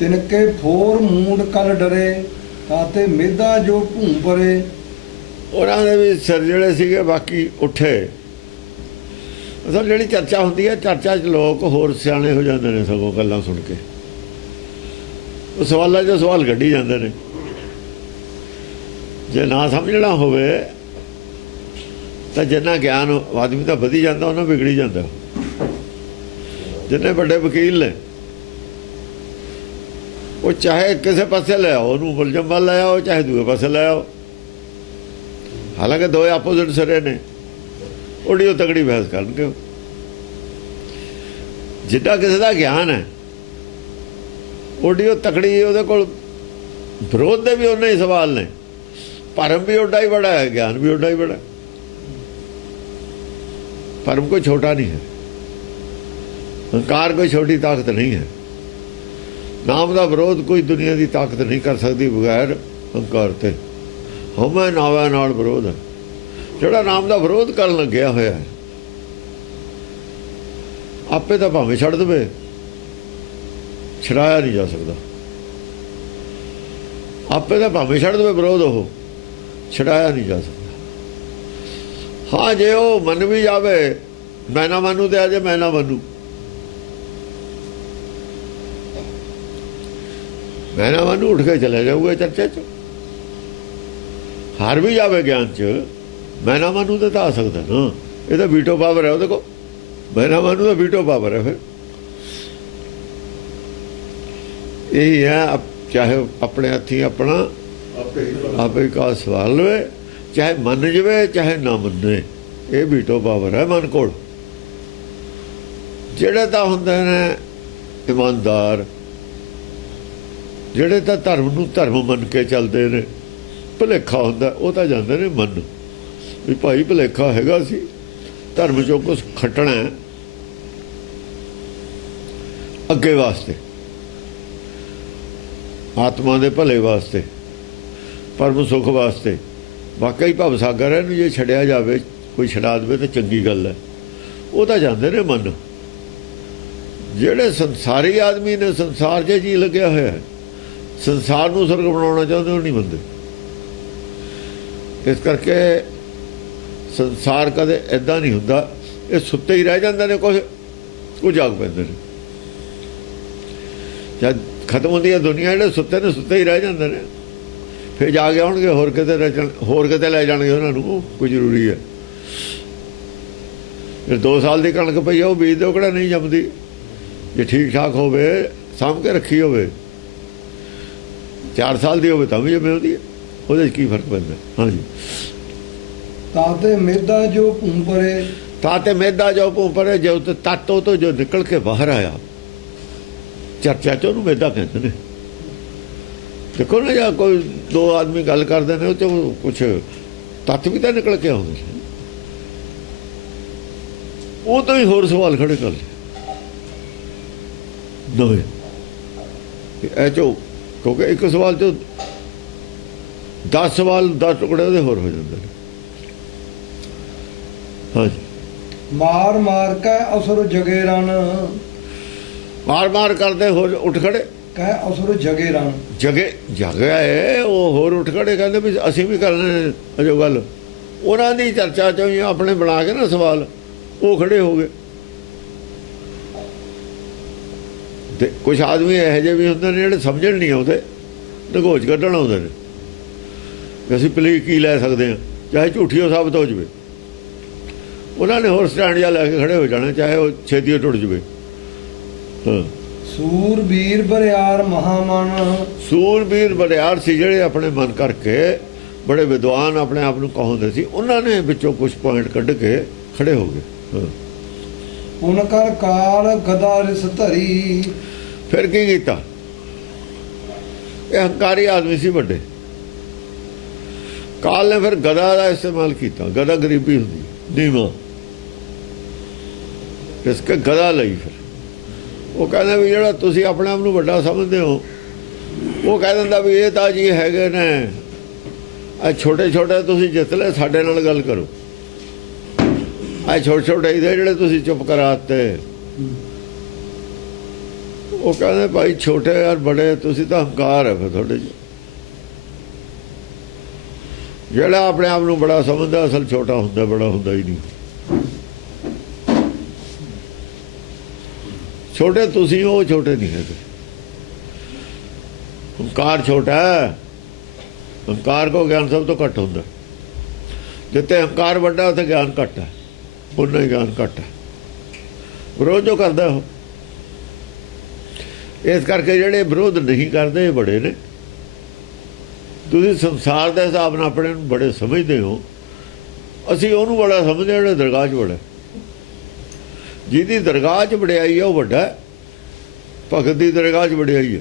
तिनके फोर मूंड कल डरे ताते मेदा जो भूं परे। ਉਹਨਾਂ ਦੇ ਵੀ ਸਿਰ ਜਿਹੜੇ ਸੀਗੇ ਬਾਕੀ ਉੱਠੇ। ਅਸਲ ਜਿਹੜੀ ਚਰਚਾ ਹੁੰਦੀ ਹੈ, ਚਰਚਾ 'ਚ ਲੋਕ ਹੋਰ ਸਿਆਣੇ ਹੋ ਜਾਂਦੇ ਨੇ ਸਗੋਂ ਗੱਲਾਂ ਸੁਣ ਕੇ। ਉਹ ਸਵਾਲਾਂ 'ਚੋਂ ਸਵਾਲ ਕੱਢੀ ਜਾਂਦੇ ਨੇ। ਜੇ ਨਾ ਸਮਝਣਾ ਹੋਵੇ ਤਾਂ ਜਿੰਨਾ ਗਿਆਨ ਆਦਮੀ ਤਾਂ ਵਧੀ ਜਾਂਦਾ ਉਹਨਾਂ ਵਿਗੜੀ ਜਾਂਦਾ। ਜਿੰਨੇ ਵੱਡੇ ਵਕੀਲ ਨੇ ਉਹ ਚਾਹੇ ਕਿਸੇ ਪਾਸੇ ਲੈ ਆਓ ਉਹਨੂੰ ਮੁਲਜ਼ਮ ਵੱਲ ਲੈ ਆਓ, ਚਾਹੇ ਦੂਏ ਪਾਸੇ ਲੈ ਆਓ। ਹਾਲਾਂਕਿ ਦੋਵੇਂ ਆਪੋਜ਼ਿਟ ਸਿਰੇ ਨੇ, ਉਹਦੀ ਉਹ ਤਕੜੀ ਬਹਿਸ ਕਰਨਗੇ। ਜਿੱਦਾਂ ਕਿਸੇ ਦਾ ਗਿਆਨ ਹੈ ਉਹਦੀ ਉਹ ਤਕੜੀ, ਉਹਦੇ ਕੋਲ ਵਿਰੋਧ ਦੇ ਵੀ ਉਹਨੇ ਹੀ ਸਵਾਲ ਨੇ। ਭਰਮ ਵੀ ਉੱਡਾ ਹੀ ਬੜਾ ਹੈ, ਗਿਆਨ ਵੀ ਉੱਡਾ ਹੀ ਬੜਾ। ਭਰਮ ਕੋਈ ਛੋਟਾ ਨਹੀਂ ਹੈ, ਹੰਕਾਰ ਕੋਈ ਛੋਟੀ ਤਾਕਤ ਨਹੀਂ ਹੈ। ਨਾਮ ਦਾ ਵਿਰੋਧ ਕੋਈ ਦੁਨੀਆ ਦੀ ਤਾਕਤ ਨਹੀਂ ਕਰ ਸਕਦੀ ਬਗੈਰ ਹੰਕਾਰ ਤੇ। ਹਉਮੈ ਨਾਵੈ ਨਾਲ ਵਿਰੋਧ ਹੈ। ਜਿਹੜਾ ਨਾਮ ਦਾ ਵਿਰੋਧ ਕਰਨ ਲੱਗਿਆ ਹੋਇਆ ਹੈ ਆਪੇ ਤਾਂ ਭਾਵੇਂ ਛੱਡ ਦੇਵੇ, ਛਡਾਇਆ ਨਹੀਂ ਜਾ ਸਕਦਾ। ਆਪੇ ਤਾਂ ਭਾਵੇਂ ਛੱਡ ਦੇਵੇ ਵਿਰੋਧ, ਉਹ ਛਡਾਇਆ ਨਹੀਂ ਜਾ ਸਕਦਾ। ਹਾਂ, ਜੇ ਉਹ ਮੰਨ ਵੀ ਜਾਵੇ, ਮੈਂ ਨਾ ਮੰਨੂ ਤੇ ਅਜੇ ਮੈਂ ਨਾ ਮੰਨੂ, ਮੈਂ ਨਾ ਮੰਨੂ ਉੱਠ ਕੇ ਚਲੇ ਜਾਊਗਾ ਚਰਚੇ 'ਚ। ਹਾਰ ਵੀ ਜਾਵੇ ਗਿਆਨ 'ਚ, ਮੈਂ ਨਾ ਮੰਨੂ ਤੇ ਤਾਂ ਆ ਸਕਦਾ ਨਾ। ਇਹ ਤਾਂ ਵੀਟੋ ਪਾਵਰ ਹੈ ਉਹਦੇ ਕੋਲ। ਮੈਂ ਨਾ ਮੰਨੂ ਤਾਂ ਵੀਟੋ ਪਾਵਰ ਹੈ। ਫਿਰ ਇਹੀ ਹੈ, ਚਾਹੇ ਆਪਣੇ ਹੱਥੀਂ ਆਪਣਾ ਆਪੇ ਕਾ ਸਵਾਲ ਲਵੇ, ਚਾਹੇ ਮੰਨ ਜਾਵੇ ਚਾਹੇ ਨਾ ਮੰਨੇ। ਇਹ ਵੀਟੋ ਪਾਵਰ ਹੈ ਮਨ ਕੋਲ। ਜਿਹੜੇ ਤਾਂ ਹੁੰਦੇ ਨੇ ਇਮਾਨਦਾਰ, ਜਿਹੜੇ ਤਾਂ ਧਰਮ ਨੂੰ ਧਰਮ ਮੰਨ ਕੇ ਚੱਲਦੇ ਨੇ, ਭੁਲੇਖਾ ਹੁੰਦਾ ਉਹ ਤਾਂ ਜਾਂਦੇ ਨੇ ਮੰਨ ਵੀ ਭਾਈ ਭੁਲੇਖਾ ਹੈਗਾ ਸੀ, ਧਰਮ 'ਚੋਂ ਕੁਛ ਖੱਟਣਾ ਅੱਗੇ ਵਾਸਤੇ, ਆਤਮਾ ਦੇ ਭਲੇ ਵਾਸਤੇ, ਪਰਮ ਸੁੱਖ ਵਾਸਤੇ। ਵਾਕਈ ਭਵ ਸਾਗਰ ਹੈ ਨੂੰ ਜੇ ਛੱਡਿਆ ਜਾਵੇ, ਕੋਈ ਛਡਾ ਦੇਵੇ ਤਾਂ ਚੰਗੀ ਗੱਲ ਹੈ। ਉਹ ਤਾਂ ਜਾਂਦੇ ਨੇ ਮੰਨ। ਜਿਹੜੇ ਸੰਸਾਰੀ ਆਦਮੀ ਨੇ, ਸੰਸਾਰ 'ਚ ਜੀ ਲੱਗਿਆ ਹੋਇਆ, ਸੰਸਾਰ ਨੂੰ ਸੁਰਗ ਬਣਾਉਣਾ ਚਾਹੁੰਦੇ, ਉਹ ਨਹੀਂ ਮੰਨਦੇ। ਇਸ ਕਰਕੇ ਸੰਸਾਰ ਕਦੇ ਇੱਦਾਂ ਨਹੀਂ ਹੁੰਦਾ। ਇਹ ਸੁੱਤੇ ਹੀ ਰਹਿ ਜਾਂਦੇ ਨੇ, ਕੁਝ ਜਾਗ ਪੈਂਦੇ ਨੇ। ਜਦ ਖਤਮ ਹੁੰਦੀ ਹੈ ਦੁਨੀਆ, ਜਿਹੜੇ ਸੁੱਤੇ ਨੇ ਸੁੱਤੇ ਹੀ ਰਹਿ ਜਾਂਦੇ ਨੇ। ਫਿਰ ਜਾ ਕੇ ਆਉਣਗੇ, ਹੋਰ ਕਿਤੇ ਲੈ ਜਾਣਗੇ ਉਹਨਾਂ ਨੂੰ। ਕੋਈ ਜ਼ਰੂਰੀ ਹੈ। ਫਿਰ 2 ਸਾਲ ਦੀ ਕਣਕ ਪਈ ਆ, ਉਹ ਬੀਜ ਦਿਓ, ਕਿਹੜਾ ਨਹੀਂ ਜੰਮਦੀ। ਜੇ ਠੀਕ ਠਾਕ ਹੋਵੇ, ਸਾਂਭ ਕੇ ਰੱਖੀ ਹੋਵੇ, 4 ਸਾਲ ਦੀ ਹੋਵੇ ਤਾਂ ਵੀ ਜੰਮੇ ਹੁੰਦੀ ਹੈ। ਉਹਦੇ 'ਚ ਕੀ ਫਰਕ ਪੈਂਦਾ। ਹਾਂਜੀ, ਤਾਤੇ ਮੇਦਾ ਜੋ ਭੂੰ ਪਰੇ, ਤਾਤੇ ਮੇਦਾ ਜੋ ਭੂੰ ਪਰੇ, ਜੋ ਤੱਤੋਂ ਤੋਂ ਜੋ ਨਿਕਲ ਕੇ ਬਾਹਰ ਆਇਆ, ਚਰਚਾ 'ਚ ਉਹਨੂੰ ਮੇਦਾ ਕਹਿੰਦੇ ਨੇ। ਦੇਖੋ ਨਾ, ਜਾਂ ਕੋਈ 2 ਆਦਮੀ ਗੱਲ ਕਰਦੇ ਨੇ, ਉਹ 'ਚ ਕੁਛ ਤੱਤ ਵੀ ਤਾਂ ਨਿਕਲ ਕੇ ਆਉਂਦੇ ਨੇ। ਉਹ ਤੋਂ ਹੀ ਹੋਰ ਸਵਾਲ ਖੜੇ ਕਰ ਲਏ ਨਵੇਂ ਇਹ 'ਚੋਂ, ਕਿਉਂਕਿ ਇੱਕ ਸਵਾਲ 'ਚੋਂ 10 ਸਵਾਲ 10 ਟੁਕੜੇ ਉਹਦੇ ਹੋਰ ਹੋ ਜਾਂਦੇ ਨੇ। ਹਾਂਜੀ, ਮਾਰ ਮਾਰ ਕੇ ਅਸੁਰ ਜਗੇ ਰਨ, ਮਾਰ ਕਰਦੇ ਹੋਰ ਉੱਠ ਖੜੇ। ਕਹਿ ਅਸੁਰ ਜਗੇ ਰਨ, ਜਗਿਆ ਹੈ ਉਹ ਹੋਰ ਉੱਠ ਖੜੇ, ਕਹਿੰਦੇ ਵੀ ਅਸੀਂ ਵੀ ਕਰਨੇ ਅਜੋ ਗੱਲ। ਉਹਨਾਂ ਦੀ ਚਰਚਾ 'ਚੋਂ ਹੀ ਆਪਣੇ ਬਣਾ ਕੇ ਨਾ ਸਵਾਲ, ਉਹ ਖੜੇ ਹੋ ਗਏ। ਤੇ ਕੁਛ ਆਦਮੀ ਇਹੋ ਜਿਹੇ ਵੀ ਹੁੰਦੇ ਨੇ ਜਿਹੜੇ ਸਮਝਣ ਨਹੀਂ ਆਉਂਦੇ, ਨਗੋਚ ਕੱਢਣ ਆਉਂਦੇ ਨੇ। ਅਸੀਂ ਪਲੀਕ ਕੀ ਲੈ ਸਕਦੇ ਹਾਂ, ਚਾਹੇ ਝੂਠੀ ਉਹ ਸਾਬਤ ਹੋ ਜਾਵੇ। ਉਹਨਾਂ ਨੇ ਹੋਰ ਸਟੈਂਡ ਜਿਹਾ ਲੈ ਕੇ ਖੜੇ ਹੋ ਜਾਣਾ, ਚਾਹੇ ਉਹ ਛੇਤੀ ਟੁੱਟ ਜਾਵੇ। ਹਾਂ, ਸੂਰਬੀਰ ਬਰਿਆਰ ਮਹਾਮਨ, ਸੂਰਬੀਰ ਬਰਿਆਰ ਸੀ ਜਿਹੜੇ ਆਪਣੇ ਮਨ ਕਰਕੇ ਬੜੇ ਵਿਦਵਾਨ ਆਪਣੇ ਆਪ ਨੂੰ ਕਹਾਉਂਦੇ ਸੀ। ਉਹਨਾਂ ਨੇ ਵਿੱਚੋਂ ਕੁਝ ਪੁਆਇੰਟ ਕੱਢ ਕੇ ਖੜੇ ਹੋ ਗਏ। ਪੁਨ ਕਰ ਕਾਲ ਗਦਾ ਰਿਸ ਧਰੀ, ਫਿਰ ਕੀ ਕੀਤਾ? ਇਹ ਹੰਕਾਰੀ ਆਦਮੀ ਸੀ ਵੱਡੇ। ਕਾਲ ਨੇ ਫਿਰ ਗਦਾ ਦਾ ਇਸਤੇਮਾਲ ਕੀਤਾ। ਗਦਾ ਗਰੀਬੀ ਹੁੰਦੀ, ਨੀਵਾਂ, ਇਸ ਕੇ ਗਦਾ ਲਈ। ਫਿਰ ਉਹ ਕਹਿੰਦਾ ਵੀ ਜਿਹੜਾ ਤੁਸੀਂ ਆਪਣੇ ਆਪ ਨੂੰ ਵੱਡਾ ਸਮਝਦੇ ਹੋ, ਉਹ ਕਹਿ ਦਿੰਦਾ ਵੀ ਇਹ ਤਾਂ ਜੀ ਹੈਗੇ ਨੇ, ਆ ਛੋਟੇ ਛੋਟੇ ਤੁਸੀਂ ਜਿੱਤ ਲੈ, ਸਾਡੇ ਨਾਲ ਗੱਲ ਕਰੋ। ਆ ਛੋਟੇ ਛੋਟੇ ਇਹਦੇ ਜਿਹੜੇ ਤੁਸੀਂ ਚੁੱਪ ਕਰਾਤੇ, ਉਹ ਕਹਿੰਦੇ ਭਾਈ ਛੋਟੇ ਯਾਰ ਬੜੇ ਤੁਸੀਂ ਤਾਂ ਹੰਕਾਰ ਹੈ ਫਿਰ ਤੁਹਾਡੇ 'ਚ। ਜਿਹੜਾ ਆਪਣੇ ਆਪ ਨੂੰ ਬੜਾ ਸਮਝਦਾ ਅਸਲ ਛੋਟਾ ਹੁੰਦਾ, ਬੜਾ ਹੁੰਦਾ ਹੀ ਨਹੀਂ। ਛੋਟੇ ਤੁਸੀਂ ਹੋ, ਛੋਟੇ ਨਹੀਂ ਹੈਗੇ। ਹੰਕਾਰ ਛੋਟਾ ਹੈ, ਹੰਕਾਰ ਕੋ ਗਿਆਨ ਸਭ ਤੋਂ ਘੱਟ ਹੁੰਦਾ। ਜਿੱਥੇ ਹੰਕਾਰ ਵੱਡਾ ਉੱਥੇ ਗਿਆਨ ਘੱਟ ਹੈ, ਉਨਾ ਹੀ ਗਿਆਨ ਘੱਟ ਹੈ। ਵਿਰੋਧ ਜੋ ਕਰਦਾ ਉਹ, ਇਸ ਕਰਕੇ ਜਿਹੜੇ ਵਿਰੋਧ ਨਹੀਂ ਕਰਦੇ ਇਹ ਬੜੇ ਨੇ। ਤੁਸੀਂ ਸੰਸਾਰ ਦੇ ਹਿਸਾਬ ਨਾਲ ਆਪਣੇ ਨੂੰ ਬੜੇ ਸਮਝਦੇ ਹੋ, ਅਸੀਂ ਉਹਨੂੰ ਬੜਾ ਸਮਝਦੇ ਜਿਹੜੇ ਦਰਗਾਹ 'ਚ ਬੜਾ। ਜਿਹਦੀ ਦਰਗਾਹ 'ਚ ਵਡਿਆਈ ਹੈ ਉਹ ਵੱਡਾ ਹੈ। ਭਗਤ ਦੀ ਦਰਗਾਹ 'ਚ ਵਡਿਆਈ ਹੈ,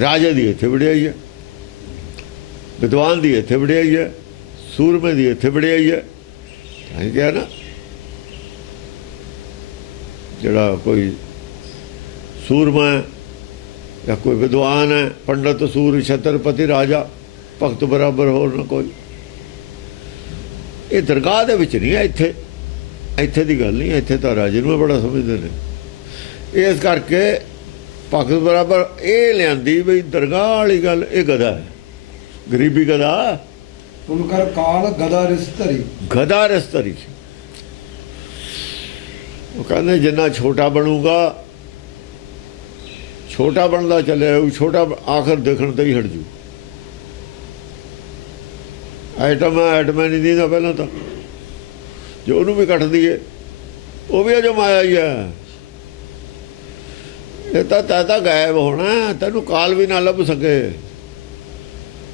ਰਾਜੇ ਦੀ ਇੱਥੇ ਵਡਿਆਈ ਹੈ, ਵਿਦਵਾਨ ਦੀ ਇੱਥੇ ਵਡਿਆਈ ਹੈ, ਸੂਰਮੇ ਦੀ ਇੱਥੇ ਵਡਿਆਈ ਹੈ। ਤਾਂ ਕਿਹਾ ਨਾ, ਜਿਹੜਾ ਕੋਈ ਸੂਰਮਾ ਹੈ ਜਾਂ ਕੋਈ ਵਿਦਵਾਨ ਹੈ, ਪੰਡਤ, ਸੂਰ, ਛਤਰਪਤੀ, ਰਾਜਾ, ਭਗਤ ਬਰਾਬਰ ਹੋਰ ਨਾ ਕੋਈ। ਇਹ ਦਰਗਾਹ ਦੇ ਵਿੱਚ ਨਹੀਂ ਹੈ, ਇੱਥੇ ਦੀ ਗੱਲ ਨਹੀਂ। ਇੱਥੇ ਤਾਂ ਰਾਜੇ ਨੂੰ ਬੜਾ ਸਮਝਦੇ ਨੇ। ਇਸ ਕਰਕੇ ਭਗਤ ਬਰਾਬਰ ਇਹ ਲਿਆਂਦੀ ਬਈ ਦਰਗਾਹ ਵਾਲੀ ਗੱਲ। ਇਹ ਗਦਾ ਹੈ, ਗਰੀਬੀ ਗਦਾ। ਉਨਕਰ ਕਾਲ ਗਦਾ ਰਿਸ਼ਤਰੀ, ਗਦਾ ਰਿਸ਼ਤਰੀ। ਉਹ ਕਹਿੰਦੇ ਜਿੰਨਾ ਛੋਟਾ ਬਣੂਗਾ, ਛੋਟਾ ਬਣਦਾ ਚੱਲਿਆ, ਛੋਟਾ ਆਖਰ ਦੇਖਣ ਤੇ ਹੀ ਹਟ ਜੂ। ਆਈਟਮ ਨਹੀਂ ਦੀਦਾ ਪਹਿਲਾਂ ਤਾਂ, ਜੋ ਉਹਨੂੰ ਵੀ ਕੱਟ ਦਈਏ ਉਹ ਵੀ ਅਜੋ ਮਾਇਆ ਹੀ ਹੈ। ਇਹ ਤਾਂ ਗਾਇਬ ਹੋਣਾ, ਤੈਨੂੰ ਕਾਲ ਵੀ ਨਾ ਲੱਭ ਸਕੇ।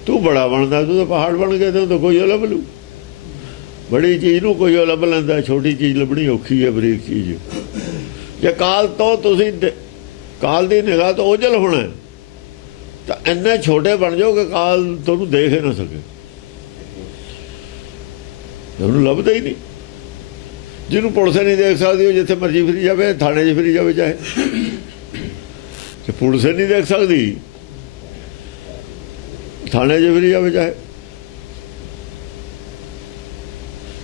ਤੂੰ ਬੜਾ ਬਣਦਾ, ਤੂੰ ਤਾਂ ਪਹਾੜ ਬਣ ਗਿਆ, ਤੈਨੂੰ ਤਾਂ ਕੋਈ ਲੱਭ ਲੂ। ਬੜੀ ਚੀਜ਼ ਨੂੰ ਕੋਈ ਲੱਭ ਲੈਂਦਾ, ਛੋਟੀ ਚੀਜ਼ ਲੱਭਣੀ ਔਖੀ ਹੈ, ਬਰੀਕ ਚੀਜ਼। ਜੇ ਕਾਲ ਤੋਂ ਤੁਸੀਂ ਕਾਲ ਦੀ ਨਿਗਾਹ ਤੋਂ ਓਝਲ ਹੋਣਾ ਤਾਂ ਇੰਨੇ ਛੋਟੇ ਬਣ ਜਾਓ ਕਿ ਕਾਲ ਤੁਹਾਨੂੰ ਦੇਖ ਹੀ ਨਾ ਸਕੇ, ਉਹਨੂੰ ਲੱਭਦਾ ਹੀ ਨਹੀਂ। ਜਿਹਨੂੰ ਪੁਲਿਸ ਨਹੀਂ ਦੇਖ ਸਕਦੀ ਉਹ ਜਿੱਥੇ ਮਰਜ਼ੀ ਫਿਰੀ ਜਾਵੇ, ਥਾਣੇ 'ਚ ਫਿਰੀ ਜਾਵੇ ਚਾਹੇ, ਜੇ ਪੁਲਿਸ ਨਹੀਂ ਦੇਖ ਸਕਦੀ ਥਾਣੇ 'ਚ ਫਿਰੀ ਜਾਵੇ ਚਾਹੇ।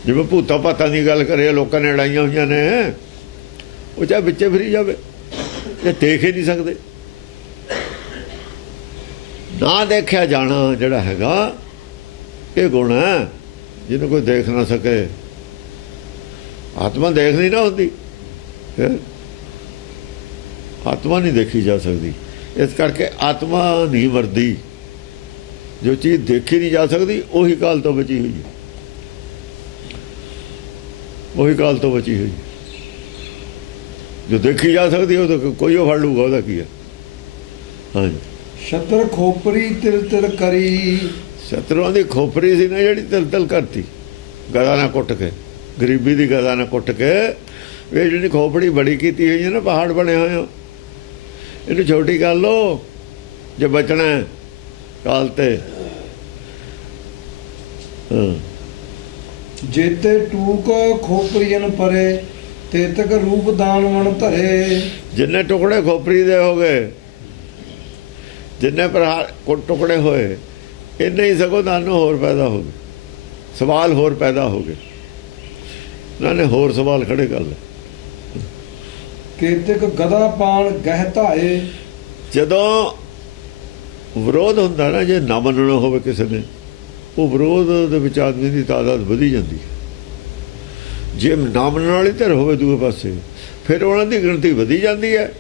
ਜਿਵੇਂ ਭੂਤਾਂ ਭਾਤਾਂ ਦੀ ਗੱਲ ਕਰੇ, ਲੋਕਾਂ ਨੇ ਲੜਾਈਆਂ ਹੋਈਆਂ ਨੇ, ਉਹ ਚਾਹੇ ਵਿੱਚੇ ਫਿਰੀ ਜਾਵੇ, ਇਹ ਦੇਖ ਹੀ ਨਹੀਂ ਸਕਦੇ। ਨਾ ਦੇਖਿਆ ਜਾਣਾ ਜਿਹੜਾ ਹੈਗਾ ਇਹ ਗੁਣ ਹੈ, ਜਿਹਨੂੰ ਕੋਈ ਦੇਖ ਨਾ ਸਕੇ। ਆਤਮਾ ਦੇਖਦੀ ਨਾ ਹੁੰਦੀ, ਆਤਮਾ ਨਹੀਂ ਦੇਖੀ ਜਾ ਸਕਦੀ। ਇਸ ਕਰਕੇ ਆਤਮਾ ਨਹੀਂ ਮਰਦੀ। ਜੋ ਚੀਜ਼ ਦੇਖੀ ਨਹੀਂ ਜਾ ਸਕਦੀ ਉਹੀ ਕਾਲ ਤੋਂ ਬਚੀ ਹੋਈ ਹੈ, ਉਹੀ ਕਾਲ ਤੋਂ ਬਚੀ ਹੋਈ। ਜੋ ਦੇਖੀ ਜਾ ਸਕਦੀ ਉਹ ਤਾਂ ਕੋਈ ਉਹ ਫੜ ਲੂਗਾ, ਉਹਦਾ ਕੀ ਹੈ। ਹਾਂਜੀ, ਛਤਰ ਖੋਪਰੀ ਤਿਲ ਤਿਲ ਕਰੀ। ਸ਼ਤਰੂਆਂ ਦੀ ਖੋਪਰੀ ਸੀ ਨਾ ਜਿਹੜੀ ਤਿਲ ਤਿਲ ਕਰਤੀ, ਗਦਾ ਨਾਲ ਕੁੱਟ ਕੇ, ਗਰੀਬੀ ਦੀ ਗਦਾ ਨਾਲ ਕੁੱਟ ਕੇ। ਇਹ ਜਿਹੜੀ ਖੋਪੜੀ ਬੜੀ ਕੀਤੀ ਹੋਈ ਹੈ ਨਾ, ਪਹਾੜ ਬਣੇ ਹੋਏ ਹੋ, ਇਹਨੂੰ ਛੋਟੀ ਕਰ ਲਓ ਜੇ ਬਚਣਾ ਕਾਲ ਤੇ। ਜੇਤੇ ਟੂਕ ਖੋਪਰੀਨ ਪਰੇ, ਤੇ ਤੱਕ ਰੂਪ ਦਾਨ ਮਨ ਧਰੇ। ਜਿੰਨੇ ਟੁਕੜੇ ਖੋਪਰੀ ਦੇ ਹੋ ਗਏ, ਜਿੰਨੇ ਟੁਕੜੇ ਹੋਏ, ਇੰਨੇ ਹੀ ਸਗੋਂ ਦਾਨੋਂ ਹੋਰ ਪੈਦਾ ਹੋ ਗਏ, ਸਵਾਲ ਹੋਰ ਪੈਦਾ ਹੋ ਗਏ। ਉਹਨਾਂ ਨੇ ਹੋਰ ਸਵਾਲ ਖੜੇ ਕਰ ਲਏ। ਕੇਤਕ ਗਦਾ ਪਾਣ ਗਹਿ ਧਾਏ। ਜਦੋਂ ਵਿਰੋਧ ਹੁੰਦਾ ਨਾ, ਜੇ ਨਾ ਮੰਨਣਾ ਹੋਵੇ ਕਿਸੇ ਨੇ, ਉਹ ਵਿਰੋਧ ਦੇ ਵਿੱਚ ਆਦਮੀ ਦੀ ਤਾਦਾਦ ਵਧੀ ਜਾਂਦੀ ਹੈ। ਜੇ ਨਾ ਮੰਨਣ ਵਾਲੀ ਧਿਰ ਹੋਵੇ ਦੂਏ ਪਾਸੇ, ਫਿਰ ਉਹਨਾਂ ਦੀ ਗਿਣਤੀ ਵਧੀ ਜਾਂਦੀ ਹੈ।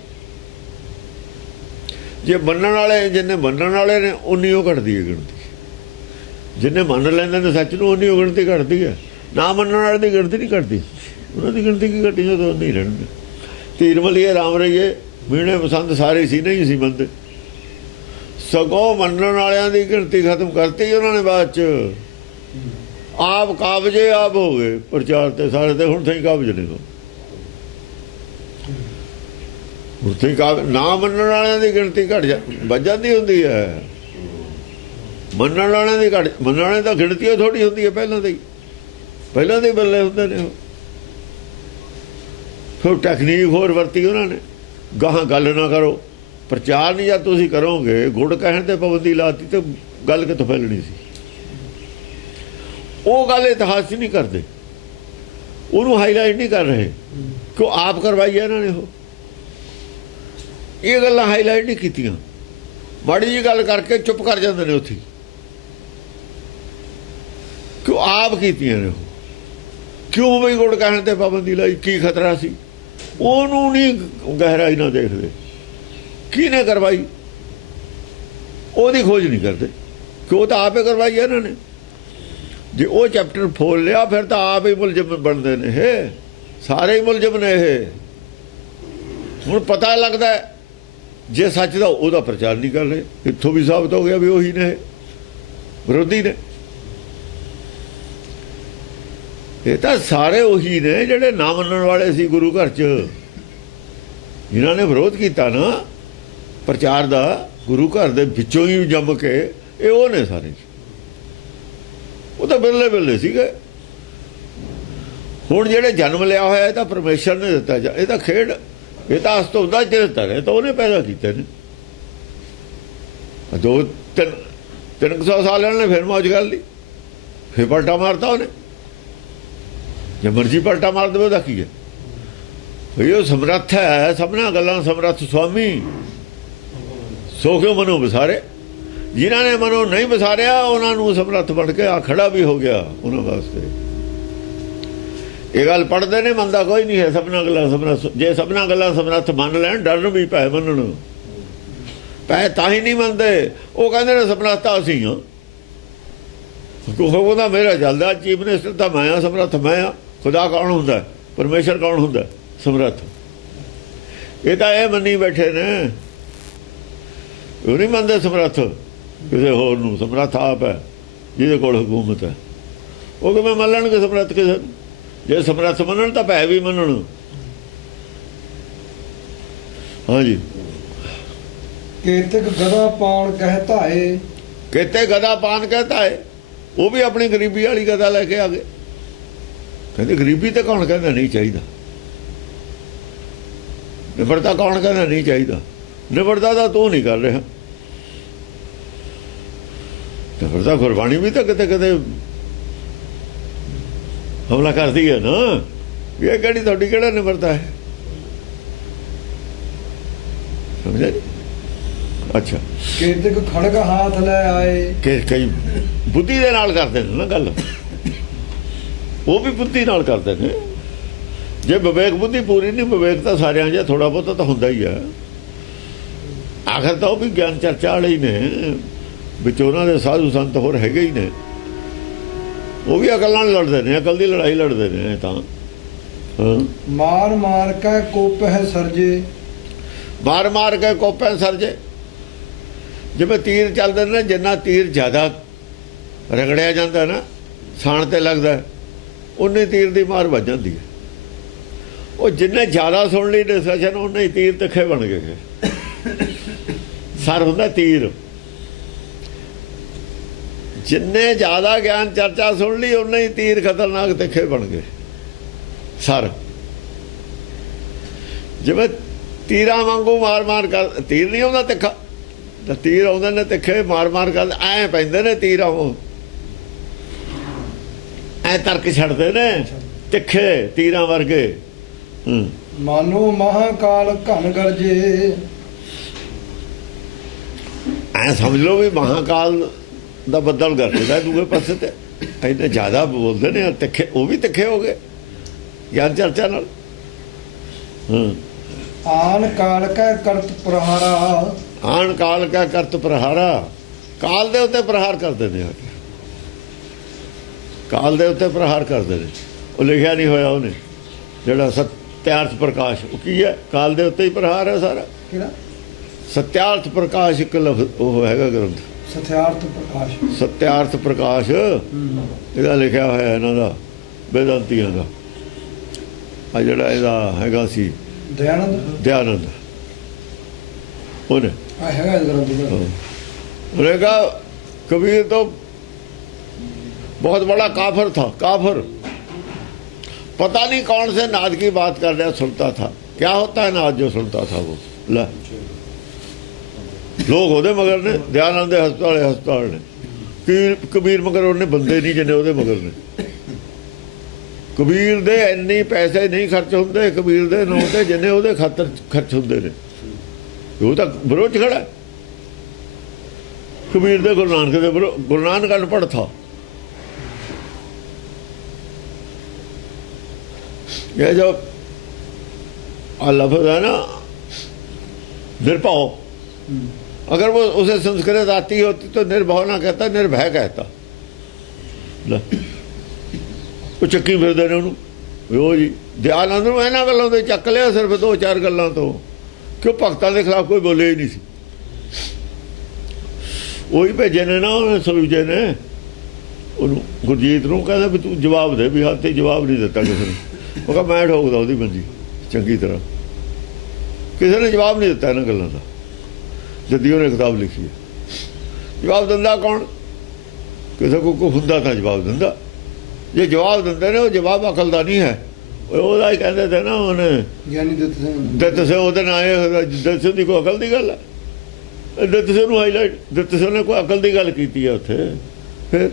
ਜੇ ਮੰਨਣ ਵਾਲੇ, ਜਿੰਨੇ ਮੰਨਣ ਵਾਲੇ ਨੇ ਉਨੀ ਉਹ ਘਟਦੀ ਹੈ ਗਿਣਤੀ। ਜਿੰਨੇ ਮੰਨ ਲੈਂਦੇ ਨੇ ਸੱਚ ਨੂੰ ਉਨੀ ਉਹ ਗਿਣਤੀ ਘਟਦੀ ਹੈ। ਨਾ ਮੰਨਣ ਵਾਲੇ ਦੀ ਗਿਣਤੀ ਨਹੀਂ ਘਟਦੀ, ਉਹਨਾਂ ਦੀ ਗਿਣਤੀ ਕੀ ਘਟੀ, ਜਦੋਂ ਨਹੀਂ ਰਹਿਣਗੇ। ਧੀਰ ਮਲੀਏ ਰਾਮ ਰਹੀਏ, ਮੀਣੇ ਪਸੰਦ ਸਾਰੇ ਸੀ, ਨਹੀਂ ਸੀ ਮੰਨਦੇ। ਸਗੋਂ ਮੰਨਣ ਵਾਲਿਆਂ ਦੀ ਗਿਣਤੀ ਖਤਮ ਕਰਤੀ ਉਹਨਾਂ ਨੇ ਬਾਅਦ 'ਚ। ਆਪ ਕਾਬਜੇ ਆਪ ਹੋ ਗਏ ਪ੍ਰਚਾਰ ਤੇ ਸਾਰੇ ਤੇ। ਹੁਣ ਸਹੀ ਕਾਬਜ ਨੇ, ਉੱਥੇ ਨਾ ਮੰਨਣ ਵਾਲਿਆਂ ਦੀ ਗਿਣਤੀ ਘਟ ਵੱਧ ਜਾਂਦੀ ਹੁੰਦੀ ਹੈ। ਮੰਨਣ ਵਾਲਿਆਂ ਦੀ ਮੰਨਣ ਵਾਲਿਆਂ ਤਾਂ ਗਿਣਤੀ ਥੋੜ੍ਹੀ ਹੁੰਦੀ ਹੈ, ਪਹਿਲਾਂ ਦੇ ਹੀ ਬੱਲੇ ਹੁੰਦੇ ਨੇ। ਉਹ ਫਿਰ ਟੈਕਨੀਕ ਹੋਰ ਵਰਤੀ ਉਹਨਾਂ ਨੇ, ਗਾਹਾਂ ਗੱਲ ਨਾ ਕਰੋ, ਪ੍ਰਚਾਰ ਨਹੀਂ ਜਦ ਤੁਸੀਂ ਕਰੋਗੇ, ਗੁੜ ਕਹਿਣ ਤੇ ਪਾਬੰਦੀ ਲਾਤੀ ਤੇ ਗੱਲ ਕਿੱਥੋਂ ਫੈਲਣੀ ਸੀ। ਉਹ ਗੱਲ ਇਤਿਹਾਸ 'ਚ ਨਹੀਂ ਕਰਦੇ, ਉਹਨੂੰ ਹਾਈਲਾਈਟ ਨਹੀਂ ਕਰ ਰਹੇ, ਕਿਉਂ ਆਪ ਕਰਵਾਈ ਹੈ ਇਹਨਾਂ ਨੇ। ਉਹ ਇਹ ਗੱਲਾਂ ਹਾਈਲਾਈਟ ਨਹੀਂ ਕੀਤੀਆਂ, ਮਾੜੀ ਜਿਹੀ ਗੱਲ ਕਰਕੇ ਚੁੱਪ ਕਰ ਜਾਂਦੇ ਨੇ ਉੱਥੇ। ਕਿਉਂ ਆਪ ਕੀਤੀਆਂ ਨੇ ਉਹ, ਕਿਉਂ ਬਈ ਗੁੜ ਕਹਿਣ ਤੇ ਪਾਬੰਦੀ ਲਾਈ, ਕੀ ਖਤਰਾ ਸੀ ਉਹਨੂੰ ਨਹੀਂ ਗਹਿਰਾਈ ਨਾਲ ਦੇਖਦੇ। ਕਿਹਨੇ ਕਰਵਾਈ ਉਹਦੀ ਖੋਜ ਨਹੀਂ ਕਰਦੇ, ਕਿਉਂ ਤਾਂ ਆਪੇ ਕਰਵਾਈ ਹੈ ਇਹਨਾਂ ਨੇ। ਜੇ ਉਹ ਚੈਪਟਰ ਫੋਲ ਲਿਆ ਫਿਰ ਤਾਂ ਆਪ ਹੀ ਮੁਲਜ਼ਮ ਬਣਦੇ ਨੇ, ਇਹ ਸਾਰੇ ਹੀ ਮੁਲਜ਼ਮ ਨੇ। ਇਹ ਹੁਣ ਪਤਾ ਲੱਗਦਾ ਜੇ ਸੱਚ ਦਾ ਉਹਦਾ ਪ੍ਰਚਾਰ ਨਹੀਂ ਕਰ ਰਹੇ, ਇੱਥੋਂ ਵੀ ਸਾਬਤ ਹੋ ਗਿਆ ਵੀ ਉਹੀ ਨੇ ਵਿਰੋਧੀ ਨੇ। ਇਹ ਤਾਂ ਸਾਰੇ ਉਹੀ ਨੇ ਜਿਹੜੇ ਨਾ ਮੰਨਣ ਵਾਲੇ ਸੀ ਗੁਰੂ ਘਰ 'ਚ, ਜਿਨ੍ਹਾਂ ਨੇ ਵਿਰੋਧ ਕੀਤਾ ਨਾ ਪ੍ਰਚਾਰ ਦਾ ਗੁਰੂ ਘਰ ਦੇ ਵਿੱਚੋਂ ਹੀ ਜੰਮ ਕੇ, ਇਹ ਉਹ ਨੇ ਸਾਰੇ। ਉਹ ਤਾਂ ਬਿਰਲੇ ਬਿਰਲੇ ਸੀਗੇ। ਹੁਣ ਜਿਹੜੇ ਜਨਮ ਲਿਆ ਹੋਇਆ ਇਹ ਤਾਂ ਪਰਮੇਸ਼ਰ ਨੇ ਦਿੱਤਾ, ਇਹ ਤਾਂ ਖੇਡ, ਇਹ ਤਾਂ ਅਸਤੋਂਦਾ ਚਿਹਤਾ ਹੈ, ਤਾਂ ਉਹਨੇ ਪੈਦਾ ਕੀਤੇ ਨੇ। 300 ਸਾਲ ਨੇ ਫਿਰ ਮੌਜ ਕਰ ਲਈ, ਫਿਰ ਪਲਟਾ ਮਾਰਤਾ ਉਹਨੇ। ਜੇ ਮਰਜੀ ਪਲਟਾ ਮਾਰ ਦੇਵੇ ਉਹਦਾ ਕੀ ਹੈ? ਭਈ ਉਹ ਸਮਰੱਥ ਹੈ, ਸਭਨਾਂ ਗੱਲਾਂ ਸਮਰੱਥ ਸੁਆਮੀ, ਸੋ ਕਿਉਂ ਮਨੋਂ ਵਿਸਾਰੇ। ਜਿਨ੍ਹਾਂ ਨੇ ਮਨੋਂ ਨਹੀਂ ਵਿਸਾਰਿਆ ਉਹਨਾਂ ਨੂੰ ਸਮਰੱਥ ਬਣ ਕੇ ਆ ਖੜਾ ਵੀ ਹੋ ਗਿਆ ਉਹਨਾਂ ਵਾਸਤੇ। ਇਹ ਗੱਲ ਪੜ੍ਹਦੇ ਨੇ, ਮੰਨਦਾ ਕੋਈ ਨਹੀਂ ਹੈ ਸਭਨਾਂ ਗੱਲਾਂ ਸਮਰੱਥ। ਜੇ ਸਭਨਾਂ ਗੱਲਾਂ ਸਮਰੱਥ ਮੰਨ ਲੈਣ, ਡਰਨ ਵੀ ਪੈ ਮੰਨਣ, ਪੈ ਤਾਂ ਹੀ ਨਹੀਂ ਮੰਨਦੇ। ਉਹ ਕਹਿੰਦੇ ਨੇ ਸਮਰੱਥ ਅਸੀਂ ਹਾਂ, ਉਹਦਾ ਮੇਰਾ ਚੱਲਦਾ, ਚੀਫ ਮਿਨਿਸਟਰ ਤਾਂ ਮੈਂ ਆ, ਸਮਰੱਥ ਮੈਂ ਆ। ਖੁਦਾ ਕੌਣ ਹੁੰਦਾ? ਪਰਮੇਸ਼ਰ ਕੌਣ ਹੁੰਦਾ? ਸਮਰੱਥ। ਇਹ ਤਾਂ ਇਹ ਮੰਨੀ ਬੈਠੇ ਨੇ, ਉਹ ਨਹੀਂ ਮੰਨਦੇ ਸਮਰੱਥ ਕਿਸੇ ਹੋਰ ਨੂੰ। ਸਮਰੱਥ ਆਪ ਹੈ ਜਿਹਦੇ ਕੋਲ ਹਕੂਮਤ ਹੈ। ਉਹ ਕਿਵੇਂ ਮੰਨ ਲੈਣਗੇ ਸਮਰੱਥ ਕਿਸੇ ਨੂੰ? ਜੇ ਸਮਰੱਥ ਮੰਨਣ ਤਾਂ ਭੈ ਵੀ ਮੰਨਣ। ਹਾਂਜੀ, ਕੇਤਕ ਗਦਾ ਪਾਣ ਕਹਿਤਾ ਏ, ਕਿਤੇ ਗਦਾ ਪਾਨ ਕਹਤਾ ਹੈ। ਉਹ ਵੀ ਆਪਣੀ ਗਰੀਬੀ ਵਾਲੀ ਗਦਾ ਲੈ ਕੇ ਆ ਗਏ। ਕਹਿੰਦੇ ਗਰੀਬੀ ਤੇ ਕੌਣ ਕਹਿੰਦਾ ਨਹੀਂ ਚਾਹੀਦਾ? ਨਿਬੜਤਾ ਕੌਣ ਕਹਿੰਦਾ ਨਹੀਂ ਚਾਹੀਦਾ? ਨਿਬੜਤਾ ਤਾਂ ਤੂੰ ਨਹੀਂ ਕਰ ਰਿਹਾ। ਨਿਬੜਤਾ ਗੁਰਬਾਣੀ ਵੀ ਤਾਂ ਕਿਤੇ ਕਿਤੇ ਹਮਲਾ ਕਰਦੀ ਹੈ ਨਾ, ਇਹ ਕਿਹੜੀ ਤੁਹਾਡੀ ਕਿਹੜਾ ਨਿਬੜਤਾ ਹੈ? ਸਮਝਿਆ? ਅੱਛਾ, ਕੇਤਕ ਖੜਗ ਹਾਥ ਲੈ ਆਏ, ਕਿ ਕਈ ਬੁੱਧੀ ਦੇ ਨਾਲ ਕਰਦੇ ਨੇ ਨਾ ਗੱਲ, ਉਹ ਵੀ ਬੁੱਧੀ ਨਾਲ ਕਰਦੇ ਨੇ। ਜੇ ਵਿਵੇਕ ਬੁੱਧੀ ਪੂਰੀ ਨਹੀਂ, ਵਿਵੇਕ ਤਾਂ ਸਾਰਿਆਂ ਜਿਹਾ ਥੋੜਾ ਬਹੁਤਾ ਤਾਂ ਹੁੰਦਾ ਹੀ ਆ। ਆਖਰ ਤਾਂ ਉਹ ਵੀ ਗਿਆਨ ਚਰਚਾ ਵਾਲੇ ਹੀ ਨੇ, ਵਿੱਚ ਉਹਨਾਂ ਦੇ ਸਾਧੂ ਸੰਤ ਹੋਰ ਹੈਗੇ ਹੀ ਨੇ। ਉਹ ਵੀ ਅਕਲ ਨਾਲ ਲੜਦੇ ਨੇ, ਅਕਲ ਦੀ ਲੜਾਈ ਲੜਦੇ ਨੇ। ਤਾਂ ਮਾਰ ਮਾਰ ਕੇ ਕੋਪਹਿ ਸਰਜੇ, ਮਾਰ ਮਾਰ ਕੇ ਕੋਪਹਿ ਸਰਜੇ। ਜਿਵੇਂ ਤੀਰ ਚੱਲਦੇ ਨੇ, ਜਿੰਨਾ ਤੀਰ ਜ਼ਿਆਦਾ ਰਗੜਿਆ ਜਾਂਦਾ ਨਾ, ਸਾਣ ਤੇ ਲੱਗਦਾ, ਉਨੇ ਤੀਰ ਦੀ ਮਾਰ ਵੱਜ ਜਾਂਦੀ ਹੈ। ਉਹ ਜਿੰਨੇ ਜ਼ਿਆਦਾ ਸੁਣ ਲਈ ਡਿਸਕਸ਼ਨ, ਉਹਨੇ ਹੀ ਤੀਰ ਤਿੱਖੇ ਬਣ ਗਏ। ਸਰ ਹੁੰਦਾ ਤੀਰ। ਜਿੰਨੇ ਜ਼ਿਆਦਾ ਗਿਆਨ ਚਰਚਾ ਸੁਣ ਲਈ, ਉਨੇ ਹੀ ਤੀਰ ਖਤਰਨਾਕ ਤਿੱਖੇ ਬਣ ਗਏ ਸਰ। ਜਿਵੇਂ ਤੀਰਾਂ ਵਾਂਗੂ ਮਾਰ ਮਾਰ ਕਰ, ਤੀਰ ਨਹੀਂ ਆਉਂਦਾ ਤਿੱਖਾ, ਤਾਂ ਤੀਰ ਆਉਂਦੇ ਨੇ ਤਿੱਖੇ, ਮਾਰ ਮਾਰ ਕਰ ਐ ਪੈਂਦੇ ਨੇ ਤੀਰ। ਉਹ ਐ ਤਰਕ ਛੱਡਦੇ ਨੇ ਤਿੱਖੇ ਤੀਰਾਂ ਵਰਗੇ। ਮਾਨੋ ਮਹਾਕਾਲ ਘਨ ਗਰਜੇ, ਐ ਸਮਝ ਲਓ ਵੀ ਮਹਾਕਾਲ ਦਾ ਬੱਦਲ ਗਰਜਦਾ ਦੂਏ ਪਾਸੇ ਤੇ। ਇੰਨੇ ਜ਼ਿਆਦਾ ਬੋਲਦੇ ਨੇ ਤਿੱਖੇ, ਉਹ ਵੀ ਤਿੱਖੇ ਹੋ ਗਏ ਗਿਆਨ ਚਰਚਾ ਨਾਲ। ਆਨ ਕਾਲ ਕੈ ਕਰਤ ਪ੍ਰਹਾਰਾ, ਆਣ ਕਾਲ ਕਾ ਕਰਤ ਪ੍ਰਹਾਰਾ। ਕਾਲ ਦੇ ਉੱਤੇ ਪ੍ਰਹਾਰ ਕਰਦੇ ਨੇ, ਕਾਲ ਦੇ ਉੱਤੇ ਪ੍ਰਹਾਰ ਕਰਦੇ ਨੇ। ਉਹ ਲਿਖਿਆ ਨਹੀਂ ਹੋਇਆ ਉਹਨੇ, ਜਿਹੜਾ ਸਤਿਆਰਥ ਪ੍ਰਕਾਸ਼, ਉਹ ਕੀ ਹੈ? ਕਾਲ ਦੇ ਉੱਤੇ ਹੀ ਪ੍ਰਹਾਰ ਹੈ ਸਾਰਾ। ਕਿਹੜਾ? ਸਤਿਆਰਥ ਪ੍ਰਕਾਸ਼ ਇੱਕ ਲਫ਼ਜ਼ ਉਹ ਹੈਗਾ ਗ੍ਰੰਥ, ਸਤਿਆਰਥ ਪ੍ਰਕਾਸ਼। ਸਤਿਆਰਥ ਪ੍ਰਕਾਸ਼ ਇਹਦਾ ਲਿਖਿਆ ਹੋਇਆ ਇਹਨਾਂ ਦਾ, ਵੇਦਾਂਤੀਆਂ ਦਾ। ਆ ਜਿਹੜਾ ਇਹਦਾ ਹੈਗਾ ਸੀ ਦਇਆਨੰਦ, ਉਹਨੇ ਹੈਗਾ ਉਹਨੇ ਕਹਾ कबीर तो बहुत बड़ा काफिर था, काफिर। पता नहीं कौन से नाद की बात कर रहा सुनता था। क्या होता है नाद जो सुनता था वो? ला लोग होते मगर ने, दयानंद हस्पताल ने, कबीर मगर उन्हें बंदे नहीं जिन्हें ਉਹਦੇ मगर ने। कबीर दे इन्ने पैसे नहीं खर्च होंगे कबीर दे ਨਾਂ ਤੇ जिन्हें ਉਹਦੇ खातर खर्च होंगे ने। ਉਹ ਤਾਂ ਵਿਰੋਧ 'ਚ ਖੜਾ। कबीर दे गुरु नानक दे गुरु नानक अनपढ़ था। ये जो लफ्ज़ है ना निर्भव, अगर वो उसे संस्कृत आती होती तो निर्भव ना कहता, निर्भय कहता। वो चक्की फिरदे ने उन्होंने जी दयानंद नूं इन्हां गल्लां ते चक लिया, सिर्फ 2-4 गल्लां तो, क्यों भगतां दे खिलाफ कोई बोले ही नहीं सी। वही भेजे ने ना उन्हें सलूजे ने गुरजीत नूं, कहंदा भी तू जवाब दे, भी हाथ जवाब नहीं दिता किसी ने। वो कहा मैं ठोकदा उहदी मंजी चंगी तरह, किसी ने जवाब नहीं दिता इन्हां गल्लां दा। जद्दियों ने किताब लिखी है, जवाब दिंदा कौन? किसी को कोई हुंदा तां जवाब दिंदा, जे जवाब दिंदे ने वो जवाब अकल दा नहीं है। ਉਹਦਾ ਹੀ ਕਹਿੰਦੇ ਤੇ ਨਾ ਉਹਨੇ ਯਾਨੀ ਦਿੱਤ ਸਿੰਘ ਉਹਦੇ ਨਾਲ ਆਏ, ਦਿੱਤ ਸਿੰਘ ਦੀ ਕੋਈ ਅਕਲ ਦੀ ਗੱਲ ਹੈ? ਦਿੱਤ ਸਿੰਘ ਨੂੰ ਹਾਈਲਾਈਟ, ਦਿੱਤ ਸਿੰਘ ਨੇ ਕੋਈ ਅਕਲ ਦੀ ਗੱਲ ਕੀਤੀ ਹੈ ਉੱਥੇ? ਫਿਰ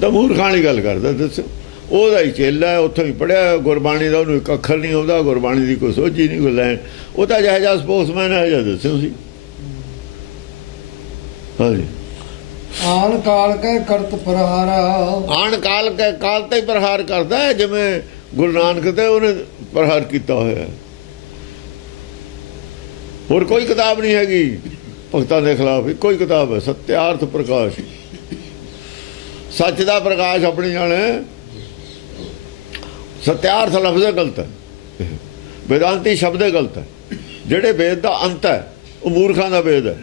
ਤਾਂ ਮੂਰਖਾਂ ਵਾਲੀ ਗੱਲ ਕਰਦਾ ਦਿੱਤ ਸਿੰਘ। ਉਹਦਾ ਹੀ ਚੇਲਾ, ਉੱਥੋਂ ਹੀ ਪੜ੍ਹਿਆ ਗੁਰਬਾਣੀ ਦਾ, ਉਹਨੂੰ ਇੱਕ ਅੱਖਰ ਨਹੀਂ ਆਉਂਦਾ, ਗੁਰਬਾਣੀ ਦੀ ਕੋਈ ਸੋਝੀ ਨਹੀਂ, ਕੋਈ ਲੈਣ। ਉਹ ਤਾਂ ਜਿਹੋ ਜਿਹਾ ਸਪੋਰਟਸਮੈਨ ਹੈ ਜਿਹਾ ਦਿੱਤ ਸਿੰਘ ਸੀ। ਹਾਂਜੀ, ਆਣ ਕਾਲ ਕੈ ਕਰਤ ਪ੍ਰਹਾਰਾ, ਆਣ ਕਾਲ ਕੈ ਕਾਲ ਤੇ ਹੀ ਪ੍ਰਹਾਰ ਕਰਦਾ ਹੈ, ਜਿਵੇਂ ਗੁਰੂ ਨਾਨਕ ਤੇ ਉਹਨੇ ਪ੍ਰਹਾਰ ਕੀਤਾ ਹੋਇਆ। ਹੋਰ ਕੋਈ ਕਿਤਾਬ ਨਹੀਂ ਹੈਗੀ ਭਗਤਾਂ ਦੇ ਖਿਲਾਫ, ਇੱਕੋ ਹੀ ਕਿਤਾਬ ਹੈ, ਸਤਿਆਰਥ ਪ੍ਰਕਾਸ਼। ਸੱਚ ਦਾ ਪ੍ਰਕਾਸ਼ ਆਪਣੀ ਜਾਣੇ। ਸਤਿਆਰਥ ਲਫ਼ਜ਼ ਗਲਤ ਹੈ, वेदांती शब्द गलत है। जेड़े वेद का अंत है वो मूर्खों का वेद है।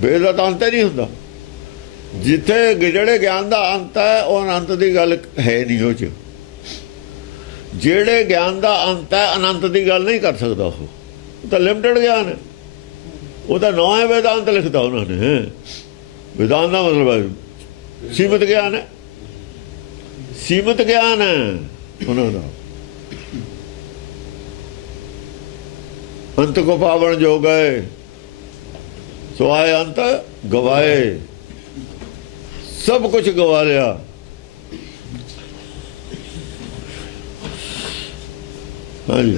वेद का तो अंत ही नहीं होंदा। जिथे जेड़े ज्ञान का अंत है वो अनंत की गल है नहीं। वो जेड़े ज्ञान का अंत है अनंत की गल नहीं कर सकता। वो तो लिमिटेड ज्ञान है। वो तो नौ है वेदांत लिखता उन्होंने। वेदांत का मतलब है सीमित ज्ञान है। सीमित ज्ञान है उन्होंने। अंत को पावन जो गए सो आए अंत गवाए। सब कुछ गवा लिया। हाँ जी।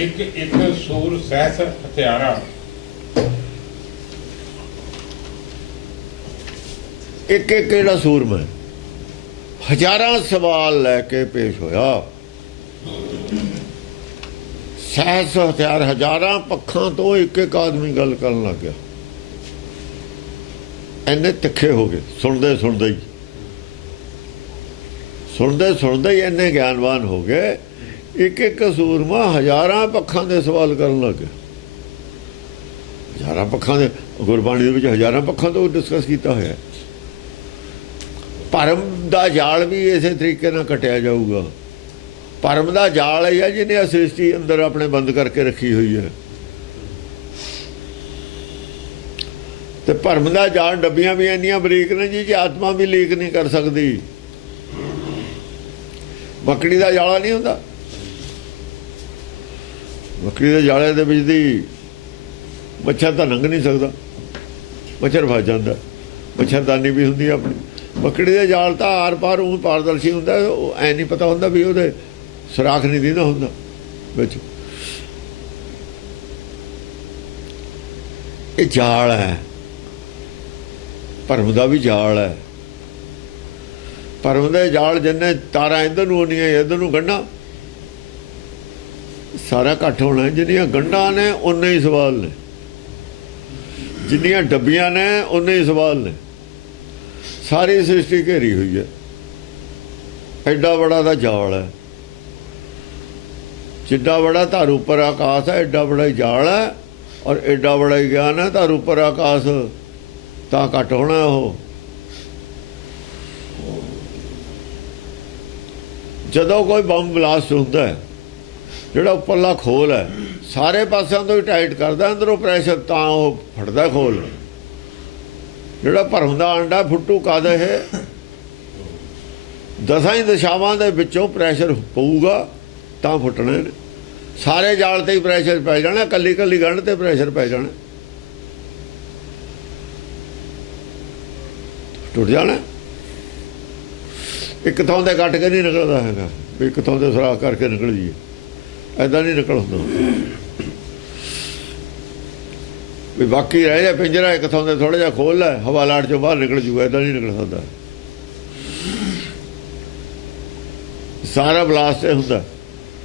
एक एक सूर सहस हथियारा। एक एक केड़ा सूर में हजारां सवाल लैके पेश होया। सहस हथियार हजारां पक्षां तो एक एक आदमी गल करन लग गया। इन्ने तिखे हो गए सुनते सुनते ही इन्ने ज्ञानवान हो गए। एक एक सूरमा हजारां पक्षां दे सवाल करन लग गया। हजारां पक्षां दे गुरबाणी दे विच हजारां पक्षां तो डिस्कस किया होया। भरम दा जाल भी इस तरीके नाल कटिया जाऊगा। भरम दा जाल है जिन्हें सृष्टि अंदर अपने बंद करके रखी हुई है। तो भरम दा जाल डब्बियां भी इन्नियां बरीक ने जी आत्मा भी लीक नहीं कर सकती। मकड़ी का जाला नहीं होंदा। मकड़ी के जाले दे विच दी मच्छर तो लंघ नहीं सकता। मच्छर फस जाता। मच्छरदानी भी होंदी अपनी। मकड़ी के जाल तो आर पार ऊँ पारदर्शी होंदा। ऐ नहीं पता होंदा भी उहदे सुराख नहीं दीदा होंदा विच। ये जाल है। भरम का भी जाल है। भरम के जाल जिन्ने तारा इधर नूं होनियां इधर नूं गंढां सारा घट होना है। जिन्नियां गंढां ने उन्ने ही सवाल ने। जिन्नियां डब्बियां ने उन्ने ही सवाल ने। सारी सृष्टि घेरी हुई है। एडा बड़ा दा जाल है। जिड्डा बड़ा धर उपर आकाश है एडा बड़ा ही जाल है। और एडा बड़ा ही ज्ञान है। धर उपर आकाश तां घट होना वो। जदों कोई बम ब्लास्ट होंदा है जिहड़ा उपरला खोल है सारे पासों तो ही टाइट करदा अंदरों प्रैशर तां वो फटदा खोल। जिहड़ा भरम दा अंडा फुੱਟੂ कद है 10 ही दिशावां दे विचों प्रैशर पऊगा तां फुੱਟਣੇ ने। सारे जाल ते ही प्रैशर पै जाना। कल्ली कल्ली गंढ ते प्रैशर पै जाना टुट जाना। एक थां ते कट के नहीं निकलता है। एक थां ते सुराख करके निकल जाइए ऐदा नहीं निकल होंदा। ਵੀ ਬਾਕੀ ਰਹਿ ਜਾ ਪਿੰਜਰਾ ਇੱਕ ਥਾਂ ਤੇ ਥੋੜਾ ਜਿਹਾ ਖੋਲ ਲੈ, ਹਵਾ ਲਾਟ ਚੋਂ ਬਾਹਰ ਨਿਕਲ ਜੂਗਾ, ਏਦਾਂ ਨਹੀਂ ਨਿਕਲ ਸਕਦਾ। ਸਾਰਾ ਬਲਾਸਟ ਤੇ ਹੁੰਦਾ,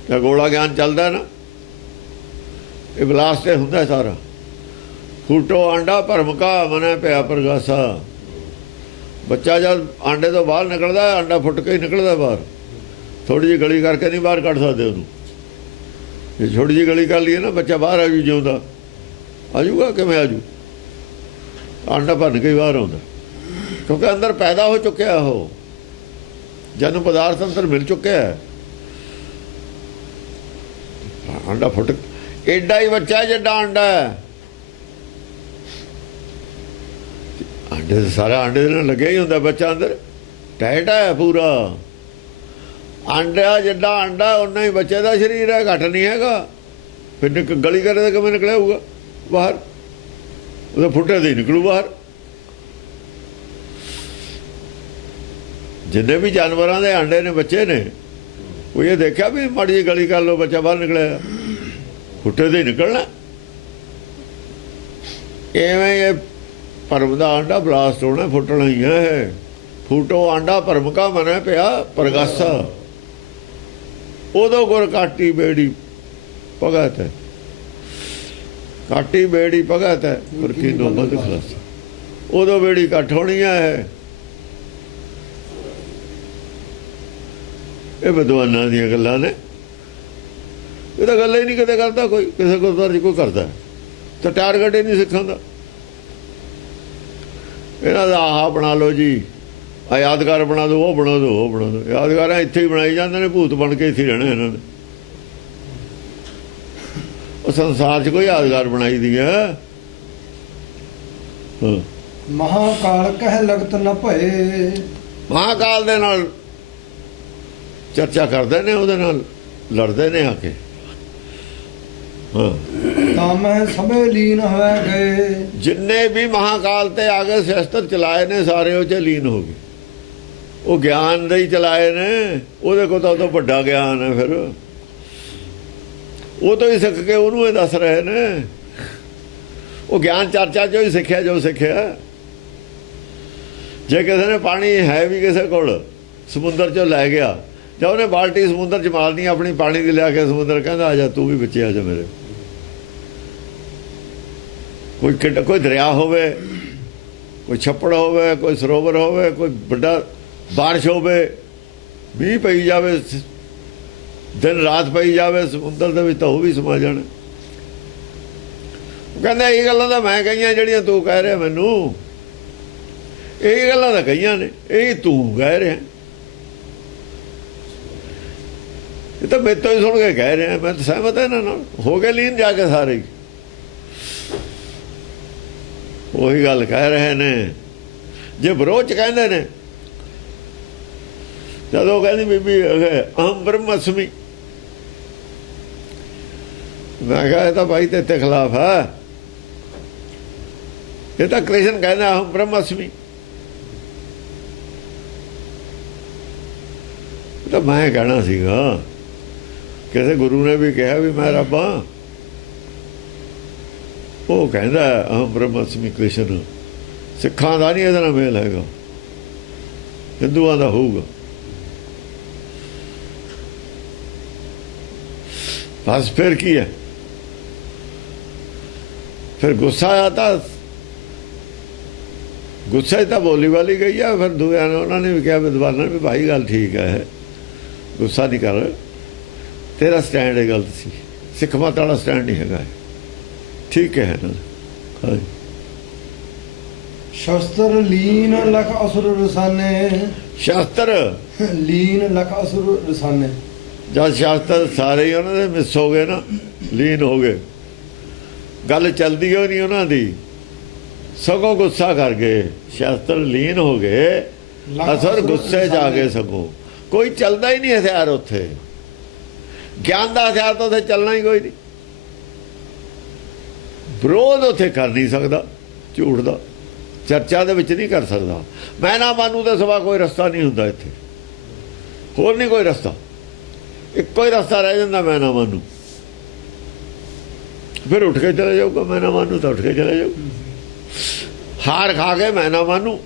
ਤਾਂ ਗੋਲਾ ਗਿਆਨ ਚੱਲਦਾ ਨਾ, ਇਹ ਬਲਾਸਟ ਤੇ ਹੁੰਦਾ ਸਾਰਾ। ਫੂਟੋ ਆਂਡਾ ਭਰਮਕਾ ਮਨੇ ਪਿਆ ਪ੍ਰਗਾਸਾ। ਬੱਚਾ ਜਦ ਆਂਡੇ ਤੋਂ ਬਾਹਰ ਨਿਕਲਦਾ, ਆਂਡਾ ਫੁੱਟ ਕੇ ਹੀ ਨਿਕਲਦਾ ਬਾਹਰ, ਥੋੜੀ ਜਿਹੀ ਗਲੀ ਕਰਕੇ ਨਹੀਂ ਬਾਹਰ ਕੱਢ ਸਕਦੇ ਉਹਨੂੰ। ਜੇ ਛੋਟੀ ਜਿਹੀ ਗਲੀ ਕਰ ਲਈਏ ਨਾ, ਬੱਚਾ ਬਾਹਰ ਆਜੂ, ਜਿਉਂਦਾ ਆਜੂਗਾ, ਕਿਵੇਂ ਆਜੂ? ਆਂਡਾ ਭਰਨ ਕੇ ਹੀ ਬਾਹਰ ਆਉਂਦਾ, ਕਿਉਂਕਿ ਅੰਦਰ ਪੈਦਾ ਹੋ ਚੁੱਕਿਆ, ਉਹ ਜਨਮ ਪਦਾਰਥ ਅੰਦਰ ਮਿਲ ਚੁੱਕਿਆ। ਆਂਡਾ ਫੁੱਟ ਏਡਾ ਹੀ ਬੱਚਾ ਜਿੱਡਾ ਆਂਡਾ ਹੈ। ਆਂਡੇ ਸਾਰਾ ਆਂਡੇ ਦੇ ਨਾਲ ਲੱਗਿਆ ਹੀ ਹੁੰਦਾ ਬੱਚਾ, ਅੰਦਰ ਟਾਈਟ ਹੈ ਪੂਰਾ। ਆਂਡਾ ਜਿੱਡਾ ਆਂਡਾ ਉਨਾ ਹੀ ਬੱਚੇ ਦਾ ਸਰੀਰ ਹੈ, ਘੱਟ ਨਹੀਂ ਹੈਗਾ। ਫਿਰ ਗਲੀ ਕਰੇ ਤਾਂ ਕਿਵੇਂ ਨਿਕਲਿਆ ਹੋਊਗਾ ਬਾਹਰ? ਉਹਦਾ ਫੁੱਟੇ ਦੇ ਨਿਕਲੂ ਬਾਹਰ। ਜਿੰਨੇ ਵੀ ਜਾਨਵਰਾਂ ਦੇ ਆਂਡੇ ਨੇ, ਬੱਚੇ ਨੇ, ਉਹ ਇਹ ਦੇਖਿਆ ਵੀ ਮਾੜੀ ਜਿਹੀ ਗਲੀ ਕਰ ਲਓ, ਬੱਚਾ ਬਾਹਰ ਨਿਕਲਿਆ, ਫੁੱਟੇ ਦੇ ਨਿਕਲਣਾ। ਐਵੇਂ ਇਹ ਭਰਮ ਦਾ ਆਂਡਾ ਬਲਾਸਟ ਹੋਣਾ, ਫੁੱਟਣਾ ਹੀ ਹੈ। ਫੂਟੋ ਆਂਡਾ ਭਰਮਕਾ ਮਨੇ ਪਿਆ ਪ੍ਰਗਾਸਾ। ਉਦੋਂ ਗੁਰ ਕਾਟੀ ਬੇੜੀ ਭਗਤ ਹੈ, ਕਾਟੀ ਬੇੜੀ ਭਗਤ ਹੈ, ਪਰ ਕੀਨੋ ਬੰਦ ਖਲਾਸਾ। ਉਦੋਂ ਬੇੜੀ ਘੱਟ ਹੋਣੀ ਹੈ। ਇਹ ਵਿਦਵਾਨਾਂ ਦੀਆਂ ਗੱਲਾਂ ਨੇ, ਇਹ ਤਾਂ ਗੱਲ ਹੀ ਨਹੀਂ ਕਿਤੇ ਕਰਦਾ ਕੋਈ। ਕਿਸੇ ਗੁਰਦੁਆਰੇ 'ਚ ਕੋਈ ਕਰਦਾ ਤਾਂ ਟਾਰਗੇਟ ਹੀ ਨਹੀਂ ਸਿੱਖਾਂ ਦਾ। ਇਹਨਾਂ ਦਾ ਆਹ ਬਣਾ ਲਓ ਜੀ, ਆ ਯਾਦਗਾਰ ਬਣਾ ਦਿਓ, ਉਹ ਬਣਾ ਦਿਓ, ਉਹ ਬਣਾ ਦਿਓ। ਯਾਦਗਾਰਾਂ ਇੱਥੇ ਹੀ ਬਣਾਈ ਜਾਂਦੇ ਨੇ, ਭੂਤ ਬਣ ਕੇ ਇੱਥੇ ਹੀ ਰਹਿਣਾ ਇਹਨਾਂ ਨੇ। ਉਹ ਸੰਸਾਰ 'ਚ ਕੋਈ ਯਾਦਗਾਰ ਬਣਾਈ ਦੀ ਹੈ? ਮਹਾਕਾਲ ਕਹਿ ਲਗਤ ਨ ਭਏ। ਮਹਾਕਾਲ ਦੇ ਨਾਲ ਚਰਚਾ ਕਰਦੇ ਨੇ, ਉਹਦੇ ਨਾਲ ਲੜਦੇ ਨੇ ਆ ਕੇ। ਤਾਂ ਮੈਂ ਸਭੇ ਲੀਨ ਹੋਏ ਗਏ। ਜਿੰਨੇ ਵੀ ਮਹਾਕਾਲ ਤੇ ਆ ਕੇ ਸ਼ਸਤਰ ਚਲਾਏ ਨੇ, ਸਾਰੇ ਉਹ 'ਚ ਲੀਨ ਹੋ ਗਏ। ਉਹ ਗਿਆਨ ਦੇ ਹੀ ਚਲਾਏ ਨੇ, ਉਹਦੇ ਕੋਲ ਤਾਂ ਉਹ ਤੋਂ ਵੱਡਾ ਗਿਆਨ ਹੈ। ਫਿਰ ਉਹ ਤੋਂ ਹੀ ਸਿੱਖ ਕੇ ਉਹਨੂੰ ਇਹ ਦੱਸ ਰਹੇ ਨੇ। ਉਹ ਗਿਆਨ ਚਰਚਾ 'ਚੋਂ ਹੀ ਸਿੱਖਿਆ ਜੋ ਸਿੱਖਿਆ। ਜੇ ਕਿਸੇ ਨੇ ਪਾਣੀ ਹੈ ਵੀ ਕਿਸੇ ਕੋਲ, ਸਮੁੰਦਰ 'ਚੋਂ ਲੈ ਗਿਆ, ਜਾਂ ਉਹਨੇ ਬਾਲਟੀ ਸਮੁੰਦਰ 'ਚ ਮਾਰਨੀ ਆਪਣੀ ਪਾਣੀ ਦੀ, ਲਿਆ ਕੇ ਸਮੁੰਦਰ ਕਹਿੰਦਾ ਆ ਜਾ ਤੂੰ ਵੀ ਵਿੱਚੇ ਆ ਜਾ ਮੇਰੇ। ਕੋਈ ਦਰਿਆ ਹੋਵੇ, ਕੋਈ ਛੱਪੜ ਹੋਵੇ, ਕੋਈ ਸਰੋਵਰ ਹੋਵੇ, ਕੋਈ ਵੱਡਾ ਬਾਰਿਸ਼ ਹੋਵੇ, ਮੀਂਹ ਪਈ ਜਾਵੇ, ਦਿਨ ਰਾਤ ਪਈ ਜਾਵੇ, ਸਮੁੰਦਰ ਦੇ ਵਿੱਚ ਤਾਂ ਉਹ ਵੀ ਸਮਾ ਜਾਣਾ। ਕਹਿੰਦਾ ਇਹ ਗੱਲਾਂ ਤਾਂ ਮੈਂ ਕਹੀਆਂ ਜਿਹੜੀਆਂ ਤੂੰ ਕਹਿ ਰਿਹਾ ਮੈਨੂੰ, ਇਹ ਗੱਲਾਂ ਤਾਂ ਕਹੀਆਂ ਨੇ, ਇਹ ਤੂੰ ਕਹਿ ਰਿਹਾ। ਇਹ ਤਾਂ ਮੇਰੇ ਤੋਂ ਹੀ ਸੁਣ ਕੇ ਕਹਿ ਰਿਹਾ, ਮੈਂ ਤਾਂ ਸਹਿਮਤ ਹਾਂ ਇਹਨਾਂ ਨਾਲ। ਹੋ ਗਏ ਲੀਨ ਜਾ ਕੇ ਸਾਰੇ, ਉਹੀ ਗੱਲ ਕਹਿ ਰਹੇ ਨੇ। ਜੇ ਵਿਰੋਧ 'ਚ ਕਹਿੰਦੇ ਨੇ, ਜਦੋਂ ਕਹਿੰਦੀ ਬੀਬੀ ਅਹਮ ਬ੍ਰਹਮਸਮੀ, ਮੈਂ ਕਿਹਾ ਇਹ ਤਾਂ ਭਾਈ ਤੇਰੇ ਖਿਲਾਫ ਹੈ। ਇਹ ਤਾਂ ਕ੍ਰਿਸ਼ਨ ਕਹਿੰਦਾ ਅਹਮ ਬ੍ਰਹਮਸਮੀ, ਤਾਂ ਮੈਂ ਕਹਿਣਾ ਸੀਗਾ। ਕਿਸੇ ਗੁਰੂ ਨੇ ਵੀ ਕਿਹਾ ਵੀ ਮੈਂ ਰੱਬ ਹਾਂ, ਉਹ ਕਹਿੰਦਾ ਅਹਮ ਬ੍ਰਹਮਸਮੀ ਕ੍ਰਿਸ਼ਨ। ਸਿੱਖਾਂ ਦਾ ਨਹੀਂ ਇਹਦੇ ਨਾਲ ਮੇਲ ਹੈਗਾ, ਹਿੰਦੂਆਂ ਦਾ ਹੋਊਗਾ। ਬਸ ਫਿਰ ਕੀ ਹੈ? ਫਿਰ ਗੁੱਸਾ ਆਇਆ ਤਾਂ ਗੁੱਸੇ ਤਾਂ ਬੋਲੀ ਵਾਲੀ ਗਈ ਆ। ਫਿਰ ਦੂਜਿਆਂ ਨੇ, ਉਹਨਾਂ ਨੇ ਵੀ ਕਿਹਾ, ਵਿਦਵਾਨਾਂ ਨੇ ਵੀ ਭਾਈ ਗੱਲ ਠੀਕ ਹੈ, ਗੁੱਸਾ ਨਹੀਂ ਕਰ, ਤੇਰਾ ਸਟੈਂਡ ਇਹ ਗਲਤ ਸੀ, ਸਿੱਖ ਮਤ ਵਾਲਾ ਸਟੈਂਡ ਨਹੀਂ ਹੈਗਾ, ਠੀਕ ਹੈ ਨਾ। ਸ਼ਸਤਰ ਲੀਨ ਲਖ ਅਸੁਰ ਰਸਾਨੇ। ਸ਼ਾਸਤਰ ਲੀਨ ਲਖ ਅਸੁਰ ਰਸਾਨੇ। ਜਦ ਸ਼ਾਸਤਰ ਸਾਰੇ ਹੀ ਉਹਨਾਂ ਦੇ ਮਿਸ ਹੋ ਗਏ ਨਾ, ਲੀਨ ਹੋ ਗਏ, ਗੱਲ ਚੱਲਦੀ ਹੋ ਨਹੀਂ ਉਹਨਾਂ ਦੀ, ਸਗੋਂ ਗੁੱਸਾ ਕਰ ਗਏ। ਸ਼ਾਸਤਰ ਲੀਨ ਹੋ ਗਏ, ਅਸਰ ਗੁੱਸੇ ਜਾ ਕੇ ਸਗੋਂ ਕੋਈ ਚੱਲਦਾ ਹੀ ਨਹੀਂ ਹਥਿਆਰ ਉੱਥੇ। ਗਿਆਨ ਦਾ ਹਥਿਆਰ ਤਾਂ ਉੱਥੇ ਚੱਲਣਾ ਹੀ ਕੋਈ ਨਹੀਂ। ਵਿਰੋਧ ਉੱਥੇ ਕਰ ਨਹੀਂ ਸਕਦਾ, ਝੂਠ ਦਾ ਚਰਚਾ ਦੇ ਵਿੱਚ ਨਹੀਂ ਕਰ ਸਕਦਾ। ਮੈਂ ਨਾ ਮਾਨੂੰ ਦੇ ਸਿਵਾ ਕੋਈ ਰਸਤਾ ਨਹੀਂ ਹੁੰਦਾ ਇੱਥੇ, ਹੋਰ ਨਹੀਂ ਕੋਈ ਰਸਤਾ। ਇੱਕੋ ਹੀ ਰਸਤਾ ਰਹਿ ਜਾਂਦਾ, ਮੈਂ ਨਾ ਮਾਨੂੰ। ਫਿਰ ਉੱਠ ਕੇ ਚਲੇ ਜਾਊਗਾ। ਮੈਂ ਨਾ ਮੰਨੂ ਤਾਂ ਉੱਠ ਕੇ ਚਲੇ ਜਾਊ। ਹਾਰ ਖਾ ਕੇ ਮੈਂ ਨਾ ਮੰਨੂ,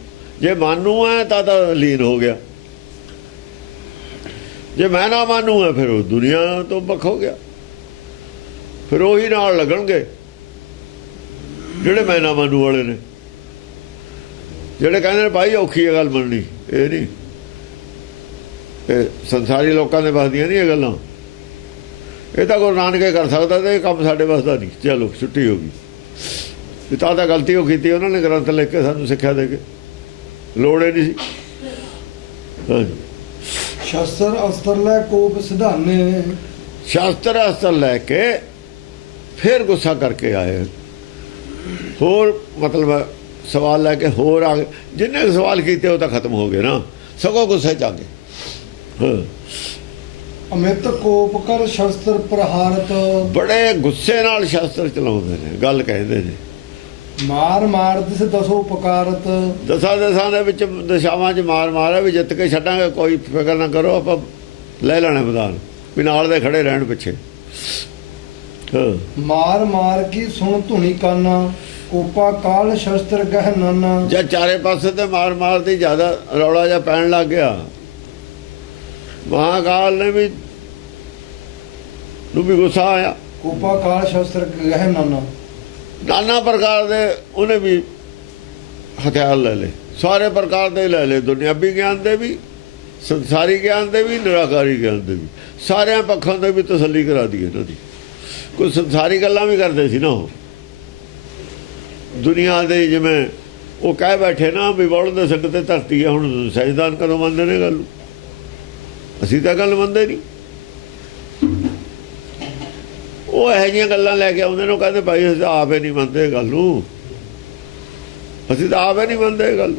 ਜੇ ਮੰਨੂ ਹੈ ਤਾਂ ਲੀਨ ਹੋ ਗਿਆ, ਜੇ ਮੈਂ ਨਾ ਮੰਨੂ ਹੈ ਫਿਰ ਉਹ ਦੁਨੀਆ ਤੋਂ ਵੱਖ ਹੋ ਗਿਆ। ਫਿਰ ਉਹੀ ਨਾਲ ਲੱਗਣਗੇ ਜਿਹੜੇ ਮੈਂ ਨਾ ਮੰਨੂ ਵਾਲੇ ਨੇ, ਜਿਹੜੇ ਕਹਿੰਦੇ ਨੇ ਭਾਈ ਔਖੀ ਹੈ ਗੱਲ ਮੰਨਣੀ। ਇਹ ਨਹੀਂ, ਇਹ ਸੰਸਾਰੀ ਲੋਕਾਂ ਦੇ ਵੱਸਦੀਆਂ ਨਹੀਂ ਇਹ ਗੱਲਾਂ। ਇਹ ਤਾਂ ਗੁਰੂ ਨਾਨਕ ਕਰ ਸਕਦਾ ਤੇ ਇਹ ਕੰਮ ਸਾਡੇ ਵੱਸ ਦਾ ਨਹੀਂ। ਚਲੋ ਛੁੱਟੀ ਹੋ ਗਈ। ਤਾਂ ਗਲਤੀ ਉਹ ਕੀਤੀ ਉਹਨਾਂ ਨੇ, ਗ੍ਰੰਥ ਲਿਖ ਕੇ ਸਾਨੂੰ ਸਿੱਖਿਆ ਦੇ ਕੇ, ਲੋੜ ਹੀ ਨਹੀਂ ਸੀ। ਹਾਂਜੀ, ਸ਼ਸਤਰ ਅਸਤਰ ਲੈ ਕੋਪ ਸਿਧਾਨੇ। ਸ਼ਾਸਤਰ ਅਸਤਰ ਲੈ ਕੇ ਫਿਰ ਗੁੱਸਾ ਕਰਕੇ ਆਏ। ਹੋਰ ਮਤਲਬ ਸਵਾਲ ਲੈ ਕੇ ਹੋਰ ਆ ਗਏ। ਜਿੰਨੇ ਸਵਾਲ ਕੀਤੇ ਉਹ ਤਾਂ ਖਤਮ ਹੋ ਗਏ ਨਾ, ਸਗੋਂ ਗੁੱਸੇ ਚ ਆ ਗਏ। ਹਾਂ, ਅਮਿਤ ਕੋਪ ਕਰ ਸ਼ਸਤਰ ਪ੍ਰਹਾਰਤ। ਬੜੇ ਗੁੱਸੇ ਨਾਲ ਸ਼ਾਸਤਰ ਚਲਾਉਂਦੇ ਨੇ, ਗੱਲ ਕਹਿੰਦੇ ਨੇ। ਮਾਰ ਮਾਰ ਦਿਸ ਦਸੋ ਪਕਾਰਤ। ਦਸਾਂ ਦੇ ਵਿੱਚ ਦਿਸ਼ਾਵਾਂ 'ਚ ਮਾਰ ਮਾਰਿਆ ਵੀ ਜਿੱਤ ਕੇ ਛੱਡਾਂਗੇ, ਕੋਈ ਫਿਕਰ ਨਾ ਕਰੋ, ਆਪਾਂ ਲੈ ਲੈਣਾ ਮੈਦਾਨ, ਵੀ ਨਾਲ ਦੇ ਖੜੇ ਰਹਿਣ ਪਿੱਛੇ। ਹਾਂ, ਮਾਰ ਮਾਰ ਕੀ ਸੁਣ ਧੁਨੀ ਕਾਨਾ, ਕੋਪਾ ਕਾਲ ਸ਼ਸਤਰ ਗਹਿ ਨਾਨਾ। ਜਾਂ ਚਾਰੇ ਪਾਸੇ ਤੇ ਮਾਰ ਮਾਰ ਦੀ ਜ਼ਿਆਦਾ ਰੌਲਾ ਜਿਹਾ ਪੈਣ ਲੱਗ ਗਿਆ। ਮਹਾਕਾਲ ਨੇ ਵੀ ਨੂੰ ਵੀ ਗੁੱਸਾ ਆਇਆ। ਕੋਪਾ ਕਾਲ ਸ਼ਸਤਰ ਗਹਿ ਨਾਨਾ। ਨਾਨਾ ਪ੍ਰਕਾਰ ਦੇ ਉਹਨੇ ਵੀ ਹਥਿਆਰ ਲੈ ਲਏ, ਸਾਰੇ ਪ੍ਰਕਾਰ ਦੇ ਲੈ ਲਏ, ਦੁਨਿਆਵੀ ਗਿਆਨ ਦੇ ਵੀ, ਸੰਸਾਰੀ ਗਿਆਨ ਦੇ ਵੀ, ਨਿਰਾਕਾਰੀ ਗਿਆਨ ਦੇ ਵੀ, ਸਾਰਿਆਂ ਪੱਖਾਂ ਦੇ ਵੀ ਤਸੱਲੀ ਕਰਾ ਦੀ ਇਹਨਾਂ ਦੀ। ਕੋਈ ਸੰਸਾਰੀ ਗੱਲਾਂ ਵੀ ਕਰਦੇ ਸੀ ਨਾ ਉਹ ਦੁਨੀਆ ਦੇ, ਜਿਵੇਂ ਉਹ ਕਹਿ ਬੈਠੇ ਨਾ ਵੀ ਵੜ ਦੇ ਸਿੰਘ ਤੇ ਧਰਤੀ ਹੈ। ਹੁਣ ਸਾਇੰਸਦਾਨ ਕਦੋਂ ਮੰਨਦੇ ਨੇ ਗੱਲ? ਅਸੀਂ ਤਾਂ ਗੱਲ ਮੰਨਦੇ ਨਹੀਂ। ਉਹ ਇਹੋ ਜਿਹੀਆਂ ਗੱਲਾਂ ਲੈ ਕੇ ਆਉਂਦੇ ਨੇ, ਉਹ ਕਹਿੰਦੇ ਭਾਈ ਅਸੀਂ ਤਾਂ ਆਪ ਹੀ ਨਹੀਂ ਮੰਨਦੇ ਗੱਲ ਨੂੰ, ਅਸੀਂ ਤਾਂ ਆਪ ਹੀ ਨਹੀਂ ਮੰਨਦੇ ਗੱਲ।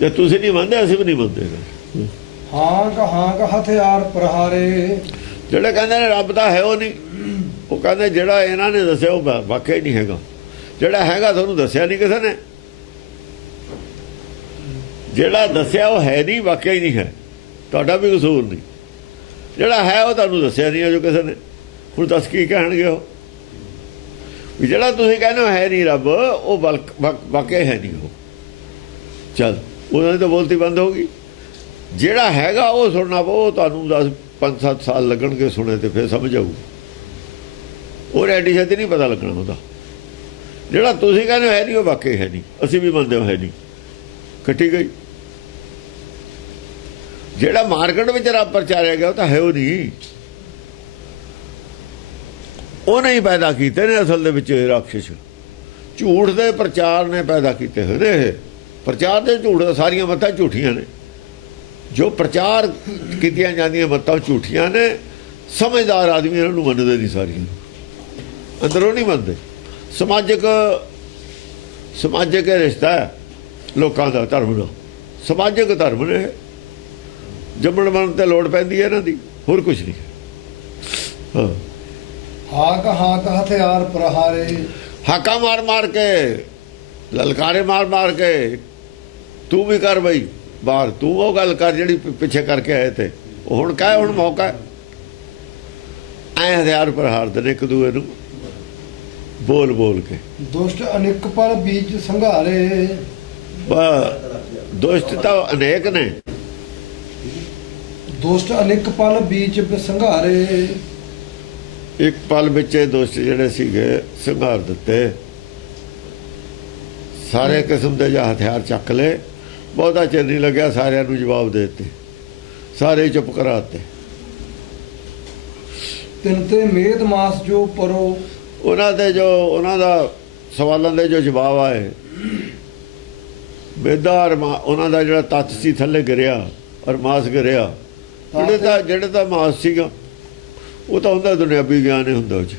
ਜੇ ਤੁਸੀਂ ਨਹੀਂ ਮੰਨਦੇ ਅਸੀਂ ਵੀ ਨਹੀਂ ਮੰਨਦੇ। ਹਾਂ ਹਥਿਆਰ ਪ੍ਰਹਾਰੇ। ਜਿਹੜੇ ਕਹਿੰਦੇ ਨੇ ਰੱਬ ਤਾਂ ਹੈ ਉਹ ਨਹੀਂ, ਉਹ ਕਹਿੰਦੇ ਜਿਹੜਾ ਇਹਨਾਂ ਨੇ ਦੱਸਿਆ ਉਹ ਵਾਕਿਆ ਹੀ ਨਹੀਂ ਹੈਗਾ। ਜਿਹੜਾ ਹੈਗਾ ਤੁਹਾਨੂੰ ਦੱਸਿਆ ਨਹੀਂ ਕਿਸੇ ਨੇ, ਜਿਹੜਾ ਦੱਸਿਆ ਉਹ ਹੈ ਨਹੀਂ, ਵਾਕਿਆ ਹੀ ਨਹੀਂ ਹੈ, ਤੁਹਾਡਾ ਵੀ ਕਸੂਰ ਨਹੀਂ। ਜਿਹੜਾ ਹੈ ਉਹ ਤੁਹਾਨੂੰ ਦੱਸਿਆ ਨਹੀਂ ਜੋ ਕਿਸੇ ਨੇ। ਹੁਣ ਦੱਸ ਕੀ ਕਹਿਣਗੇ ਉਹ ਵੀ ਜਿਹੜਾ ਤੁਸੀਂ ਕਹਿੰਦੇ ਹੋ ਹੈ ਨਹੀਂ ਰੱਬ, ਉਹ ਵਾਕਿਆ ਹੈ ਨਹੀਂ ਉਹ। ਚੱਲ ਉਹਨਾਂ ਦੀ ਤਾਂ ਬੋਲਤੀ ਬੰਦ ਹੋ ਗਈ। ਜਿਹੜਾ ਹੈਗਾ ਉਹ ਸੁਣਨਾ ਪਊ, ਤੁਹਾਨੂੰ 5-7 ਸਾਲ ਲੱਗਣਗੇ ਸੁਣੇ ਤੇ ਫਿਰ ਸਮਝ ਆਊ। ਉਹ ਐਡੀ ਛੇਤੀ ਨਹੀਂ ਪਤਾ ਲੱਗਣਾ ਉਹਦਾ। ਜਿਹੜਾ ਤੁਸੀਂ ਕਹਿੰਦੇ ਹੈ ਨਹੀਂ ਉਹ ਵਾਕਿਆ ਹੈ ਨਹੀਂ, ਅਸੀਂ ਵੀ ਮੰਨਦੇ ਹੈ ਨਹੀਂ, ਕੱਟੀ ਗਈ। ਜਿਹੜਾ ਮਾਰਕੀਟ ਵਿੱਚ ਰੱਬ ਪ੍ਰਚਾਰਿਆ ਗਿਆ ਉਹ ਤਾਂ ਹੈ ਉਹ ਨਹੀਂ, ਉਹ ਨਹੀਂ ਪੈਦਾ ਕੀਤੇ ਨੇ ਅਸਲ ਦੇ ਵਿੱਚ ਰਾਖਸ਼। ਝੂਠ ਦੇ ਪ੍ਰਚਾਰ ਨੇ ਪੈਦਾ ਕੀਤੇ ਹੋਏ ਨੇ ਇਹ। ਪ੍ਰਚਾਰ ਦੇ ਝੂਠ ਦਾ ਸਾਰੀਆਂ ਮੱਤਾਂ ਝੂਠੀਆਂ ਨੇ, ਜੋ ਪ੍ਰਚਾਰ ਕੀਤੀਆਂ ਜਾਂਦੀਆਂ ਮੱਤਾਂ ਝੂਠੀਆਂ ਨੇ। ਸਮਝਦਾਰ ਆਦਮੀ ਇਹਨਾਂ ਨੂੰ ਮੰਨਦੇ ਨਹੀਂ, ਸਾਰੀਆਂ ਅੰਦਰੋਂ ਨਹੀਂ ਮੰਨਦੇ। ਸਮਾਜਿਕ ਰਿਸ਼ਤਾ ਹੈ ਲੋਕਾਂ ਦਾ ਧਰਮ ਨਾਲ, ਸਮਾਜਿਕ ਧਰਮ ਨੇ। ਜੰਮਣ ਮਰਨ ਤੇ ਲੋੜ ਪੈਂਦੀ ਹੈ ਇਹਨਾਂ ਦੀ, ਹੋਰ ਕੁਝ ਨਹੀਂ। ਹਾਕ ਹਥਿਆਰ ਪ੍ਰਹਾਰੇ। ਹਾਕਾ ਮਾਰ ਮਾਰ ਕੇ, ਲਲਕਾਰੇ ਮਾਰ ਮਾਰ ਕੇ, ਤੂੰ ਵੀ ਕਰ ਬਈ ਬਾਹਰ, ਤੂੰ ਉਹ ਗੱਲ ਕਰ ਜਿਹੜੀ ਪਿੱਛੇ ਕਰਕੇ ਆਏ ਤੇ। ਉਹ ਹੁਣ ਕਾਹ, ਹੁਣ ਮੌਕਾ ਐ ਹਥਿਆਰ ਪ੍ਰਹਾਰਦੇ ਨੇ ਇੱਕ ਦੂਏ ਨੂੰ ਬੋਲ ਬੋਲ ਕੇ। ਦੁਸ਼ਟ ਅਨੇਕ ਪਰ ਬੀਜ ਸੰਘਾਰੇ। ਦੁਸ਼ਟ ਤਾਂ ਅਨੇਕ ਨੇ, ਦੁਸ਼ਟ ਅਨੇਕ ਪਲ ਬੀਚ ਸੰਘਾਰੇ। ਇੱਕ ਪਲ ਵਿੱਚ ਦੁਸ਼ਟ ਜਿਹੜੇ ਸੀਗੇ ਸੰਘਾਰ ਦਿੱਤੇ। ਸਾਰੇ ਕਿਸਮ ਦੇ ਜਾਂ ਹਥਿਆਰ ਚੱਕ ਲਏ, ਬਹੁਤਾ ਚਿਰ ਨਹੀਂ ਲੱਗਿਆ, ਸਾਰਿਆਂ ਨੂੰ ਜਵਾਬ ਦੇ ਦਿੱਤੇ, ਸਾਰੇ ਚੁੱਪ ਕਰਾਤੇ। ਤਿੰਨ ਤੇ ਮੇਦ ਮਾਸ ਜੋ ਪਰੋ। ਉਹਨਾਂ ਦਾ ਸਵਾਲਾਂ ਦੇ ਜੋ ਜਵਾਬ ਆਏ, ਬੇਦਾਰ ਉਹਨਾਂ ਦਾ ਜਿਹੜਾ ਤੱਤ ਸੀ ਥੱਲੇ ਗਿਰਿਆ, ਔਰ ਮਾਸ ਗਿਰਿਆ। ਜਿਹੜੇ ਤਾਂ ਮਾਸ ਸੀਗਾ ਉਹ ਤਾਂ ਹੁੰਦਾ ਦੁਨਿਆਵੀ ਗਿਆਨ ਹੀ ਹੁੰਦਾ, ਉਹ 'ਚ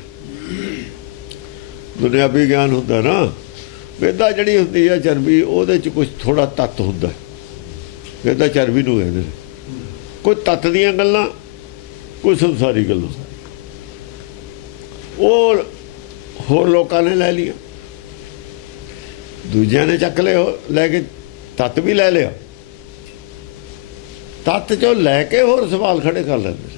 ਦੁਨਿਆਵੀ ਗਿਆਨ ਹੁੰਦਾ ਨਾ। ਵੇਦਾ ਜਿਹੜੀ ਹੁੰਦੀ ਹੈ ਚਰਬੀ, ਉਹਦੇ 'ਚ ਕੁਝ ਥੋੜਾ ਤੱਤ ਹੁੰਦਾ। ਵੇਦਾ ਚਰਬੀ ਨੂੰ ਕਹਿੰਦੇ ਨੇ, ਕੋਈ ਤੱਤ ਦੀਆਂ ਗੱਲਾਂ, ਕੋਈ ਸੰਸਾਰੀ ਗੱਲਾਂ। ਉਹ ਹੋਰ ਲੋਕਾਂ ਨੇ ਲੈ ਲਿਆ, ਦੂਜਿਆਂ ਨੇ ਚੱਕ ਲਏ, ਲੈ ਕੇ ਤੱਤ ਵੀ ਲੈ ਲਿਆ। ਤੱਤ ਚੋਂ ਲੈ ਕੇ ਹੋਰ ਸਵਾਲ ਖੜੇ ਕਰ ਲੈਂਦੇ।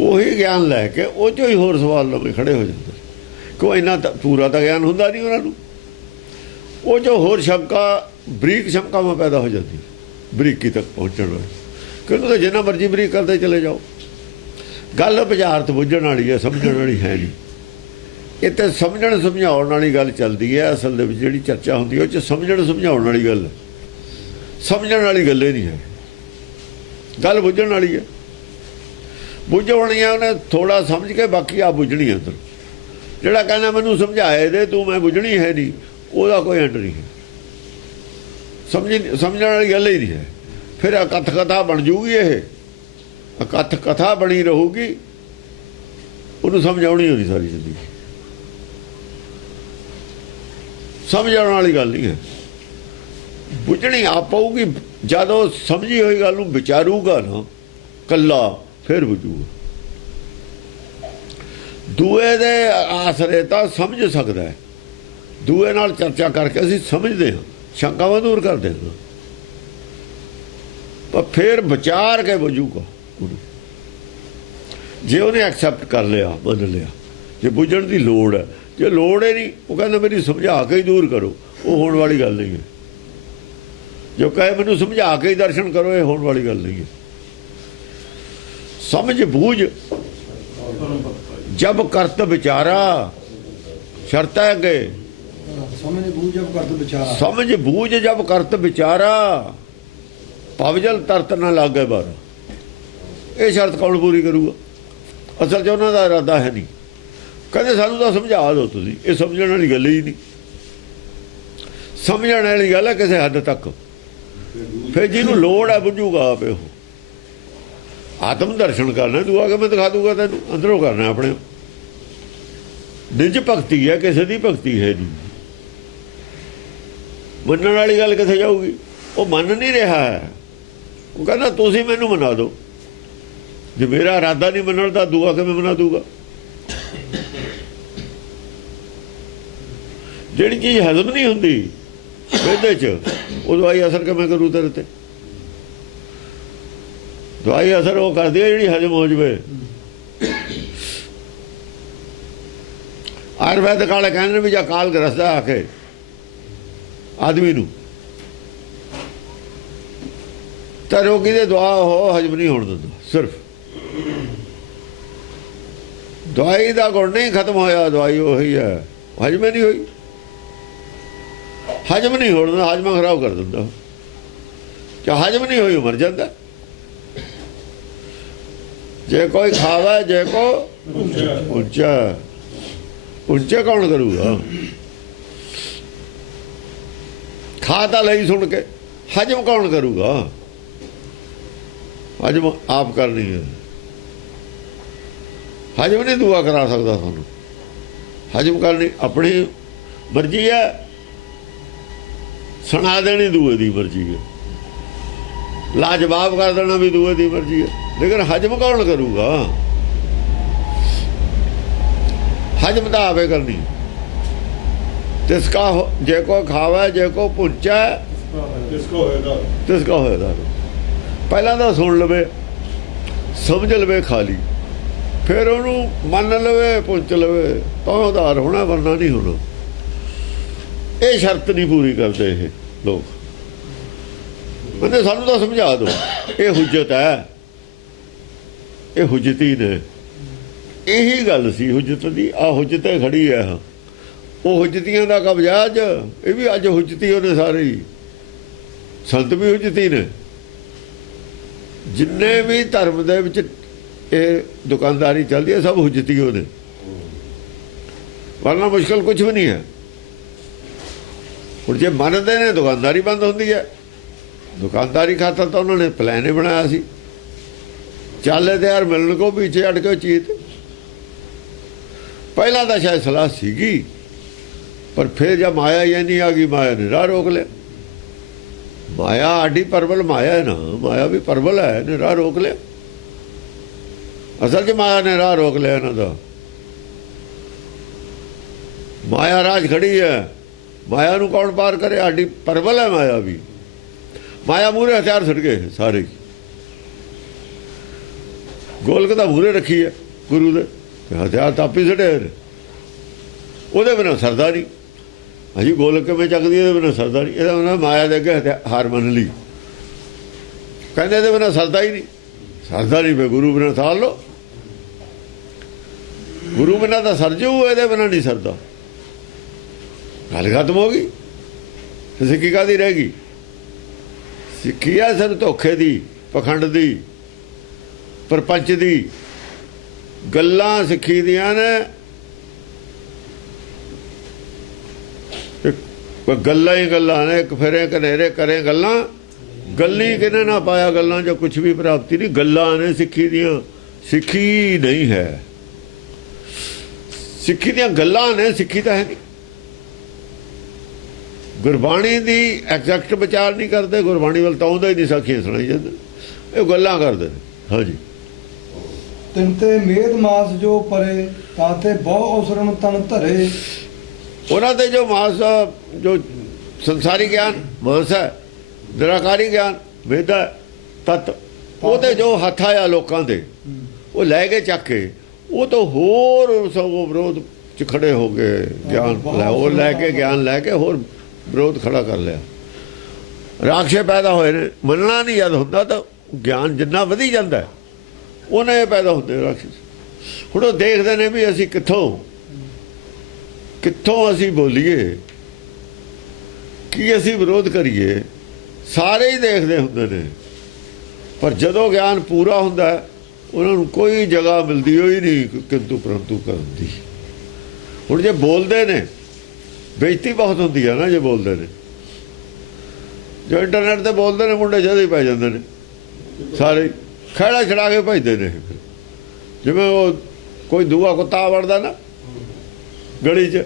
ਉਹੀ ਗਿਆਨ ਲੈ ਕੇ ਉਹ 'ਚੋਂ ਹੀ ਹੋਰ ਸਵਾਲ ਨਵੇਂ ਖੜੇ ਹੋ ਜਾਂਦੇ। ਕਿਉਂ ਇੰਨਾ ਤਾਂ ਪੂਰਾ ਤਾਂ ਗਿਆਨ ਹੁੰਦਾ ਨਹੀਂ ਉਹਨਾਂ ਨੂੰ, ਉਹ 'ਚੋਂ ਹੋਰ ਸ਼ੰਕਾ, ਬਰੀਕ ਸ਼ੰਕਾਵਾਂ ਪੈਦਾ ਹੋ ਜਾਂਦੀ, ਬਰੀਕੀ ਤੱਕ ਪਹੁੰਚਣ ਵਾਲੀ। ਕਿਉਂਕਿ ਤਾਂ ਜਿੰਨਾ ਮਰਜ਼ੀ ਬਰੀਕ ਕਰਦੇ ਚਲੇ ਜਾਓ, ਗੱਲ ਬੁਝਾਰਤ ਬੁੱਝਣ ਵਾਲੀ ਹੈ, ਸਮਝਣ ਵਾਲੀ ਹੈ ਨਹੀਂ। ਇਹ ਤਾਂ ਸਮਝਣ ਸਮਝਾਉਣ ਵਾਲੀ ਗੱਲ ਚੱਲਦੀ ਹੈ। ਅਸਲ ਦੇ ਵਿੱਚ ਜਿਹੜੀ ਚਰਚਾ ਹੁੰਦੀ ਹੈ ਉਹ 'ਚ ਸਮਝਣ ਸਮਝਾਉਣ ਵਾਲੀ ਗੱਲ ਹੈ, ਸਮਝਣ ਵਾਲੀ ਗੱਲ ਹੀ ਨਹੀਂ ਹੈ। ਗੱਲ ਬੁੱਝਣ ਵਾਲੀ ਹੈ, ਬੁੱਝਣੀ ਹੈ ਉਹਨੇ ਥੋੜਾ ਸਮਝ ਕੇ, ਬਾਕੀ ਆ ਬੁੱਝਣੀ ਅੰਦਰ। ਜਿਹੜਾ ਕਹਿੰਦਾ ਮੈਨੂੰ ਸਮਝਾਏ ਦੇ ਤੂੰ, ਮੈਂ ਬੁੱਝਣੀ ਹੈ ਨਹੀਂ, ਉਹਦਾ ਕੋਈ ਐਂਡ ਨਹੀਂ ਹੈ। ਸਮਝਣ ਵਾਲੀ ਗੱਲ ਹੀ ਨਹੀਂ ਹੈ। ਫਿਰ ਅਕਥ ਕਥਾ ਬਣ ਜੂਗੀ, ਇਹ ਅਕਥ ਕਥਾ ਬਣੀ ਰਹੂਗੀ, ਉਹਨੂੰ ਸਮਝਾਉਣੀ ਹੋਣੀ ਸਾਰੀ ਜ਼ਿੰਦਗੀ। ਸਮਝਣ ਵਾਲੀ ਗੱਲ ਨਹੀਂ ਹੈ, ਬੁੱਝਣੀ ਆਪ ਪਊਗੀ। ਜਦੋਂ ਸਮਝੀ ਹੋਈ ਗੱਲ ਨੂੰ ਵਿਚਾਰੂਗਾ ਨਾ ਕੱਲਾ, ਫਿਰ ਬੁੱਝੂਗਾ। ਦੂਏ ਦੇ ਆਸਰੇ ਤਾਂ ਸਮਝ ਸਕਦਾ ਹੈ, ਦੂਏ ਨਾਲ ਚਰਚਾ ਕਰਕੇ ਅਸੀਂ ਸਮਝਦੇ ਹਾਂ, ਸ਼ੰਕਾਵਾਂ ਦੂਰ ਕਰਦੇ ਹਾਂ, ਪਰ ਫਿਰ ਵਿਚਾਰ ਕੇ ਬੁੱਝੂਗਾ। ਜੇ ਉਹਨੇ ਐਕਸੈਪਟ ਕਰ ਲਿਆ, ਮੰਨ ਲਿਆ, ਜੇ ਬੁੱਝਣ ਦੀ ਲੋੜ ਹੈ, ਜੇ ਲੋੜ ਹੀ ਨਹੀਂ, ਉਹ ਕਹਿੰਦਾ ਮੇਰੀ ਸਮਝਾ ਕੇ ਹੀ ਦੂਰ ਕਰੋ, ਉਹ ਹੋਣ ਵਾਲੀ ਗੱਲ ਨਹੀਂ ਹੈ। ਜੋ ਕਹੇ ਮੈਨੂੰ ਸਮਝਾ ਕੇ ਹੀ ਦਰਸ਼ਨ ਕਰੋ, ਇਹ ਹੋਣ ਵਾਲੀ ਗੱਲ ਨਹੀਂ ਹੈ। ਸਮਝ ਬੂਝ ਜਬ ਕਰਤ ਵਿਚਾਰਾ, ਸ਼ਰਤ ਹੈ ਅੱਗੇ, ਸਮਝ ਬੂਝ ਜਬ ਕਰਤ ਵਿਚਾਰਾ, ਸਮਝ ਬੂਝ ਜਬ ਕਰਤ ਵਿਚਾਰਾ, ਪਵਜਲ ਤਰਤ ਨਾ ਲਾਗੇ ਬਾਰਾ। ਇਹ ਸ਼ਰਤ ਕੌਣ ਪੂਰੀ ਕਰੂਗਾ? ਅਸਲ 'ਚ ਉਹਨਾਂ ਦਾ ਇਰਾਦਾ ਹੈ ਨਹੀਂ। ਕਹਿੰਦੇ ਸਾਨੂੰ ਤਾਂ ਸਮਝਾ ਦਿਓ ਤੁਸੀਂ, ਇਹ ਸਮਝਣ ਵਾਲੀ ਗੱਲ ਹੀ ਨਹੀਂ। ਸਮਝਣ ਵਾਲੀ ਗੱਲ ਹੈ ਕਿਸੇ ਹੱਦ ਤੱਕ, ਫਿਰ ਜਿਹਨੂੰ ਲੋੜ ਹੈ ਬੁੱਝੂਗਾ ਆਪੇ। ਉਹ ਆਤਮ ਦਰਸ਼ਨ ਕਰਨਾ, ਤੂੰ ਆ ਕੇ ਮੈਂ ਦਿਖਾ ਦੂੰਗਾ ਤੈਨੂੰ, ਅੰਦਰੋਂ ਕਰਨਾ ਆਪਣੇ। ਨਿਜ ਭਗਤੀ ਹੈ, ਕਿਸੇ ਦੀ ਭਗਤੀ ਹੈ ਨਹੀਂ। ਮੰਨਣ ਵਾਲੀ ਗੱਲ ਕਿੱਥੇ ਜਾਊਗੀ? ਉਹ ਮੰਨ ਨਹੀਂ ਰਿਹਾ ਹੈ, ਉਹ ਕਹਿੰਦਾ ਤੁਸੀਂ ਮੈਨੂੰ ਮਨਾ ਦਿਓ। ਜੇ ਮੇਰਾ ਇਰਾਦਾ ਨਹੀਂ ਮੰਨਣ ਦਾ, ਦੂਆ ਕਿਵੇਂ ਮਨਾ ਦੂਗਾ? ਜਿਹੜੀ ਚੀਜ਼ ਹਜ਼ਮ ਨਹੀਂ ਹੁੰਦੀ ਇਹਦੇ 'ਚ, ਉਹ ਦਵਾਈ ਅਸਰ ਕਿਵੇਂ ਕਰੂ ਤੇਰੇ ਤੇ? ਦਵਾਈ ਅਸਰ ਉਹ ਕਰਦੀ ਹੈ ਜਿਹੜੀ ਹਜ਼ਮ ਹੋ ਜਾਵੇ। ਆਯੁਰਵੈਦਿਕ ਵਾਲੇ ਕਹਿੰਦੇ ਵੀ ਜਾਂ ਕਾਲ ਗ੍ਰਸਦਾ ਆ ਕੇ ਆਦਮੀ ਨੂੰ, ਤਾਂ ਰੋਗੀ ਦੇ ਦਵਾ ਉਹ ਹਜ਼ਮ ਨਹੀਂ ਹੋਣ ਦਿੰਦਾ। ਸਿਰਫ ਦਵਾਈ ਦਾ ਗੁਣ ਨਹੀਂ ਖਤਮ ਹੋਇਆ, ਦਵਾਈ ਉਹੀ ਹੈ, ਹਜ਼ਮ ਨਹੀਂ ਹੋਈ, ਹਜ਼ਮ ਨਹੀਂ ਹੋਣ ਦਿੰਦਾ, ਹਜ਼ਮ ਖਰਾਬ ਕਰ ਦਿੰਦਾ। ਜੇ ਹਜ਼ਮ ਨਹੀਂ ਹੋਈ ਮਰ ਜਾਂਦਾ। ਜੇ ਕੋਈ ਖਾਵਾ, ਜੇ ਕੋ ਉੱਚਾ, ਉੱਚਾ ਕੌਣ ਕਰੂਗਾ? ਖਾ ਤਾਂ ਲਈ ਸੁਣ ਕੇ, ਹਜ਼ਮ ਕੌਣ ਕਰੂਗਾ? ਹਜ਼ਮ ਆਪ ਕਰਨੀ ਹੈ। ਹਜ਼ਮ ਨਹੀਂ ਦੁਆ ਕਰਾ ਸਕਦਾ ਤੁਹਾਨੂੰ, ਹਜ਼ਮ ਕਰਨੀ ਆਪਣੀ ਮਰਜ਼ੀ ਹੈ, ਸੁਣਾ ਦੇਣੀ ਦੂਏ ਦੀ ਮਰਜ਼ੀ ਹੈ, ਲਾਜਵਾਬ ਕਰ ਦੇਣਾ ਵੀ ਦੂਏ ਦੀ ਮਰਜ਼ੀ ਹੈ। ਲੇਕਿਨ ਹਜ਼ਮ ਕੌਣ ਕਰੂਗਾ? ਹਜ਼ਮ ਤਾਂ ਆਵੇ ਕਰਨੀ। ਤਿਸਕਾ ਜੇ ਕੋ ਖਾਵੇ, ਜੇ ਕੋ ਪੁੱਛਾ, ਤਿਸਕਾ ਹੋਏਗਾ। ਪਹਿਲਾਂ ਤਾਂ ਸੁਣ ਲਵੇ, ਸਮਝ ਲਵੇ, ਖਾ ਲਈ, ਫਿਰ ਉਹਨੂੰ ਮੰਨ ਲਵੇ, ਪੁੱਛ ਲਵੇ, ਤਾਂ ਉਧਾਰ ਹੋਣਾ, ਵਰਨਾ ਨਹੀਂ ਹੋਣਾ। ਇਹ ਸ਼ਰਤ ਨਹੀਂ ਪੂਰੀ ਕਰਦੇ ਇਹ ਲੋਕ। ਕਹਿੰਦੇ ਸਾਨੂੰ ਤਾਂ ਸਮਝਾ ਦਿਓ, ਇਹ ਹੁਜਤ ਹੈ, ਇਹ ਹੁਜਤੀ ਨੇ। ਇਹੀ ਗੱਲ ਸੀ ਹੁਜਤ ਦੀ। ਆ ਹੁਜਤੇ ਖੜੀ ਹੈ, ਉਹ ਹੁਜਤੀਆਂ ਦਾ ਕਬਜ਼ਾ ਅੱਜ। ਇਹ ਵੀ ਅੱਜ ਹੁਜਤੀ ਉਹਨੇ ਸਾਰੇ ਹੀ, ਸੰਤ ਵੀ ਹੁਜਤੀ ਨੇ। ਜਿੰਨੇ ਵੀ ਧਰਮ ਦੇ ਵਿੱਚ ਇਹ ਦੁਕਾਨਦਾਰੀ ਚੱਲਦੀ ਹੈ, ਸਭ ਹੁਜਤੀ ਉਹਨੇ, ਵਰਨਾ ਮੁਸ਼ਕਲ ਕੁਛ ਵੀ ਨਹੀਂ ਹੈ। ਹੁਣ ਜੇ ਮੰਨਦੇ ਨੇ, ਦੁਕਾਨਦਾਰੀ ਬੰਦ ਹੁੰਦੀ ਹੈ। ਦੁਕਾਨਦਾਰੀ ਖਾਤਰ ਤਾਂ ਉਹਨਾਂ ਨੇ ਪਲਾਨ ਹੀ ਬਣਾਇਆ ਸੀ, ਚਾਲੇ ਤੇ ਯਾਰ ਮਿਲਣ ਕੋ ਪਿੱਛੇ ਅੜ ਕੇ ਚੀਤ। ਪਹਿਲਾਂ ਤਾਂ ਸ਼ਾਇਦ ਸਲਾਹ ਸੀਗੀ, ਪਰ ਫਿਰ ਜਦ ਮਾਇਆ ਇਹ ਨਹੀਂ ਆ ਗਈ, ਮਾਇਆ ਨੇ ਰਾਹ ਰੋਕ ਲਿਆ। ਮਾਇਆ ਆਡੀ ਪਰਵਲ ਮਾਇਆ ਹੈ ਨਾ, ਮਾਇਆ ਵੀ ਪਰਵਲ ਹੈ, ਨੇ ਰਾਹ ਰੋਕ ਲਿਆ। ਅਸਲ 'ਚ ਮਾਇਆ ਨੇ ਰਾਹ ਰੋਕ ਲਿਆ ਇਹਨਾਂ ਦਾ। ਮਾਇਆ ਰਾਜ ਖੜੀ ਹੈ, ਮਾਇਆ ਨੂੰ ਕੌਣ ਪਾਰ ਕਰੇ? ਆਡੀ ਪਰਵਲ ਹੈ ਮਾਇਆ ਵੀ। ਮਾਇਆ ਮੂਹਰੇ ਹਥਿਆਰ ਛੱਡ ਗਏ ਸਾਰੇ। ਗੋਲਕ ਤਾਂ ਮੂਹਰੇ ਰੱਖੀ ਹੈ ਗੁਰੂ ਦੇ, ਹਥਿਆਰ ਤਾਂ ਆਪੇ ਛੱਡੇ ਨੇ, ਉਹਦੇ ਬਿਨਾਂ ਸਰਦਾ ਨਹੀਂ। ਅਜੀ ਗੋਲਕ ਕਿਵੇਂ ਚੱਕਦੀ, ਇਹਦੇ ਬਿਨਾਂ ਸਰਦਾ ਨਹੀਂ। ਇਹਦਾ ਉਹਨਾਂ ਮਾਇਆ ਦੇ ਅੱਗੇ ਹਾਰ ਮੰਨ ਲਈ, ਕਹਿੰਦੇ ਇਹਦੇ ਬਿਨਾਂ ਸਰਦਾ ਹੀ ਨਹੀਂ, ਸਰਦਾ ਨਹੀਂ। ਫਿਰ ਗੁਰੂ ਬਿਨਾਂ ਸਾਰ ਲਓ, ਗੁਰੂ ਬਿਨਾਂ ਤਾਂ ਸਰ ਜਾਊ, ਇਹਦੇ ਬਿਨਾਂ ਨਹੀਂ ਸਰਦਾ। ਗੱਲ ਖਤਮ ਹੋ ਗਈ। ਸਿੱਖੀ ਕਾਹਦੀ ਰਹਿ ਗਈ? ਸਿੱਖੀ ਆ ਸਿਰ ਧੋਖੇ ਦੀ, ਪਖੰਡ ਦੀ, ਪਰਪੰਚ ਦੀ। ਗੱਲਾਂ ਸਿੱਖੀ ਦੀਆਂ ਨੇ, ਗੱਲਾਂ ਹੀ ਗੱਲਾਂ ਨੇ। ਇੱਕ ਫੇਰੇ ਘਨੇਰੇ ਕਰੇ ਗੱਲਾਂ, ਗੱਲੀ ਕਿਨੇ ਨਾ ਪਾਇਆ ਗੱਲਾਂ ਜੋ ਕੁਛ ਵੀ ਪ੍ਰਾਪਤੀ ਨਹੀਂ। ਗੱਲਾਂ ਨੇ ਸਿੱਖੀ ਦੀਆਂ, ਸਿੱਖੀ ਨਹੀਂ ਹੈ। ਸਿੱਖੀ ਦੀਆਂ ਗੱਲਾਂ ਨੇ, ਸਿੱਖੀ ਤਾਂ ਹੈ ਨਹੀਂ। ਗੁਰਬਾਣੀ ਦੀ ਐਗਜ਼ੈਕਟ ਵਿਚਾਰ ਨਹੀਂ ਕਰਦੇ, ਗੁਰਬਾਣੀ ਵੱਲ ਤਾਂ ਆਉਂਦਾ ਹੀ ਨਹੀਂ, ਸਾਖੀਆਂ ਸੁਣਾਈ ਜਾਂਦੇ, ਇਹ ਗੱਲਾਂ ਕਰਦੇ ਨੇ। ਹਾਂਜੀ। ਤਿੰਨ ਤੇ ਮੇਦ ਮਾਸ ਜੋ ਪਰੇ, ਤਾਤੇ ਬਹੁ ਅਵਸਰਨ ਤਨ ਧਰੇ। ਉਹਨਾਂ ਦੇ ਜੋ ਮਾਸ, ਜੋ ਸੰਸਾਰੀ ਗਿਆਨ ਮਾਸ ਹੈ, ਨਿਰਾਕਾਰੀ ਗਿਆਨ ਵੇਦਾ ਤਤ, ਉਹਦੇ ਜੋ ਹੱਥ ਆਇਆ ਲੋਕਾਂ ਦੇ, ਉਹ ਲੈ ਕੇ ਚੱਕ ਕੇ, ਉਹ ਤਾਂ ਹੋਰ ਸਗੋਂ ਵਿਰੋਧ ਚ ਖੜੇ ਹੋ ਗਏ। ਗਿਆਨ ਉਹ ਲੈ ਕੇ, ਗਿਆਨ ਲੈ ਕੇ ਹੋਰ ਵਿਰੋਧ ਖੜਾ ਕਰ ਲਿਆ। ਰਾਖਸ਼ੇ ਪੈਦਾ ਹੋਏ ਨੇ। ਮੰਨਣਾ ਨਹੀਂ ਜਦ ਹੁੰਦਾ ਤਾਂ ਗਿਆਨ ਜਿੰਨਾ ਵਧੀ ਜਾਂਦਾ ਉਹਨੇ ਪੈਦਾ ਹੁੰਦੇ ਰਾਖਸ਼। ਹੁਣ ਉਹ ਦੇਖਦੇ ਨੇ ਵੀ ਅਸੀਂ ਕਿੱਥੋਂ ਅਸੀਂ ਬੋਲੀਏ, ਕੀ ਅਸੀਂ ਵਿਰੋਧ ਕਰੀਏ, ਸਾਰੇ ਹੀ ਦੇਖਦੇ ਹੁੰਦੇ ਨੇ। ਪਰ ਜਦੋਂ ਗਿਆਨ ਪੂਰਾ ਹੁੰਦਾ ਉਹਨਾਂ ਨੂੰ ਕੋਈ ਜਗ੍ਹਾ ਮਿਲਦੀ ਹੋਈ ਨਹੀਂ ਕਿੰਤੂ ਪਰੰਤੂ ਕਰਨ ਦੀ। ਹੁਣ ਜੇ ਬੋਲਦੇ ਨੇ, ਬੇਇੱਜ਼ਤੀ ਬਹੁਤ ਹੁੰਦੀ ਹੈ ਨਾ ਜੇ ਬੋਲਦੇ ਨੇ। ਜੋ ਇੰਟਰਨੈਟ ਤੇ ਬੋਲਦੇ ਨੇ ਮੁੰਡੇ ਜਦ ਹੀ ਪੈ ਜਾਂਦੇ ਨੇ, ਸਾਰੇ ਖਹਿੜਾ ਛੜਾ ਕੇ ਭਜਦੇ ਨੇ। ਜਿਵੇਂ ਉਹ ਕੋਈ ਦੂਆ ਕੁੱਤਾ ਵੜਦਾ ਨਾ ਗਲੀ 'ਚ,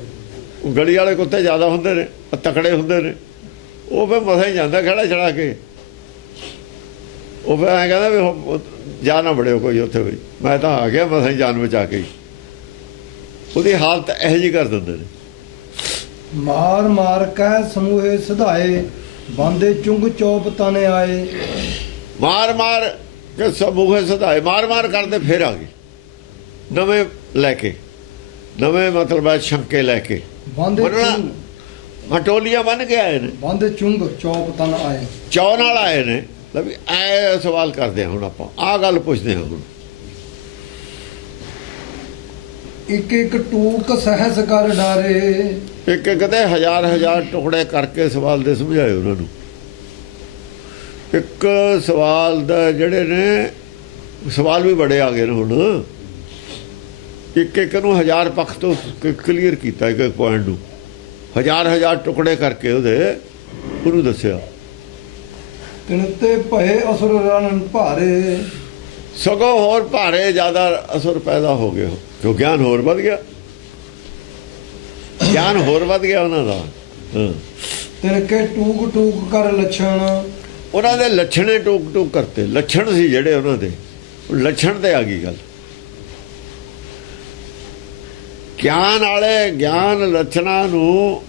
ਗਲੀ ਵਾਲੇ ਕੁੱਤੇ ਜ਼ਿਆਦਾ ਹੁੰਦੇ ਨੇ, ਤਕੜੇ ਹੁੰਦੇ ਨੇ, ਉਹ ਫਿਰ ਮਸਾਂ ਹੀ ਜਾਂਦਾ ਖਹਿੜਾ ਛੜਾ ਕੇ। ਉਹ ਫਿਰ ਐਂ ਕਹਿੰਦਾ ਵੀ ਜਾ ਨਾ ਵੜਿਓ ਕੋਈ ਉੱਥੇ, ਵੀ ਮੈਂ ਤਾਂ ਆ ਗਿਆ ਮਸਾਂ ਹੀ ਜਾਨ ਬਚਾ ਕੇ। ਉਹਦੀ ਹਾਲਤ ਇਹੋ ਜਿਹੀ ਕਰ ਦਿੰਦੇ ਨੇ। ਮਾਰ ਮਾਰ ਕਹਿ ਸਮੂਹੇ ਸਿਧਾਏ, ਬਾਂਦੇ ਚੁੰਗ ਚੌਪ ਤਨੇ ਆਏ। ਮਾਰ ਮਾਰ ਕੇ ਸਮੂਹੇ ਸਿਧਾਏ, ਮਾਰ ਮਾਰ ਕਰਦੇ ਫਿਰ ਆ ਗਏ ਨਵੇਂ ਲੈ ਕੇ, ਨਵੇਂ ਮਤਲਬ ਹੈ ਸ਼ੰਕੇ ਲੈ ਕੇ। ਬਾਂਦੇ ਹਟੋਲੀਆਂ ਬਣ ਕੇ ਆਏ ਨੇ, ਬਾਂਦੇ ਚੁੰਗ ਚੌਪ ਤਨ ਆਏ। ਚੌ ਨਾਲ ਆਏ ਨੇ। ਲੈ ਵੀ ਐ ਸਵਾਲ ਕਰਦੇ ਹਾਂ ਹੁਣ ਆਪਾਂ, ਆਹ ਗੱਲ ਪੁੱਛਦੇ ਹਾਂ ਹੁਣ। ਇੱਕ ਇੱਕ ਟੂਕ ਸਹਿਸ ਕਰ ਡਾਰੇ। ਇੱਕ ਇੱਕ ਦੇ ਹਜ਼ਾਰ ਹਜ਼ਾਰ ਟੁਕੜੇ ਕਰਕੇ ਸਵਾਲ ਦੇ ਸਮਝਾਏ ਉਹਨਾਂ ਨੂੰ। ਇੱਕ ਸਵਾਲ ਦਾ ਜਿਹੜੇ ਨੇ ਸਵਾਲ ਵੀ ਬੜੇ ਆ ਗਏ ਨੇ ਹੁਣ। ਇੱਕ ਇੱਕ ਨੂੰ ਹਜ਼ਾਰ ਪੱਖ ਤੋਂ ਕਲੀਅਰ ਕੀਤਾ, ਇੱਕ ਇੱਕ ਪੁਆਇੰਟ ਨੂੰ ਹਜ਼ਾਰ ਹਜ਼ਾਰ ਟੁਕੜੇ ਕਰਕੇ ਉਹਨੂੰ ਦੱਸਿਆ। ਤਿਨ ਤੇ ਭਏ ਅਸੁਰ ਰਨ ਭਾਰੇ। ਸਗੋਂ ਹੋਰ ਭਾਰੇ ਜ਼ਿਆਦਾ ਅਸਰ ਪੈਦਾ ਹੋ ਗਏ, ਕਿਉਂ ਗਿਆਨ ਹੋਰ ਵੱਧ ਗਿਆ, ਗਿਆਨ ਹੋਰ ਵੱਧ ਗਿਆ ਉਹਨਾਂ ਦਾ। ਤਿਨ ਕੇ ਟੂਕ ਟੂਕ ਕਰ ਲੱਛਣ। ਉਹਨਾਂ ਦੇ ਲੱਛਣੇ ਟੂਕ ਟੂਕ ਕਰਤੇ। ਲੱਛਣ ਸੀ ਜਿਹੜੇ ਉਹਨਾਂ ਦੇ, ਲੱਛਣ ਤੇ ਆ ਗਈ ਗੱਲ। ਗਿਆਨ ਵਾਲੇ ਗਿਆਨ ਲੱਛਣਾਂ ਨੂੰ,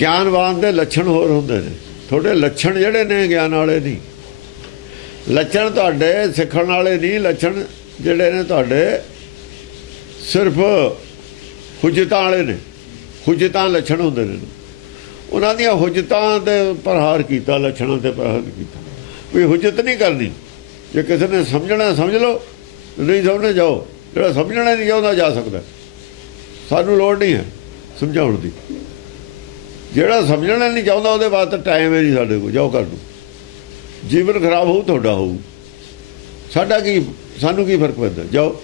ਗਿਆਨਵਾਨ ਦੇ ਲੱਛਣ ਹੋਰ ਹੁੰਦੇ ਨੇ। ਤੁਹਾਡੇ ਲੱਛਣ ਜਿਹੜੇ ਨੇ ਗਿਆਨ ਵਾਲੇ ਨਹੀਂ। ਲੱਛਣ ਤੁਹਾਡੇ ਸਿੱਖਣ ਵਾਲੇ ਨਹੀਂ। ਲੱਛਣ ਜਿਹੜੇ ਨੇ ਤੁਹਾਡੇ ਸਿਰਫ ਹੁਜਤਾਂ ਵਾਲੇ ਨੇ। ਹੁਜਤਾਂ ਲੱਛਣ ਹੁੰਦੇ ਨੇ। ਉਹਨਾਂ ਦੀਆਂ ਹੁਜਤਾਂ ਤੇ ਪ੍ਰਹਾਰ ਕੀਤਾ, ਲੱਛਣਾਂ ਤੇ ਪ੍ਰਹਾਰ ਕੀਤਾ। ਕੋਈ ਹੁਜਤ ਨਹੀਂ ਕਰਨੀ। ਜੇ ਕਿਸੇ ਨੇ ਸਮਝਣਾ ਸਮਝ ਲਓ, ਨਹੀਂ ਸਮਝਣਾ ਜਾਓ। ਜਿਹੜਾ ਸਮਝਣਾ ਨਹੀਂ ਚਾਹੁੰਦਾ ਜਾ ਸਕਦਾ, ਸਾਨੂੰ ਲੋੜ ਨਹੀਂ ਹੈ ਸਮਝਾਉਣ ਦੀ। ਜਿਹੜਾ ਸਮਝਣਾ ਨਹੀਂ ਚਾਹੁੰਦਾ ਉਹਦੇ ਬਾਅਦ ਤਾਂ ਟਾਈਮ ਹੀ ਨਹੀਂ ਸਾਡੇ ਕੋਲ, ਜਾਓ ਕਰ ਲਓ। ਜੀਵਨ ਖਰਾਬ ਹੋਊ, ਤੁਹਾਡਾ ਹੋਊ, ਸਾਡਾ ਕੀ, ਸਾਨੂੰ ਕੀ ਫਰਕ ਪੈਂਦਾ। ਜਾਓ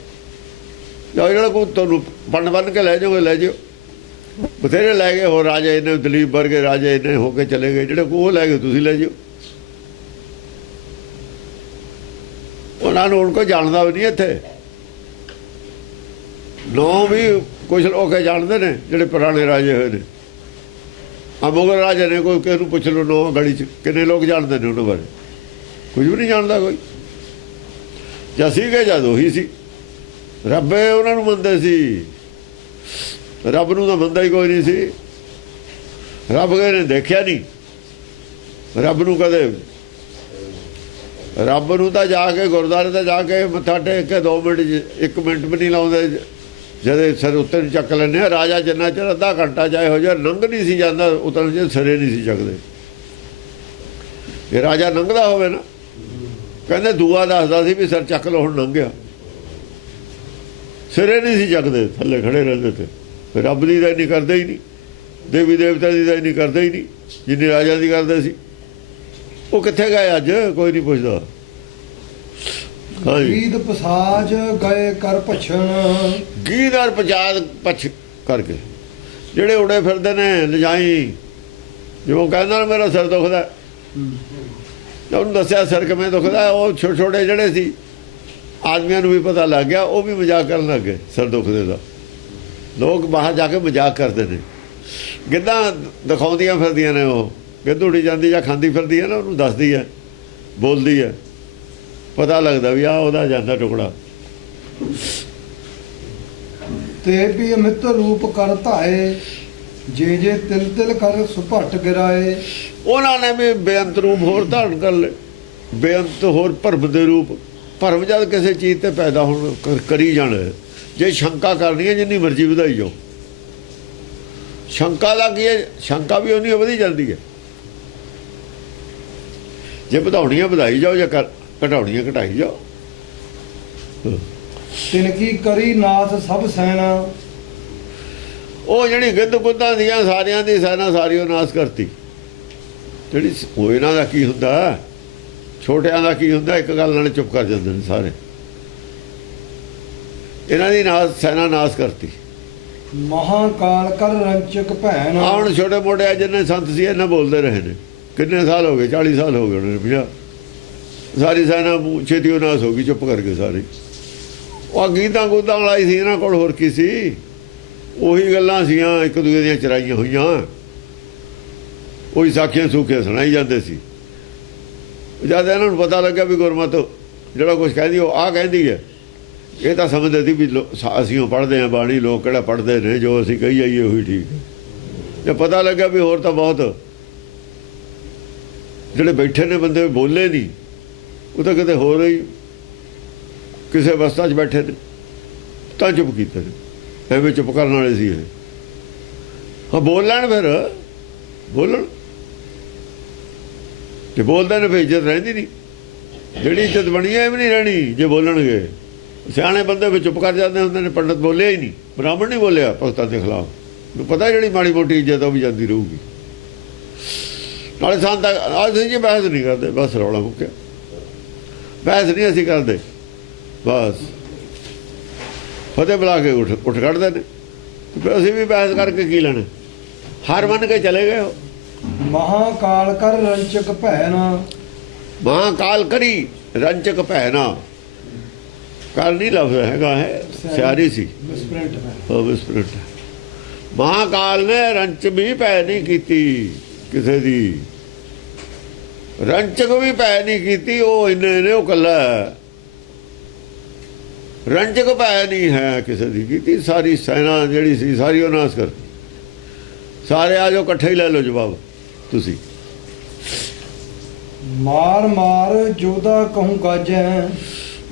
ਜਾਓ, ਜਿਹੜਾ ਕੋਈ ਤੁਹਾਨੂੰ ਬੰਨ ਕੇ ਲੈ ਜਾਓਗੇ ਲੈ ਜਾਓ। ਬਥੇਰੇ ਲੈ ਗਏ ਹੋਰ ਰਾਜੇ ਇਹਨੇ, ਦਲੀਪ ਵਰਗੇ ਰਾਜੇ ਇਹਨੇ ਹੋ ਕੇ ਚਲੇ ਗਏ। ਜਿਹੜੇ ਉਹ ਲੈ ਗਏ ਤੁਸੀਂ ਲੈ ਜਾਓ। ਉਹਨਾਂ ਨੂੰ ਹੁਣ ਕੋਈ ਜਾਣਦਾ ਵੀ ਨਹੀਂ ਇੱਥੇ। ਨੌ ਵੀ ਕੁਛ ਲੋਕ ਜਾਣਦੇ ਨੇ ਜਿਹੜੇ ਪੁਰਾਣੇ ਰਾਜੇ ਹੋਏ ਨੇ। ਆ ਮੁਗਲ ਰਾਜੇ ਨੇ, ਕੋਈ ਕਿਸੇ ਨੂੰ ਪੁੱਛ ਲਓ ਨੌ ਗਲੀ 'ਚ ਕਿੰਨੇ ਲੋਕ ਜਾਣਦੇ ਨੇ ਉਹਨਾਂ ਬਾਰੇ? ਕੁਝ ਵੀ ਨਹੀਂ ਜਾਣਦਾ ਕੋਈ। ਜਾਂ ਸੀਗੇ ਜਦ ਉਹੀ ਸੀ। ਰੱਬੇ ਉਹਨਾਂ ਨੂੰ ਮੰਨਦੇ ਸੀ, ਰੱਬ ਨੂੰ ਤਾਂ ਮੰਨਦਾ ਹੀ ਕੋਈ ਨਹੀਂ ਸੀ। ਰੱਬ ਕਿਸੇ ਨੇ ਦੇਖਿਆ ਨਹੀਂ, ਰੱਬ ਨੂੰ ਕਦੇ ਰੱਬ ਨੂੰ ਤਾਂ ਜਾ ਕੇ ਗੁਰਦੁਆਰੇ ਤੇ ਜਾ ਕੇ ਮੱਥਾ ਟੇਕ ਕੇ 2 ਮਿੰਟ 1 ਮਿੰਟ ਵੀ ਨਹੀਂ ਲਾਉਂਦੇ, ਜਦੇ ਸਿਰ ਉੱਤੇ ਨੂੰ ਚੱਕ ਲੈਂਦੇ ਆ। ਰਾਜਾ ਜਿੰਨਾ ਚਿਰ ਅੱਧਾ ਘੰਟਾ ਚਾਹੇ ਹੋ ਜਾ ਨੰਗ ਨਹੀਂ ਸੀ ਜਾਂਦਾ, ਉਤਰ ਜੇ ਸਿਰੇ ਨਹੀਂ ਸੀ ਚੱਕਦੇ। ਇਹ ਰਾਜਾ ਲੰਘਦਾ ਹੋਵੇ ਨਾ, ਕਹਿੰਦੇ ਦੂਆ ਦੱਸਦਾ ਸੀ ਵੀ ਸਿਰ ਚੱਕ ਲਓ, ਹੁਣ ਲੰਘਿਆ। ਸਿਰੇ ਨਹੀਂ ਸੀ ਚੱਕਦੇ, ਥੱਲੇ ਖੜੇ ਰਹਿੰਦੇ ਤੇ। ਫਿਰ ਰੱਬ ਦੀ ਤਾਂ ਨਹੀਂ ਕਰਦੇ ਹੀ ਨਹੀਂ, ਦੇਵੀ ਦੇਵਤਾ ਦੀ ਤਾਂ ਨਹੀਂ ਕਰਦੇ ਹੀ ਨਹੀਂ ਜਿੰਨੀ ਰਾਜਾ ਦੀ ਕਰਦੇ ਸੀ। ਉਹ ਕਿੱਥੇ ਗਏ ਅੱਜ, ਕੋਈ ਨਹੀਂ ਪੁੱਛਦਾ। ਗੀਤ ਪਸਾਜ ਗਏ ਕਰ ਭਛਣ, ਗੀਤ ਔਰ ਪਛਾਦ ਪਛ ਕਰਕੇ ਜਿਹੜੇ ਉੜੇ ਫਿਰਦੇ ਨੇ ਲਿਜਾਈ। ਜਿਵੇਂ ਕਹਿੰਦਾ ਮੇਰਾ ਸਿਰ ਦੁਖਦਾ, ਉਹਨੂੰ ਦੱਸਿਆ ਸਿਰ ਕਿਵੇਂ ਦੁਖਦਾ। ਉਹ ਛੋਟੇ ਛੋਟੇ ਜਿਹੜੇ ਸੀ ਆਦਮੀਆਂ ਨੂੰ ਵੀ ਪਤਾ ਲੱਗ ਗਿਆ, ਉਹ ਵੀ ਮਜ਼ਾਕ ਕਰਨ ਲੱਗ ਗਏ ਸਿਰ ਦੁਖਦੇ ਦਾ। ਲੋਕ ਬਾਹਰ ਜਾ ਕੇ ਮਜ਼ਾਕ ਕਰਦੇ ਨੇ, ਗਿੱਧਾਂ ਦਿਖਾਉਂਦੀਆਂ ਫਿਰਦੀਆਂ ਨੇ। ਉਹ ਗਿੱਧ ਉੜੀ ਜਾਂਦੀ ਜਾਂ ਖਾਂਦੀ ਫਿਰਦੀ ਹੈ ਨਾ, ਉਹਨੂੰ ਦੱਸਦੀ ਹੈ, ਬੋਲਦੀ ਹੈ, ਪਤਾ ਲੱਗਦਾ ਵੀ ਆਹ ਉਹਦਾ ਜਾਂਦਾ ਟੁਕੜਾ। ਤੇ ਵੀ ਅਮਿਤ ਰੂਪ ਕਰ ਧਾਏ, ਜੇ ਜੇ ਤਿਲ ਤਿਲ ਕਰ ਸੁਭਟ ਗਿਰਾਏ। ਉਹਨਾਂ ਨੇ ਵੀ ਬੇਅੰਤ ਰੂਪ ਹੋਰ ਧਾਰਨ ਕਰ ਲਏ, ਬੇਅੰਤ ਹੋਰ ਭਰਮ ਦੇ ਰੂਪ। ਭਰਮ ਜਦ ਕਿਸੇ ਚੀਜ਼ ਤੇ ਪੈਦਾ ਹੋਣ ਕਰੀ ਜਾਣਾ। ਜੇ ਸ਼ੰਕਾ ਕਰਨੀ ਹੈ ਜਿੰਨੀ ਮਰਜ਼ੀ ਵਧਾਈ ਜਾਓ, ਸ਼ੰਕਾ ਦਾ ਕੀ ਹੈ, ਸ਼ੰਕਾ ਵੀ ਉਨੀ ਵਧੀ ਜਾਂਦੀ ਹੈ। ਜੇ ਵਧਾਉਣੀਆਂ ਵਧਾਈ ਜਾਓ, ਜੇ ਘਟਾਉਣੀਆਂ ਘਟਾਈ ਜਾਓ। ਤਿਨ ਕੀ ਕਰੀ ਨਾਥ ਸਭ ਸੈਨਾ, ਉਹ ਜਿਹੜੀ ਗਿੱਧ ਗੁੱਦਾਂ ਦੀਆਂ ਸਾਰਿਆਂ ਦੀ ਸੈਨਾ ਸਾਰੀ ਉਹ ਨਾਸ ਕਰਤੀ। ਜਿਹੜੀ ਉਹ ਇਹਨਾਂ ਦਾ ਕੀ ਹੁੰਦਾ, ਛੋਟਿਆਂ ਦਾ ਕੀ ਹੁੰਦਾ, ਇੱਕ ਗੱਲ ਨਾਲ ਚੁੱਪ ਕਰ ਜਾਂਦੇ ਨੇ ਸਾਰੇ। ਇਹਨਾਂ ਦੀ ਸੈਨਾ ਨਾਸ ਕਰਤੀ। ਮਹਾਕਾਲ ਕਰ ਰੰਚਕ ਭੈਣ, ਹੁਣ ਛੋਟੇ ਮੋਟੇ ਜਿੰਨੇ ਸੰਤ ਸੀ ਇਹਨਾਂ ਬੋਲਦੇ ਰਹੇ ਨੇ। ਕਿੰਨੇ ਸਾਲ ਹੋ ਗਏ, 40 ਸਾਲ ਹੋ ਗਏ ਉਹਨਾਂ ਨੇ, 50। ਸਾਰੀ ਸੈਨਾ ਛੇਤੀ ਉਹ ਨਾਸ ਹੋ ਗਈ, ਚੁੱਪ ਕਰਕੇ ਸਾਰੀ। ਉਹ ਗੀਤਾਂ ਗੂਤਾਂ ਵਾਲਾ ਸੀ ਇਹਨਾਂ ਕੋਲ, ਹੋਰ ਕੀ ਸੀ। ਉਹੀ ਗੱਲਾਂ ਸੀਆਂ ਇੱਕ ਦੂਜੇ ਦੀਆਂ ਚਰਾਈਆਂ ਹੋਈਆਂ, ਉਹੀ ਸਾਖੀਆਂ ਸੂਖੀਆਂ ਸੁਣਾਈ ਜਾਂਦੇ ਸੀ। ਜਦ ਇਹਨਾਂ ਨੂੰ ਪਤਾ ਲੱਗਿਆ ਵੀ ਗੁਰਮਤ ਜਿਹੜਾ ਕੁਛ ਕਹਿੰਦੀ ਉਹ ਆਹ ਕਹਿੰਦੀ ਹੈ, ਇਹ ਤਾਂ ਸਮਝਦੇ ਸੀ ਵੀ ਅਸੀਂ ਉਹ ਪੜ੍ਹਦੇ ਹਾਂ ਬਾਣੀ, ਲੋਕ ਕਿਹੜਾ ਪੜ੍ਹਦੇ ਨੇ, ਜੋ ਅਸੀਂ ਕਹੀ ਜਾਈਏ ਉਹੀ ਠੀਕ ਹੈ। ਜੇ ਪਤਾ ਲੱਗਿਆ ਵੀ ਹੋਰ ਤਾਂ ਬਹੁਤ ਜਿਹੜੇ ਬੈਠੇ ਨੇ ਬੰਦੇ ਬੋਲੇ ਨਹੀਂ, ਉਹ ਤਾਂ ਕਿਤੇ ਹੋਰ ਹੀ ਕਿਸੇ ਅਵਸਥਾ 'ਚ ਬੈਠੇ ਨੇ, ਤਾਂ ਚੁੱਪ ਕੀਤੇ ਨੇ। ਐਵੇਂ ਚੁੱਪ ਕਰਨ ਵਾਲੇ ਸੀ ਇਹ। ਹਾਂ ਬੋਲ ਲੈਣ, ਫਿਰ ਬੋਲਣ। ਜੇ ਬੋਲਦੇ ਨੇ ਫਿਰ ਇੱਜ਼ਤ ਰਹਿੰਦੀ ਨਹੀਂ। ਜਿਹੜੀ ਇੱਜ਼ਤ ਬਣੀ ਹੈ ਇਹ ਵੀ ਨਹੀਂ ਰਹਿਣੀ ਜੇ ਬੋਲਣਗੇ। ਸਿਆਣੇ ਬੰਦੇ ਵੀ ਚੁੱਪ ਕਰ ਜਾਂਦੇ ਹੁੰਦੇ ਨੇ। ਪੰਡਤ ਬੋਲਿਆ ਹੀ ਨਹੀਂ, ਬ੍ਰਾਹਮਣ ਨਹੀਂ ਬੋਲਿਆ ਭਗਤਾਂ ਦੇ ਖਿਲਾਫ। ਨੂੰ ਪਤਾ ਜਿਹੜੀ ਮਾੜੀ ਮੋਟੀ ਇੱਜ਼ਤ ਉਹ ਵੀ ਜਾਂਦੀ ਰਹੂਗੀ। ਨਾਲੇ ਸਾਨੂੰ ਤਾਂ ਅਸੀਂ ਜੀ ਬਹਿਸ ਨਹੀਂ ਕਰਦੇ, ਬਸ ਰੌਲਾ ਮੁੱਕਿਆ। ਬਹਿਸ ਨਹੀਂ ਅਸੀਂ ਕਰਦੇ, ਬਸ ਫਤਿਹ ਬੁਲਾ ਕੇ ਉੱਠ ਕੱਢਦੇ ਨੇ। ਫਿਰ ਅਸੀਂ ਵੀ ਬਹਿਸ ਕਰਕੇ ਕੀ ਲੈਣਾ, ਹਾਰ ਮੰਨ ਕੇ ਚਲੇ ਗਏ। ਉਹ ਮਹਾਕਾਲ ਕਰ ਰੰਚਕ ਭੈਣ, ਮਹਾਕਾਲ ਕਰੀ ਰੰਚਕ ਭੈਣਾ। ਕਾਲ ਨਹੀਂ ਲਫ਼ਜ਼ ਹੈਗਾ, ਹੈ ਸਿਆਰੀ ਸੀ, ਵਿਸਪ੍ਰਿੰਟ। ਮਹਾਕਾਲ ਨੇ ਰੰਚ ਵੀ ਭੈ ਨਹੀਂ ਕੀਤੀ ਕਿਸੇ ਦੀ, ਰੰਚਕ ਵੀ ਭੈ ਨਹੀਂ ਕੀਤੀ। ਉਹ ਇੰਨੇ ਨੇ, ਉਹ ਕੱਲਾ ਰੰਚਕ ਭੈ ਨਹੀਂ ਹੈ ਕਿਸੇ ਦੀ ਕੀਤੀ। ਸਾਰੀ ਸੈਨਾ ਜਿਹੜੀ ਸੀ ਸਾਰੀ ਉਹ ਨਾਸ ਕਰ। ਸਾਰੇ ਆ ਜਾਓ ਇਕੱਠੇ ਹੀ ਲੈ ਲਓ ਜਵਾਬ ਤੁਸੀਂ। ਮਾਰ ਮਾਰ ਜੋਧਾ ਕਹੂੰ ਗਾਜੈ,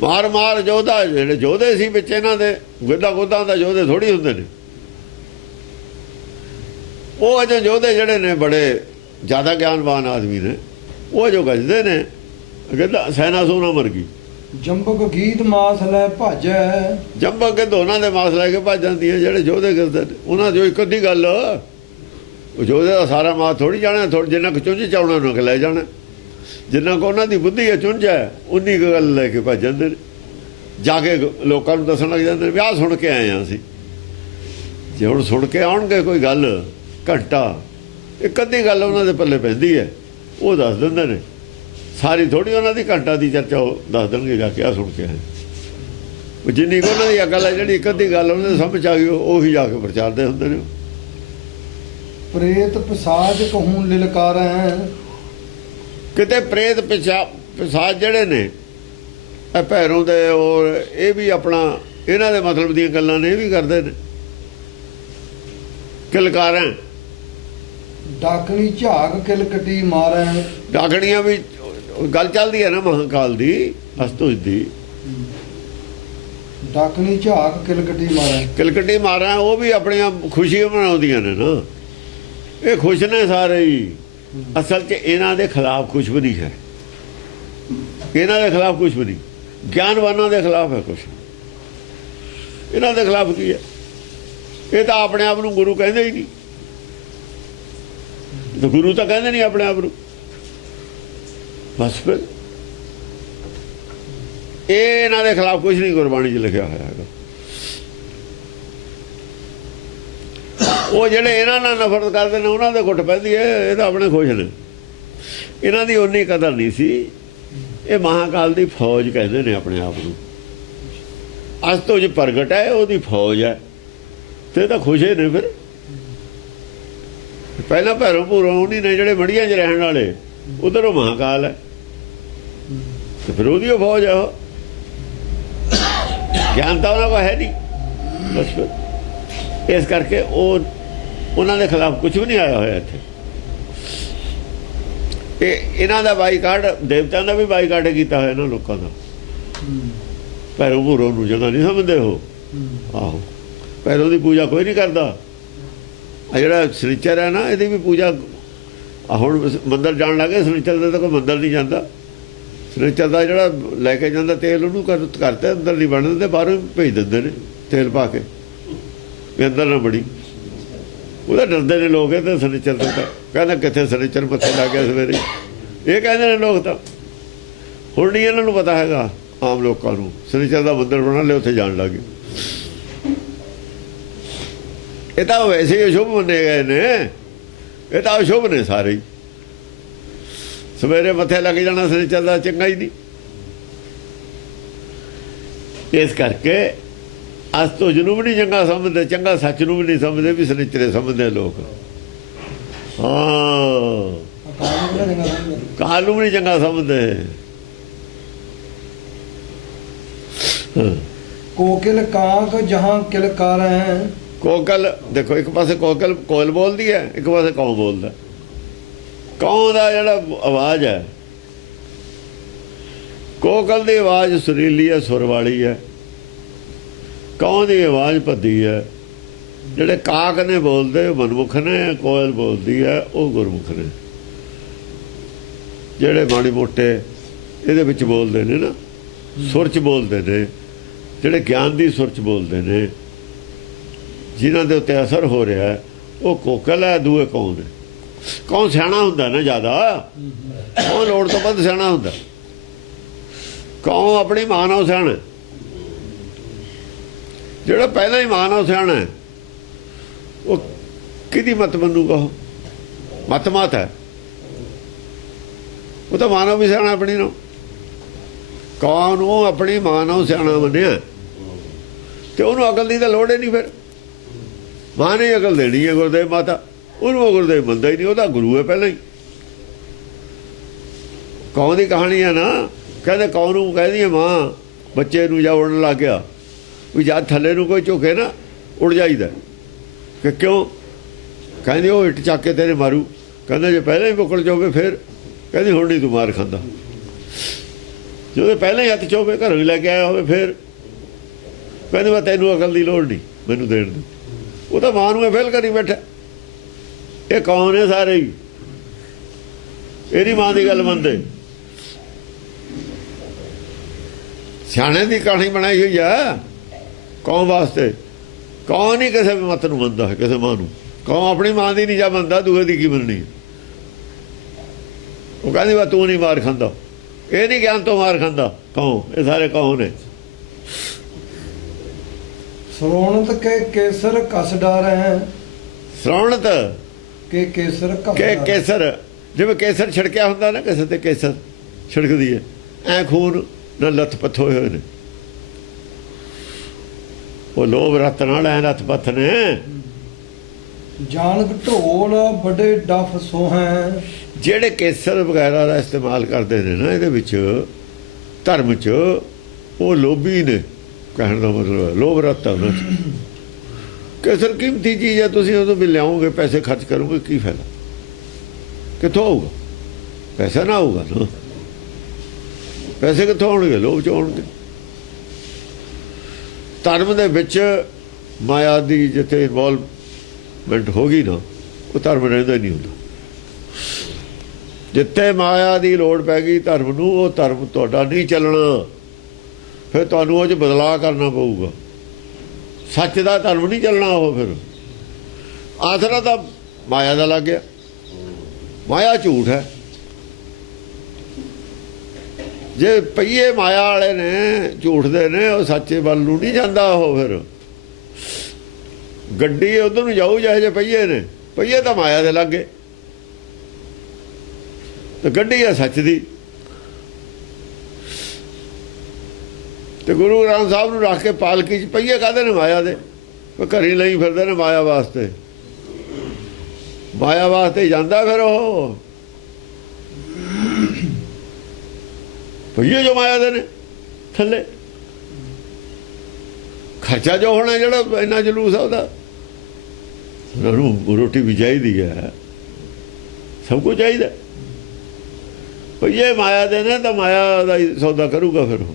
ਮਾਰ ਮਾਰ ਜੋਧਾ। ਜਿਹੜੇ ਯੋਧੇ ਸੀ ਵਿੱਚ ਇਹਨਾਂ ਦੇ, ਗਿੱਧਾ ਗੁੱਧਾਂ ਦਾ ਯੋਧੇ ਥੋੜੀ ਹੁੰਦੇ ਨੇ। ਉਹ ਅਜੇ ਯੋਧੇ ਜਿਹੜੇ ਨੇ ਬੜੇ ਜ਼ਿਆਦਾ ਗਿਆਨਵਾਨ ਆਦਮੀ ਨੇ, ਉਹ ਜੋ ਗੱਜਦੇ ਨੇ। ਗਿੱਧਾ ਸੈਨਾ ਸੋਨਾ ਮਰ ਗਈ। ਜੰਬਕ ਗੀਤ ਮਾਸ ਲੈ ਭਾਜੈ, ਜੰਬਕ ਕੇ ਦੋਨਾਂ ਦੇ ਮਾਸ ਲੈ ਕੇ ਭੱਜ ਜਾਂਦੀ ਹੈ। ਜਿਹੜੇ ਯੋਧੇ ਕਰਦੇ ਨੇ ਉਹਨਾਂ ਜੋ ਇੱਕ ਅੱਧੀ ਗੱਲ, ਉਹ ਯੋਧੇ ਦਾ ਸਾਰਾ ਮਾਸ ਥੋੜੀ ਜਾਣਾ। ਜਿੰਨਾ ਕੁ ਚੁੰਝ ਚਾਉਣਾ ਉਹਨਾਂ ਕੋਲ ਲੈ ਜਾਣਾ, ਜਿੰਨਾ ਕੋ ਉਹਨਾਂ ਦੀ ਬੁੱਧੀ ਹੈ ਚੁੰਝ ਹੈ, ਉਨੀ ਕੁ ਗੱਲ ਲੈ ਕੇ ਭੱਜ ਜਾਂਦੇ ਨੇ। ਜਾ ਕੇ ਲੋਕਾਂ ਨੂੰ ਦੱਸਣ ਲੱਗ ਜਾਂਦੇ ਨੇ ਵੀ ਆਹ ਸੁਣ ਕੇ ਆਏ ਹਾਂ ਅਸੀਂ। ਜੇ ਹੁਣ ਸੁਣ ਕੇ ਆਉਣਗੇ ਕੋਈ ਗੱਲ ਘੰਟਾ, ਇੱਕ ਅੱਧੀ ਗੱਲ ਉਹਨਾਂ ਦੇ ਪੱਲੇ ਪੈਂਦੀ ਹੈ, ਉਹ ਦੱਸ ਦਿੰਦੇ ਨੇ। ਸਾਰੀ ਥੋੜੀ ਉਹਨਾਂ ਦੀ ਘੰਟਾ ਦੀ ਚਰਚਾ ਉਹ ਦੱਸ ਦੇਣਗੇ ਜਾ ਕੇ ਆਹ ਸੁਣ ਕੇ ਆਏ। ਉਹ ਜਿੰਨੀ ਕੁ ਉਹਨਾਂ ਦੀ ਅਕਲ ਹੈ, ਜਿਹੜੀ ਇੱਕ ਅੱਧੀ ਗੱਲ ਉਹਨਾਂ ਦੇ ਸਮਝ ਆ ਗਈ, ਉਹੀ ਜਾ ਕੇ ਪ੍ਰਚਾਰਦੇ ਹੁੰਦੇ ਨੇ। ਪ੍ਰੇਤ ਪਿਸਾਜ ਕਹੂੰ ਲਿਲਕਾਰੈ, ਕਿਤੇ ਪ੍ਰੇਤ ਪਿਸਾਜ ਜਿਹੜੇ ਨੇ ਇਹ ਭੈਰੋਂ ਦੇ, ਔਰ ਇਹ ਵੀ ਆਪਣਾ ਇਹਨਾਂ ਦੇ ਮਤਲਬ ਦੀਆਂ ਗੱਲਾਂ ਨੇ, ਇਹ ਵੀ ਕਰਦੇ ਨੇ। ਕਿਲਕਾਰਾਂ ਡਾਕਣੀ ਝਾਗ ਕਿਲਕਟੀ ਮਾਰੈ, ਡਾਕਣੀਆਂ ਵੀ ਗੱਲ ਚੱਲਦੀ ਹੈ ਨਾ ਮਹਾਂਕਾਲ ਦੀ, ਅਸਤੁਜ ਦੀ। ਡਾਕਣੀ ਝਾਕ ਕਿਲਕਟੀ ਮਾਰੇ, ਕਿਲਕਟੀ ਮਾਰਾਂ ਉਹ ਵੀ ਆਪਣੀਆਂ ਖੁਸ਼ੀਆਂ ਮਨਾਉਂਦੀਆਂ ਨੇ ਨਾ। ਇਹ ਖੁਸ਼ ਨੇ ਸਾਰੇ ਹੀ। ਅਸਲ 'ਚ ਇਹਨਾਂ ਦੇ ਖਿਲਾਫ ਕੁਝ ਵੀ ਨਹੀਂ ਹੈ। ਇਹਨਾਂ ਦੇ ਖਿਲਾਫ ਕੁਝ ਵੀ ਨਹੀਂ। ਗਿਆਨਵਾਨਾਂ ਦੇ ਖਿਲਾਫ ਹੈ ਕੁਝ। ਇਹਨਾਂ ਦੇ ਖਿਲਾਫ ਕੀ ਹੈ? ਇਹ ਤਾਂ ਆਪਣੇ ਆਪ ਨੂੰ ਗੁਰੂ ਕਹਿੰਦੇ ਹੀ ਨਹੀਂ। ਤਾਂ ਗੁਰੂ ਤਾਂ ਕਹਿੰਦੇ ਨਹੀਂ ਆਪਣੇ ਆਪ ਨੂੰ। ਬਸ ਫਿਰ ਇਹ ਇਹਨਾਂ ਦੇ ਖਿਲਾਫ ਕੁਝ ਨਹੀਂ ਗੁਰਬਾਣੀ 'ਚ ਲਿਖਿਆ ਹੋਇਆ ਹੈਗਾ। ਉਹ ਜਿਹੜੇ ਇਹਨਾਂ ਨਾਲ ਨਫ਼ਰਤ ਕਰਦੇ ਨੇ ਉਹਨਾਂ ਦੇ ਗੁੱਟ ਪੈਂਦੀ ਹੈ। ਇਹ ਤਾਂ ਆਪਣੇ ਖੁਸ਼ ਨੇ। ਇਹਨਾਂ ਦੀ ਉਨੀ ਕਦਰ ਨਹੀਂ ਸੀ। ਇਹ ਮਹਾਂਕਾਲ ਦੀ ਫੌਜ ਕਹਿੰਦੇ ਨੇ ਆਪਣੇ ਆਪ ਨੂੰ। ਅੱਜ ਤੋਂ ਜੋ ਪ੍ਰਗਟ ਹੈ ਉਹਦੀ ਫੌਜ ਹੈ ਤੇ ਤਾਂ ਖੁਸ਼ੇ ਨੇ। ਫਿਰ ਪਹਿਲਾਂ ਭੈਰੋਂ ਭੂਰੋਂ ਉਹਨੀ ਨੇ ਜਿਹੜੇ ਮੜੀਆਂ 'ਚ ਰਹਿਣ ਵਾਲੇ, ਉਧਰ ਉਹ ਮਹਾਂਕਾਲ ਹੈ ਤੇ ਫਿਰ ਉਹਦੀ ਉਹ ਫੌਜ ਹੈ। ਉਹ ਗਿਆਨ ਤਾਂ ਉਹਨਾਂ ਕੋਲ ਹੈ ਨਹੀਂ। ਬਸ ਫਿਰ ਇਸ ਕਰਕੇ ਉਹਨਾਂ ਦੇ ਖਿਲਾਫ ਕੁਝ ਵੀ ਨਹੀਂ ਆਇਆ ਹੋਇਆ ਇੱਥੇ। ਇਹਨਾਂ ਦਾ ਬਾਈਕਾਟ, ਦੇਵਤਿਆਂ ਦਾ ਵੀ ਬਾਈਕਾਟ ਕੀਤਾ ਹੋਇਆ ਇਹਨਾਂ ਲੋਕਾਂ ਦਾ। ਭੈਰੋਂ ਭੂਰੋਂ ਨੂੰ ਜਗ੍ਹਾ ਨਹੀਂ ਸਮਝਦੇ ਉਹ। ਆਹੋ, ਭੈਰੋਂ ਦੀ ਪੂਜਾ ਕੋਈ ਨਹੀਂ ਕਰਦਾ। ਆ ਜਿਹੜਾ ਸ਼ਨੀਚਰ ਹੈ ਨਾ, ਇਹਦੀ ਵੀ ਪੂਜਾ ਹੁਣ ਮੰਦਰ ਜਾਣ ਲੱਗੇ। ਸ਼ਨੀਚਰ ਦਾ ਤਾਂ ਕੋਈ ਮੰਦਰ ਨਹੀਂ ਜਾਂਦਾ। ਸ਼ਨੀਚਰ ਦਾ ਜਿਹੜਾ ਲੈ ਕੇ ਜਾਂਦਾ ਤੇਲ, ਉਹਨੂੰ ਕਰਤੇ ਅੰਦਰ ਨਹੀਂ ਬਣ ਦਿੰਦੇ, ਬਾਹਰੋਂ ਭੇਜ ਦਿੰਦੇ ਨੇ ਤੇਲ ਪਾ ਕੇ ਵੀ ਅੰਦਰ ਨਾ ਬੜੀ। ਉਹਦਾ ਡਰਦੇ ਨੇ ਲੋਕ। ਇਹ ਤਾਂ ਸ਼ਨੀਚਰ ਤੋਂ ਤਾਂ ਕਹਿੰਦਾ ਕਿੱਥੇ ਸ਼ਨੀਚਰ ਮੱਥੇ ਲੱਗ ਗਿਆ ਸਵੇਰੇ, ਇਹ ਕਹਿੰਦੇ ਨੇ ਲੋਕ। ਤਾਂ ਹੁਣ ਨਹੀਂ ਇਹਨਾਂ ਨੂੰ ਪਤਾ ਹੈਗਾ ਆਮ ਲੋਕਾਂ ਨੂੰ। ਸ਼ਨੀਚਰ ਦਾ ਮੰਦਰ ਬਣਾ ਲਿਆ, ਉੱਥੇ ਜਾਣ ਲੱਗ ਗਏ। ਇਹ ਤਾਂ ਵੈਸੇ ਹੀ ਅਸ਼ੁਭ ਮੰਨੇ ਗਏ ਨੇ। ਇਹ ਤਾਂ ਅਸ਼ੁਭ ਨੇ ਸਾਰੇ ਹੀ। ਸਵੇਰੇ ਮੱਥੇ ਲੱਗ ਜਾਣਾ ਸ਼ਨੀਚਰ ਦਾ ਚੰਗਾ ਹੀ ਨਹੀਂ। ਇਸ ਕਰਕੇ ਅੱਜ ਤੋਂ ਜਿਹਨੂੰ ਵੀ ਨਹੀਂ ਚੰਗਾ ਸਮਝਦੇ, ਚੰਗਾ ਸੱਚ ਨੂੰ ਵੀ ਨਹੀਂ ਸਮਝਦੇ, ਵੀ ਸ਼ਨੀਚਰੇ ਸਮਝਦੇ ਲੋਕ। ਹਾਂ, ਕਾਲ ਨੂੰ ਵੀ ਨਹੀਂ ਚੰਗਾ ਸਮਝਦੇ। ਕੋਕਿਲ ਕਾਂਕ ਜਹਾਂ ਕਿਲਕਾਰ ਹੈ। ਕੋਕਲ ਦੇਖੋ, ਇੱਕ ਪਾਸੇ ਕੋਕਲ ਕੋਇਲ ਬੋਲਦੀ ਹੈ, ਇੱਕ ਪਾਸੇ ਕੌਂ ਬੋਲਦਾ। ਕੌਂ ਦਾ ਜਿਹੜਾ ਆਵਾਜ਼ ਹੈ, ਕੋਕਲ ਦੀ ਆਵਾਜ਼ ਸੁਰੀਲੀ ਹੈ, ਸੁਰ ਵਾਲੀ ਹੈ। ਕੌਂ ਦੀ ਆਵਾਜ਼ ਭੱਦੀ ਹੈ। ਜਿਹੜੇ ਕਾਕ ਨੇ ਬੋਲਦੇ ਉਹ ਮਨਮੁਖ ਨੇ, ਕੋਇਲ ਬੋਲਦੀ ਹੈ ਉਹ ਗੁਰਮੁਖ ਨੇ। ਜਿਹੜੇ ਮਾੜੇ ਮੋਟੇ ਇਹਦੇ ਵਿੱਚ ਬੋਲਦੇ ਨੇ ਨਾ, ਸੁਰ 'ਚ ਬੋਲਦੇ ਨੇ, ਜਿਹੜੇ ਗਿਆਨ ਦੀ ਸੁਰ 'ਚ ਬੋਲਦੇ ਨੇ, ਜਿਨ੍ਹਾਂ ਦੇ ਉੱਤੇ ਅਸਰ ਹੋ ਰਿਹਾ, ਉਹ ਕੋਕਲ ਹੈ। ਦੂਏ ਕੌਣ ਨੇ? ਕੌਣ ਸਿਆਣਾ ਹੁੰਦਾ ਨਾ ਜ਼ਿਆਦਾ। ਕੌਣ ਲੋੜ ਤੋਂ ਵੱਧ ਸਿਆਣਾ ਹੁੰਦਾ। ਕੌਣ ਆਪਣੀ ਮਾਂ ਨਾਲ ਸਿਆਣਾ। ਜਿਹੜਾ ਪਹਿਲਾਂ ਹੀ ਮਾਂ ਨਾਲ ਸਿਆਣਾ ਉਹ ਕਿਹਦੀ ਮਤ ਮੰਨੂਗਾ? ਉਹ ਮਤ ਹੈ। ਉਹ ਤਾਂ ਮਾਂ ਨਾਲ ਵੀ ਸਿਆਣਾ ਆਪਣੀ ਨੂੰ। ਕੌਣ ਉਹ ਆਪਣੀ ਮਾਂ ਨਾਲ ਸਿਆਣਾ ਮੰਨਿਆ ਤੇ ਉਹਨੂੰ ਅਕਲ ਦੀ ਤਾਂ ਲੋੜ ਹੀ ਨਹੀਂ। ਫਿਰ ਮਾਂ ਨੇ ਅਕਲ ਦੇਣੀ ਹੈ, ਗੁਰਦੇਵ ਮਾਤਾ। ਉਹਨੂੰ ਗੁਰਦੇਵ ਮੰਨਦਾ ਹੀ ਨਹੀਂ, ਉਹਦਾ ਗੁਰੂ ਹੈ ਪਹਿਲਾਂ ਹੀ। ਕੌਣ ਦੀ ਕਹਾਣੀ ਹੈ ਨਾ। ਕਹਿੰਦੇ ਕੌਣ ਨੂੰ ਕਹਿੰਦੀ ਹੈ ਮਾਂ ਬੱਚੇ ਨੂੰ ਜਾ ਉੜਨ ਲੱਗ ਗਿਆ, ਵੀ ਜਦ ਥੱਲੇ ਨੂੰ ਕੋਈ ਝੁਕੇ ਨਾ ਉੜ ਜਾਈਦਾ। ਕਿ ਕਿਉਂ? ਕਹਿੰਦੇ ਉਹ ਇੱਟ ਚੱਕ ਕੇ ਤੇਰੇ ਮਾਰੂ। ਕਹਿੰਦੇ ਜੇ ਪਹਿਲਾਂ ਹੀ ਬੁੱਕਲ ਚੋਵੇ ਫਿਰ। ਕਹਿੰਦੀ ਹੁਣ ਨਹੀਂ ਤੂੰ ਮਾਰ ਖਾਂਦਾ। ਜਦੋਂ ਪਹਿਲਾਂ ਹੀ ਹੱਥ ਚੋਵੇ ਘਰੋਂ ਹੀ ਲੈ ਕੇ ਆਇਆ ਹੋਵੇ ਫਿਰ। ਕਹਿੰਦੇ ਮੈਂ ਤੈਨੂੰ ਅਕਲ ਦੀ ਲੋੜ ਨਹੀਂ, ਮੈਨੂੰ ਦੇਣ ਦੇ। ਉਹ ਤਾਂ ਮਾਂ ਨੂੰ ਫੇਲ ਕਰੀ ਬੈਠਾ। ਇਹ ਕੌਣ ਨੇ? ਸਾਰੇ ਹੀ ਇਹਦੀ ਮਾਂ ਦੀ ਗੱਲ ਮੰਨਦੇ। ਸਿਆਣੇ ਦੀ ਕਹਾਣੀ ਬਣਾਈ ਹੋਈ ਆ ਕੌਣ ਵਾਸਤੇ। ਕੌਣ ਨਹੀਂ ਕਿਸੇ ਮਤ ਨੂੰ ਮੰਨਦਾ ਹੈ, ਕਿਸੇ ਮਾਂ ਨੂੰ। ਕੌਣ ਆਪਣੀ ਮਾਂ ਦੀ ਨਹੀਂ ਜਾ ਮੰਨਦਾ, ਦੂਏ ਦੀ ਕੀ ਮੰਨਣੀ। ਉਹ ਕਹਿੰਦੀ ਵਾ ਤੂੰ ਨਹੀਂ ਮਾਰ ਖਾਂਦਾ। ਇਹ ਨਹੀਂ ਗਿਆਨ ਤੋਂ ਮਾਰ ਖਾਂਦਾ। ਕੌਣ? ਇਹ ਸਾਰੇ ਕੌਣ ਨੇ? ਸਰੋਣਤ ਕੇ ਕੇਸਰ ਕਸ ਡਾਰ ਹੈ। ਸਰੋਣਤ ਕੇ ਕੇਸਰ ਕੇ ਕੇਸਰ, ਜਿਵੇਂ ਕੇਸਰ ਛਿੜਕਿਆ ਹੁੰਦਾ ਨਾ ਕਿਸੇ ਤੇ, ਕੇਸਰ ਛਿੜਕਦੀ ਹੈ ਐ ਖੂਨ ਨਾਲ ਲੱਥ ਪੱਥ ਹੋਏ ਹੋਏ ਨੇ। ਉਹ ਲੋਭ ਰਤ ਨਾਲ ਐ ਲੱਥ ਪੱਥ ਨੇ। ਜਾਨਕ ਢੋਲ ਵੱਡੇ ਡਫ ਸੋਹੈ। ਜਿਹੜੇ ਕੇਸਰ ਵਗੈਰਾ ਦਾ ਇਸਤੇਮਾਲ ਕਰਦੇ ਨੇ ਨਾ ਇਹਦੇ ਵਿੱਚ ਧਰਮ 'ਚ, ਉਹ ਲੋਭੀ ਨੇ। ਕਹਿਣ ਦਾ ਮਤਲਬ ਲੋਭ ਰਤ ਹੈ ਉਹਨਾਂ 'ਚ। ਕੇਸਰ ਕੀਮਤੀ ਚੀਜ਼ ਹੈ, ਤੁਸੀਂ ਉਦੋਂ ਵੀ ਲਿਆਓਗੇ, ਪੈਸੇ ਖਰਚ ਕਰੋਗੇ, ਕੀ ਫਾਇਦਾ? ਕਿੱਥੋਂ ਆਊਗਾ? ਪੈਸਾ ਨਾ ਆਊਗਾ ਨਾ। ਪੈਸੇ ਕਿੱਥੋਂ ਆਉਣਗੇ? ਲੋਭ ਚ ਆਉਣਗੇ। ਧਰਮ ਦੇ ਵਿੱਚ ਮਾਇਆ ਦੀ ਜਿੱਥੇ ਇਨਵੋਲਵਮੈਂਟ ਹੋ ਗਈ ਨਾ, ਉਹ ਧਰਮ ਰਹਿੰਦਾ ਹੀ ਨਹੀਂ ਹੁੰਦਾ। ਜਿੱਥੇ ਮਾਇਆ ਦੀ ਲੋੜ ਪੈ ਗਈ ਧਰਮ ਨੂੰ, ਉਹ ਧਰਮ ਤੁਹਾਡਾ ਨਹੀਂ ਚੱਲਣਾ। ਫਿਰ ਤੁਹਾਨੂੰ ਉਹ 'ਚ ਬਦਲਾਅ ਕਰਨਾ ਪਊਗਾ। ਸੱਚ ਦਾ ਧਰਮ ਨਹੀਂ ਚੱਲਣਾ। ਉਹ ਫਿਰ ਆਸਰਾ ਤਾਂ ਮਾਇਆ ਦਾ ਲੱਗ ਗਿਆ। ਮਾਇਆ ਝੂਠ ਹੈ। ਜੇ ਪਈਏ ਮਾਇਆ ਵਾਲੇ ਨੇ, ਝੂਠ ਦੇ ਨੇ, ਉਹ ਸੱਚੇ ਵੱਲ ਨੂੰ ਨਹੀਂ ਜਾਂਦਾ। ਉਹ ਫਿਰ ਗੱਡੀ ਉਧਰ ਨੂੰ ਜਾਊ ਜਿਹੇ ਜੇ ਪਈਏ ਨੇ। ਪਈਏ ਤਾਂ ਮਾਇਆ ਦੇ ਲੱਗੇ, ਤੇ ਗੱਡੀ ਹੈ ਸੱਚ ਦੀ। ਤੇ ਗੁਰੂ ਗ੍ਰੰਥ ਸਾਹਿਬ ਨੂੰ ਰੱਖ ਕੇ ਪਾਲਕੀ 'ਚ ਪਈਏ ਕਾਹਦੇ ਨੇ? ਮਾਇਆ ਦੇ। ਘਰੀ ਲਈ ਫਿਰਦੇ ਨੇ ਮਾਇਆ ਵਾਸਤੇ। ਮਾਇਆ ਵਾਸਤੇ ਜਾਂਦਾ ਫਿਰ ਉਹ। ਪਈਏ ਜੋ ਮਾਇਆ ਦੇ ਨੇ ਥੱਲੇ। ਖਰਚਾ ਜੋ ਹੋਣਾ ਜਿਹੜਾ ਇੰਨਾ ਜਲੂਸ ਆ ਉਹਦਾ, ਉਹਨਾਂ ਨੂੰ ਰੋਟੀ ਵੀ ਚਾਹੀਦੀ ਹੈ, ਸਭ ਕੁਝ ਚਾਹੀਦਾ। ਪਈਏ ਮਾਇਆ ਦੇ ਨੇ ਤਾਂ ਮਾਇਆ ਦਾ ਹੀ ਸੌਦਾ ਕਰੂਗਾ ਫਿਰ ਉਹ।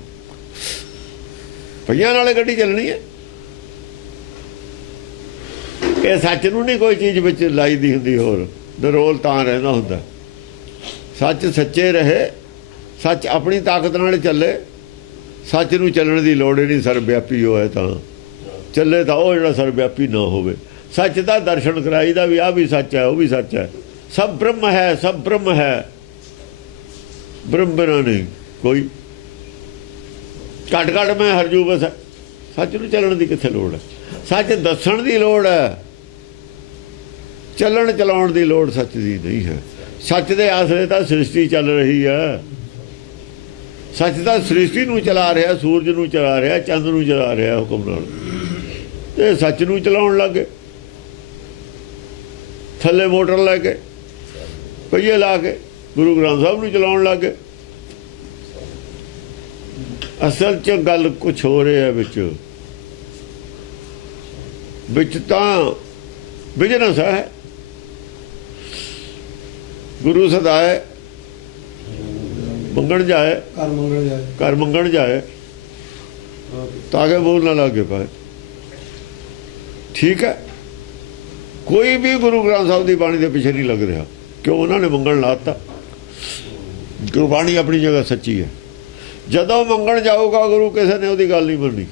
ਪਈਆਂ ਨਾਲੇ ਗੱਡੀ ਚੱਲਣੀ ਹੈ। ਇਹ ਸੱਚ ਨੂੰ ਨਹੀਂ ਕੋਈ ਚੀਜ਼ ਵਿੱਚ ਲਾਈ ਦੀ ਹੁੰਦੀ। ਹੋਰ ਨਿਰੋਲ ਤਾਂ ਰਹਿੰਦਾ ਹੁੰਦਾ। ਸੱਚ ਸੱਚੇ ਰਹੇ, ਸੱਚ ਆਪਣੀ ਤਾਕਤ ਨਾਲ ਚੱਲੇ। ਸੱਚ ਨੂੰ ਚੱਲਣ ਦੀ ਲੋੜ ਹੀ ਨਹੀਂ। ਸਰਵਿਆਪੀ ਹੋਏ ਤਾਂ ਚੱਲੇ, ਤਾਂ ਉਹ ਜਿਹੜਾ ਸਰਵਿਆਪੀ ਨਾ ਹੋਵੇ। ਸੱਚ ਦਾ ਦਰਸ਼ਨ ਕਰਾਈ ਦਾ ਵੀ ਆਹ ਵੀ ਸੱਚ ਹੈ, ਉਹ ਵੀ ਸੱਚ ਹੈ। ਸਭ ਬ੍ਰਹਮ ਹੈ, ਸਭ ਬ੍ਰਹਮ ਹੈ। ਬ੍ਰਹਮ ਬਿਨਾਂ ਨਹੀਂ ਕੋਈ। ਘੱਟ ਘੱਟ ਮੈਂ ਹਰਜੂ ਬਸ। ਸੱਚ ਨੂੰ ਚੱਲਣ ਦੀ ਕਿੱਥੇ ਲੋੜ ਹੈ? ਸੱਚ ਦੱਸਣ ਦੀ ਲੋੜ ਹੈ, ਚੱਲਣ ਚਲਾਉਣ ਦੀ ਲੋੜ ਸੱਚ ਦੀ ਨਹੀਂ ਹੈ। ਸੱਚ ਦੇ ਆਸਰੇ ਤਾਂ ਸ੍ਰਿਸ਼ਟੀ ਚੱਲ ਰਹੀ ਹੈ। ਸੱਚ ਤਾਂ ਸ੍ਰਿਸ਼ਟੀ ਨੂੰ ਚਲਾ ਰਿਹਾ, ਸੂਰਜ ਨੂੰ ਚਲਾ ਰਿਹਾ, ਚੰਦ ਨੂੰ ਚਲਾ ਰਿਹਾ ਹੁਕਮ ਨਾਲ। ਤੇ ਸੱਚ ਨੂੰ ਚਲਾਉਣ ਲੱਗੇ, ਥੱਲੇ ਮੋਟਰ ਲੈ ਕੇ, ਪਹੀਏ ਲਾ ਕੇ ਗੁਰੂ ਗ੍ਰੰਥ ਸਾਹਿਬ ਨੂੰ ਚਲਾਉਣ ਲੱਗੇ। ਅਸਲ 'ਚ ਗੱਲ ਕੁਛ ਹੋ ਰਿਹਾ ਵਿੱਚ ਤਾਂ ਬਿਜ਼ਨਸ ਹੈ। ਗੁਰੂ ਸਦਾਏ ਮੰਗਣ ਜਾਏ, ਘਰ ਮੰਗਣ ਜਾਏ, ਤਾਂ ਕਿ ਬੋਲ ਨਾ ਲੱਗੇ ਪਾਏ। ਠੀਕ ਹੈ, ਕੋਈ ਵੀ ਗੁਰੂ ਗ੍ਰੰਥ ਸਾਹਿਬ ਦੀ ਬਾਣੀ ਦੇ ਪਿੱਛੇ ਨਹੀਂ ਲੱਗ ਰਿਹਾ। ਕਿਉਂ? ਉਹਨਾਂ ਨੇ ਮੰਗਣ ਲਾਤਾ। ਗੁਰਬਾਣੀ ਆਪਣੀ ਜਗ੍ਹਾ ਸੱਚੀ ਹੈ। ਜਦੋਂ ਮੰਗਣ ਜਾਊਗਾ ਗੁਰੂ, ਕਿਸੇ ਨੇ ਉਹਦੀ ਗੱਲ ਨਹੀਂ ਮੰਨਣੀ।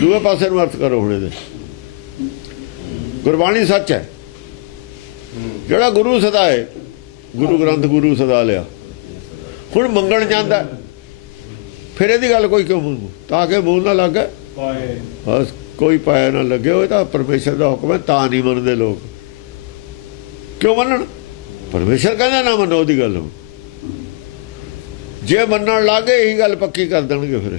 ਦੂਏ ਪਾਸੇ ਨੂੰ ਅਰਥ ਕਰੋ ਹੁਣ ਇਹਦੇ। ਗੁਰਬਾਣੀ ਸੱਚ ਹੈ। ਜਿਹੜਾ ਗੁਰੂ ਸਦਾ ਹੈ, ਗੁਰੂ ਗ੍ਰੰਥ ਗੁਰੂ ਸਦਾ ਲਿਆ, ਹੁਣ ਮੰਗਣ ਜਾਂਦਾ, ਫਿਰ ਇਹਦੀ ਗੱਲ ਕੋਈ ਕਿਉਂ ਮੰਗੂ? ਤਾਂ ਕਿ ਮੂੰਹ ਨਾ ਲੱਗੇ, ਬਸ ਕੋਈ ਪਾਇਆ ਨਾ ਲੱਗੇ। ਉਹ ਤਾਂ ਪਰਮੇਸ਼ਰ ਦਾ ਹੁਕਮ ਹੈ, ਤਾਂ ਨਹੀਂ ਮੰਨਦੇ ਲੋਕ। ਕਿਉਂ ਮੰਨਣ? ਪਰਮੇਸ਼ਰ ਕਹਿੰਦਾ ਨਾ ਮੰਨੋ ਉਹਦੀ ਗੱਲ। ਜੇ ਮੰਨਣ ਲੱਗੇ ਇਹੀ ਗੱਲ ਪੱਕੀ ਕਰ ਦੇਣਗੇ। ਫਿਰ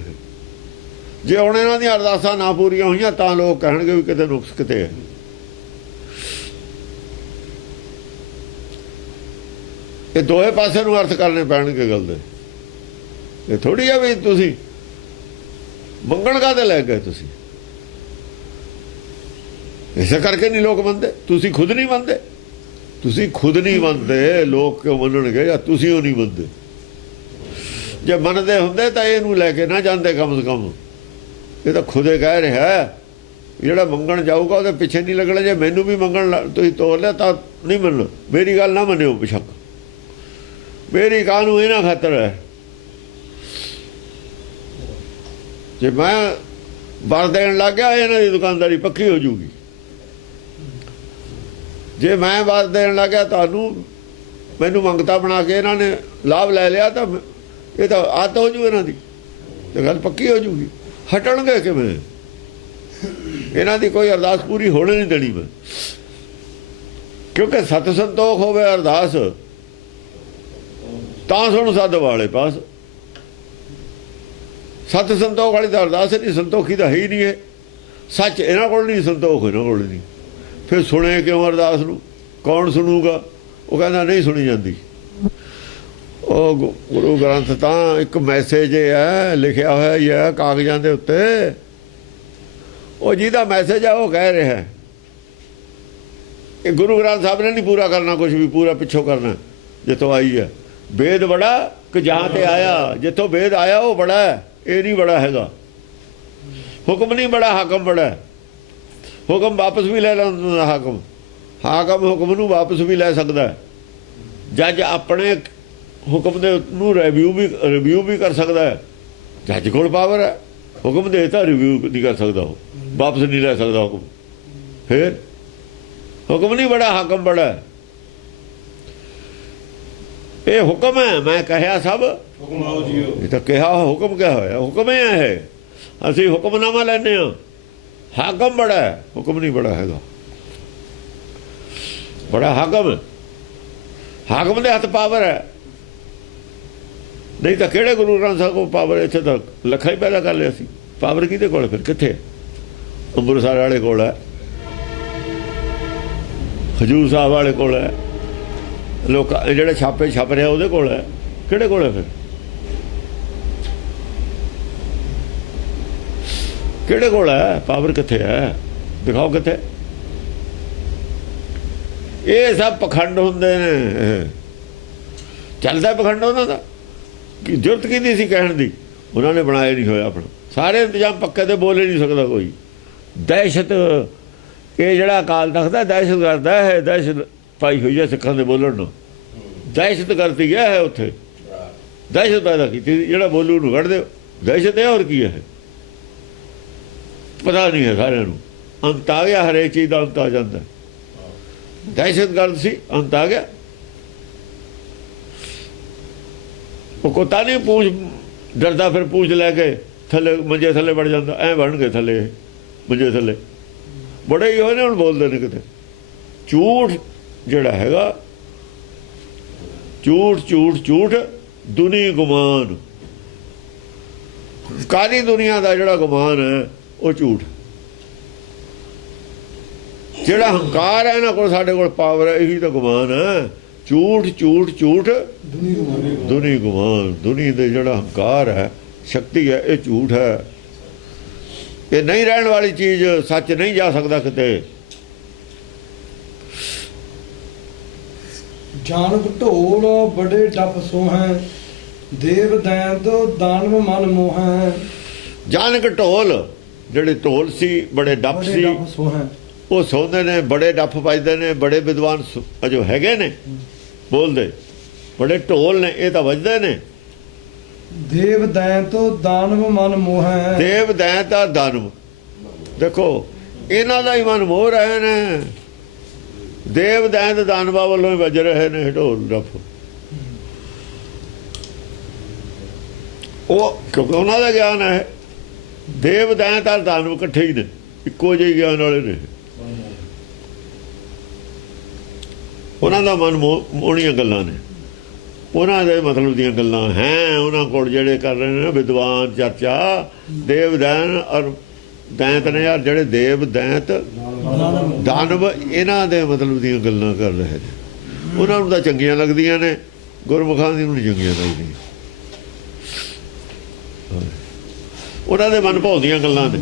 ਜੇ ਹੁਣ ਇਹਨਾਂ ਦੀਆਂ ਅਰਦਾਸਾਂ ਨਾ ਪੂਰੀਆਂ ਹੋਈਆਂ ਤਾਂ ਲੋਕ ਕਹਿਣਗੇ ਵੀ ਕਿਤੇ ਨੁਕਸ ਕਿਤੇ ਹੈ। ਇਹ ਦੋਹੇ ਪਾਸੇ ਨੂੰ ਅਰਥ ਕਰਨੇ ਪੈਣਗੇ ਗੱਲ ਦੇ। ਇਹ ਥੋੜੀ ਆ ਵੀ ਤੁਸੀਂ ਮੰਗਣ ਕਾਹਦੇ ਲੈ ਗਏ? ਤੁਸੀਂ ਇਸੇ ਕਰਕੇ ਨਹੀਂ ਲੋਕ ਮੰਨਦੇ। ਤੁਸੀਂ ਖੁਦ ਨਹੀਂ ਮੰਨਦੇ। ਤੁਸੀਂ ਖੁਦ ਨਹੀਂ ਮੰਨਦੇ, ਲੋਕ ਕਿਉਂ ਮੰਨਣਗੇ? ਜਾਂ ਤੁਸੀਂ ਉਹ ਨਹੀਂ ਮੰਨਦੇ। ਜੇ ਮੰਨਦੇ ਹੁੰਦੇ ਤਾਂ ਇਹਨੂੰ ਲੈ ਕੇ ਨਾ ਜਾਂਦੇ ਕਮ ਸੇ ਕਮ। ਇਹ ਤਾਂ ਖੁਦੇ ਕਹਿ ਰਿਹਾ, ਜਿਹੜਾ ਮੰਗਣ ਜਾਊਗਾ ਉਹਦੇ ਪਿੱਛੇ ਨਹੀਂ ਲੱਗਣਾ। ਜੇ ਮੈਨੂੰ ਵੀ ਮੰਗਣ ਤੁਸੀਂ ਤੋਰ ਲਿਆ ਤਾਂ ਨਹੀਂ ਮੰਨਣਾ। ਮੇਰੀ ਗੱਲ ਨਾ ਮੰਨਿਓ ਬੇਸ਼ੱਕ। ਮੇਰੀ ਕਾਹਨੂੰ ਇਹਨਾਂ ਖਾਤਰ ਹੈ। ਜੇ ਮੈਂ ਵਰ ਦੇਣ ਲੱਗ ਗਿਆ, ਇਹਨਾਂ ਦੀ ਦੁਕਾਨਦਾਰੀ ਪੱਕੀ ਹੋ ਜੂਗੀ। ਜੇ ਮੈਂ ਵਰ ਦੇਣ ਲੱਗ ਗਿਆ ਤੁਹਾਨੂੰ, ਮੈਨੂੰ ਮੰਗਤਾ ਬਣਾ ਕੇ ਇਹਨਾਂ ਨੇ ਲਾਭ ਲੈ ਲਿਆ, ਤਾਂ ਇਹ ਤਾਂ ਆਦਤ ਹੋ ਜੂ ਇਹਨਾਂ ਦੀ, ਤੇ ਗੱਲ ਪੱਕੀ ਹੋ ਜੂਗੀ। ਹਟਣਗੇ ਕਿਵੇਂ? ਇਹਨਾਂ ਦੀ ਕੋਈ ਅਰਦਾਸ ਪੂਰੀ ਹੋਣੀ ਨਹੀਂ ਦੇਣੀ ਮੈਂ। ਕਿਉਂਕਿ ਸਤ ਸੰਤੋਖ ਹੋਵੇ ਅਰਦਾਸ, ਤਾਂ ਸੁਣ ਸੱਦ ਵਾਲੇ ਪਾਸ। ਸਤ ਸੰਤੋਖ ਵਾਲੀ ਤਾਂ ਅਰਦਾਸ ਨਹੀਂ, ਸੰਤੋਖੀ ਤਾਂ ਹੈ ਹੀ ਨਹੀਂ। ਇਹ ਸੱਚ ਇਹਨਾਂ ਕੋਲ ਨਹੀਂ, ਸੰਤੋਖ ਇਹਨਾਂ ਕੋਲ ਨਹੀਂ। ਫਿਰ ਸੁਣੇ ਕਿਉਂ ਅਰਦਾਸ ਨੂੰ? ਕੌਣ ਸੁਣੂਗਾ? ਉਹ ਕਹਿੰਦਾ ਨਹੀਂ ਸੁਣੀ ਜਾਂਦੀ। ਉਹ ਗੁਰੂ ਗ੍ਰੰਥ ਤਾਂ ਇੱਕ ਮੈਸੇਜ ਹੈ, ਲਿਖਿਆ ਹੋਇਆ ਹੀ ਹੈ ਕਾਗਜ਼ਾਂ ਦੇ ਉੱਤੇ। ਉਹ ਜਿਹਦਾ ਮੈਸੇਜ ਹੈ ਉਹ ਕਹਿ ਰਿਹਾ। ਇਹ ਗੁਰੂ ਗ੍ਰੰਥ ਸਾਹਿਬ ਨੇ ਨਹੀਂ ਪੂਰਾ ਕਰਨਾ ਕੁਝ ਵੀ, ਪੂਰਾ ਪਿੱਛੋਂ ਕਰਨਾ ਜਿੱਥੋਂ ਆਈ ਹੈ। ਵੇਦ ਬੜਾ ਕਿ ਜਹਾਂ ਤੇ ਆਇਆ, ਜਿੱਥੋਂ ਵੇਦ ਆਇਆ ਉਹ ਬੜਾ ਹੈ, ਇਹ ਨਹੀਂ ਬੜਾ ਹੈਗਾ। ਹੁਕਮ ਨਹੀਂ ਬੜਾ, ਹਾਕਮ ਬੜਾ ਹੈ। ਹੁਕਮ ਵਾਪਸ ਵੀ ਲੈ ਲੈਂਦਾ ਹਾਕਮ, ਹਾਕਮ ਹੁਕਮ ਨੂੰ ਵਾਪਸ ਵੀ ਲੈ ਸਕਦਾ ਹੈ। ਜੱਜ ਆਪਣੇ ਹੁਕਮ ਦੇ ਨੂੰ ਰਿਵਿਊ ਵੀ ਕਰ ਸਕਦਾ ਹੈ। ਜੱਜ ਕੋਲ ਪਾਵਰ ਹੈ, ਹੁਕਮ ਦੇਤਾ ਰਿਵਿਊ ਨਹੀਂ ਕਰ ਸਕਦਾ, ਉਹ ਵਾਪਸ ਨਹੀਂ ਲੈ ਸਕਦਾ ਹੁਕਮ। ਫਿਰ ਹੁਕਮ ਨਹੀਂ ਬੜਾ, ਹਾਕਮ ਬੜਾ ਹੈ। ਇਹ ਹੁਕਮ ਹੈ, ਮੈਂ ਕਹਿਆ ਸਭ ਹੁਕਮ ਆਓ ਜੀਓ। ਇਹ ਤਾਂ ਕਿਹਾ ਹੁਕਮ ਕਿਹਾ ਹੋਇਆ, ਹੁਕਮ ਹੀ ਹੈ। ਅਸੀਂ ਹੁਕਮਨਾਮਾ ਲੈਂਦੇ ਹਾਂ। ਹਾਕਮ ਬੜਾ ਹੈ, ਹੁਕਮ ਨਹੀਂ ਬੜਾ ਹੈਗਾ। ਬੜਾ ਹਾਕਮ, ਹਾਕਮ ਦੇ ਹੱਥ ਪਾਵਰ ਹੈ। ਨਹੀਂ ਤਾਂ ਕਿਹੜੇ ਗੁਰੂ ਗ੍ਰੰਥ ਸਾਹਿਬ ਕੋਲ ਪਾਵਰ? ਇੱਥੇ ਤਾਂ ਲੱਖਾਂ ਹੀ ਪੈਦਾ ਕਰ ਲਿਆ ਸੀ। ਪਾਵਰ ਕਿਹਦੇ ਕੋਲ? ਫਿਰ ਕਿੱਥੇ? ਅੰਮ੍ਰਿਤਸਰ ਵਾਲੇ ਕੋਲ ਹੈ, ਹਜੂਰ ਸਾਹਿਬ ਵਾਲੇ ਕੋਲ ਹੈ, ਲੋਕ ਜਿਹੜੇ ਛਾਪੇ ਛਪ ਰਿਹਾ ਉਹਦੇ ਕੋਲ ਹੈ। ਕਿਹੜੇ ਕੋਲ ਹੈ ਫਿਰ? ਕਿਹੜੇ ਕੋਲ ਹੈ? ਪਾਵਰ ਕਿੱਥੇ ਹੈ? ਦਿਖਾਓ ਕਿੱਥੇ? ਇਹ ਸਭ ਪਖੰਡ ਹੁੰਦੇ ਨੇ। ਚੱਲਦਾ ਪਖੰਡ ਉਹਨਾਂ ਦਾ। ਕਿ ਜ਼ਰੂਰਤ ਕਿਹਦੀ ਸੀ ਕਹਿਣ ਦੀ? ਉਹਨਾਂ ਨੇ ਬਣਾਇਆ ਨਹੀਂ ਹੋਇਆ ਆਪਣਾ। ਸਾਰੇ ਇੰਤਜ਼ਾਮ ਪੱਕੇ ਤੇ ਬੋਲ ਹੀ ਨਹੀਂ ਸਕਦਾ ਕੋਈ। ਦਹਿਸ਼ਤ, ਇਹ ਜਿਹੜਾ ਅਕਾਲ ਤਖਤ ਦਾ ਦਹਿਸ਼ਤ ਕਰਦਾ ਹੈ, ਦਹਿਸ਼ਤ ਪਾਈ ਹੋਈ ਹੈ ਸਿੱਖਾਂ ਦੇ ਬੋਲਣ ਨੂੰ। ਦਹਿਸ਼ਤ ਕਰਤੀ ਗਿਆ ਹੈ ਉੱਥੇ, ਦਹਿਸ਼ਤ ਪੈਦਾ ਕੀਤੀ। ਜਿਹੜਾ ਬੋਲੂ ਨੂੰ ਕੱਢ ਦਿਓ, ਦਹਿਸ਼ਤ ਹੈ। ਹੋਰ ਕੀ ਹੈ? ਪਤਾ ਨਹੀਂ ਹੈ ਸਾਰਿਆਂ ਨੂੰ। ਅੰਤ ਆ ਗਿਆ, ਹਰੇਕ ਚੀਜ਼ ਦਾ ਅੰਤ ਆ ਜਾਂਦਾ। ਦਹਿਸ਼ਤਗਰਦ ਸੀ, ਅੰਤ ਆ ਗਿਆ। ਉਹ ਕੋਤਾ ਨਹੀਂ ਪੂਛ ਡਰਦਾ, ਫਿਰ ਪੂਛ ਲੈ ਕੇ ਥੱਲੇ ਮੰਜੇ ਥੱਲੇ ਵੜ ਜਾਂਦਾ। ਐਂ ਬਣ ਗਏ ਥੱਲੇ ਮੰਜੇ ਥੱਲੇ ਬੜੇ ਹੀ ਹੋਏ ਨੇ। ਹੁਣ ਬੋਲਦੇ ਨੇ ਕਿਤੇ। ਝੂਠ ਜਿਹੜਾ ਹੈਗਾ, ਝੂਠ ਝੂਠ ਝੂਠ ਦੁਨੀ ਗੁਮਾਨ। ਕਾਰੀ ਦੁਨੀਆ ਦਾ ਜਿਹੜਾ ਗੁਮਾਨ ਹੈ ਉਹ ਝੂਠ। ਜਿਹੜਾ ਹੰਕਾਰ ਹੈ ਇਹਨਾਂ ਕੋਲ, ਸਾਡੇ ਕੋਲ ਪਾਵਰ ਹੈ, ਇਹੀ ਤਾਂ ਗੁਮਾਨ ਹੈ। ਝੂਠ ਝੂਠ ਝੂਠ ਦੁਨੀ ਗੁਮਾਨ। ਦੁਨੀ ਦੇ ਜਿਹੜਾ ਹੰਕਾਰ ਹੈ, ਸ਼ਕਤੀ ਹੈ, ਇਹ ਝੂਠ ਹੈ। ਇਹ ਨਹੀਂ ਰਹਿਣ ਵਾਲੀ ਚੀਜ਼, ਸੱਚ ਨਹੀਂ ਜਾ ਸਕਦਾ ਕਿਤੇ। ਜਾਨਕ ਢੋਲ ਬੜੇ ਡੱਫ ਸੋਹੈ, ਦੇਵ ਦੈਂਤ ਦਾਨਵ ਮਨ ਮੋਹੈ। ਜਾਨਕ ਢੋਲ, ਜਿਹੜੇ ਢੋਲ ਸੀ ਬੜੇ ਡੱਫ ਸੀ, ਉਹ ਸੌਂਦੇ ਨੇ, ਬੜੇ ਡੱਫ ਵੱਜਦੇ ਨੇ। ਬੜੇ ਵਿਦਵਾਨ ਜੋ ਹੈਗੇ ਨੇ ਬੋਲਦੇ, ਬੜੇ ਢੋਲ ਨੇ, ਇਹ ਤਾਂ ਵੱਜਦੇ ਨੇ। ਦੇਵ ਦੈਂਤ ਦਾਨਵ ਮਨ ਮੋਹੈ। ਦੇਵ ਦੈਂਤ ਆ ਦਾਨਵ, ਦੇਖੋ ਇਹਨਾਂ ਦਾ ਹੀ ਮਨ ਮੋਹ ਰਹੇ ਨੇ। ਦੇਵ ਦੈਂਤ ਦਾਨਵਾਂ ਵੱਲੋਂ ਹੀ ਵੱਜ ਰਹੇ ਨੇ ਢੋਲ ਡੱਫ। ਉਹ ਕਿਉਂਕਿ ਉਹਨਾਂ ਦਾ ਗਿਆਨ ਹੈ। ਦੇਵ ਦੈਂਤ ਆ ਦਾਨਵ ਇਕੱਠੇ ਹੀ ਨੇ, ਇੱਕੋ ਜਿਹੇ ਗਿਆਨ ਵਾਲੇ ਨੇ। ਉਹਨਾਂ ਦਾ ਮਨ ਮੋਹਣੀਆਂ ਗੱਲਾਂ ਨੇ, ਉਹਨਾਂ ਦੇ ਮਤਲਬ ਦੀਆਂ ਗੱਲਾਂ ਹੈ। ਉਹਨਾਂ ਕੋਲ ਜਿਹੜੇ ਕਰ ਰਹੇ ਨੇ ਵਿਦਵਾਨ ਚਰਚਾ, ਦੇਵ ਦੈਨ ਔਰ ਦੈਂਤ ਨੇ ਯਾਰ, ਜਿਹੜੇ ਦੇਵ ਦੈਂਤ ਦਾਨਵ, ਇਹਨਾਂ ਦੇ ਮਤਲਬ ਦੀਆਂ ਗੱਲਾਂ ਕਰ ਰਹੇ ਨੇ। ਉਹਨਾਂ ਨੂੰ ਤਾਂ ਚੰਗੀਆਂ ਲੱਗਦੀਆਂ ਨੇ, ਗੁਰਮੁਖਾਂ ਦੀ ਨੂੰ ਨਹੀਂ ਚੰਗੀਆਂ ਲੱਗਦੀਆਂ। ਉਹਨਾਂ ਦੇ ਮਨ ਭਾਉਂਦੀਆਂ ਗੱਲਾਂ ਨੇ।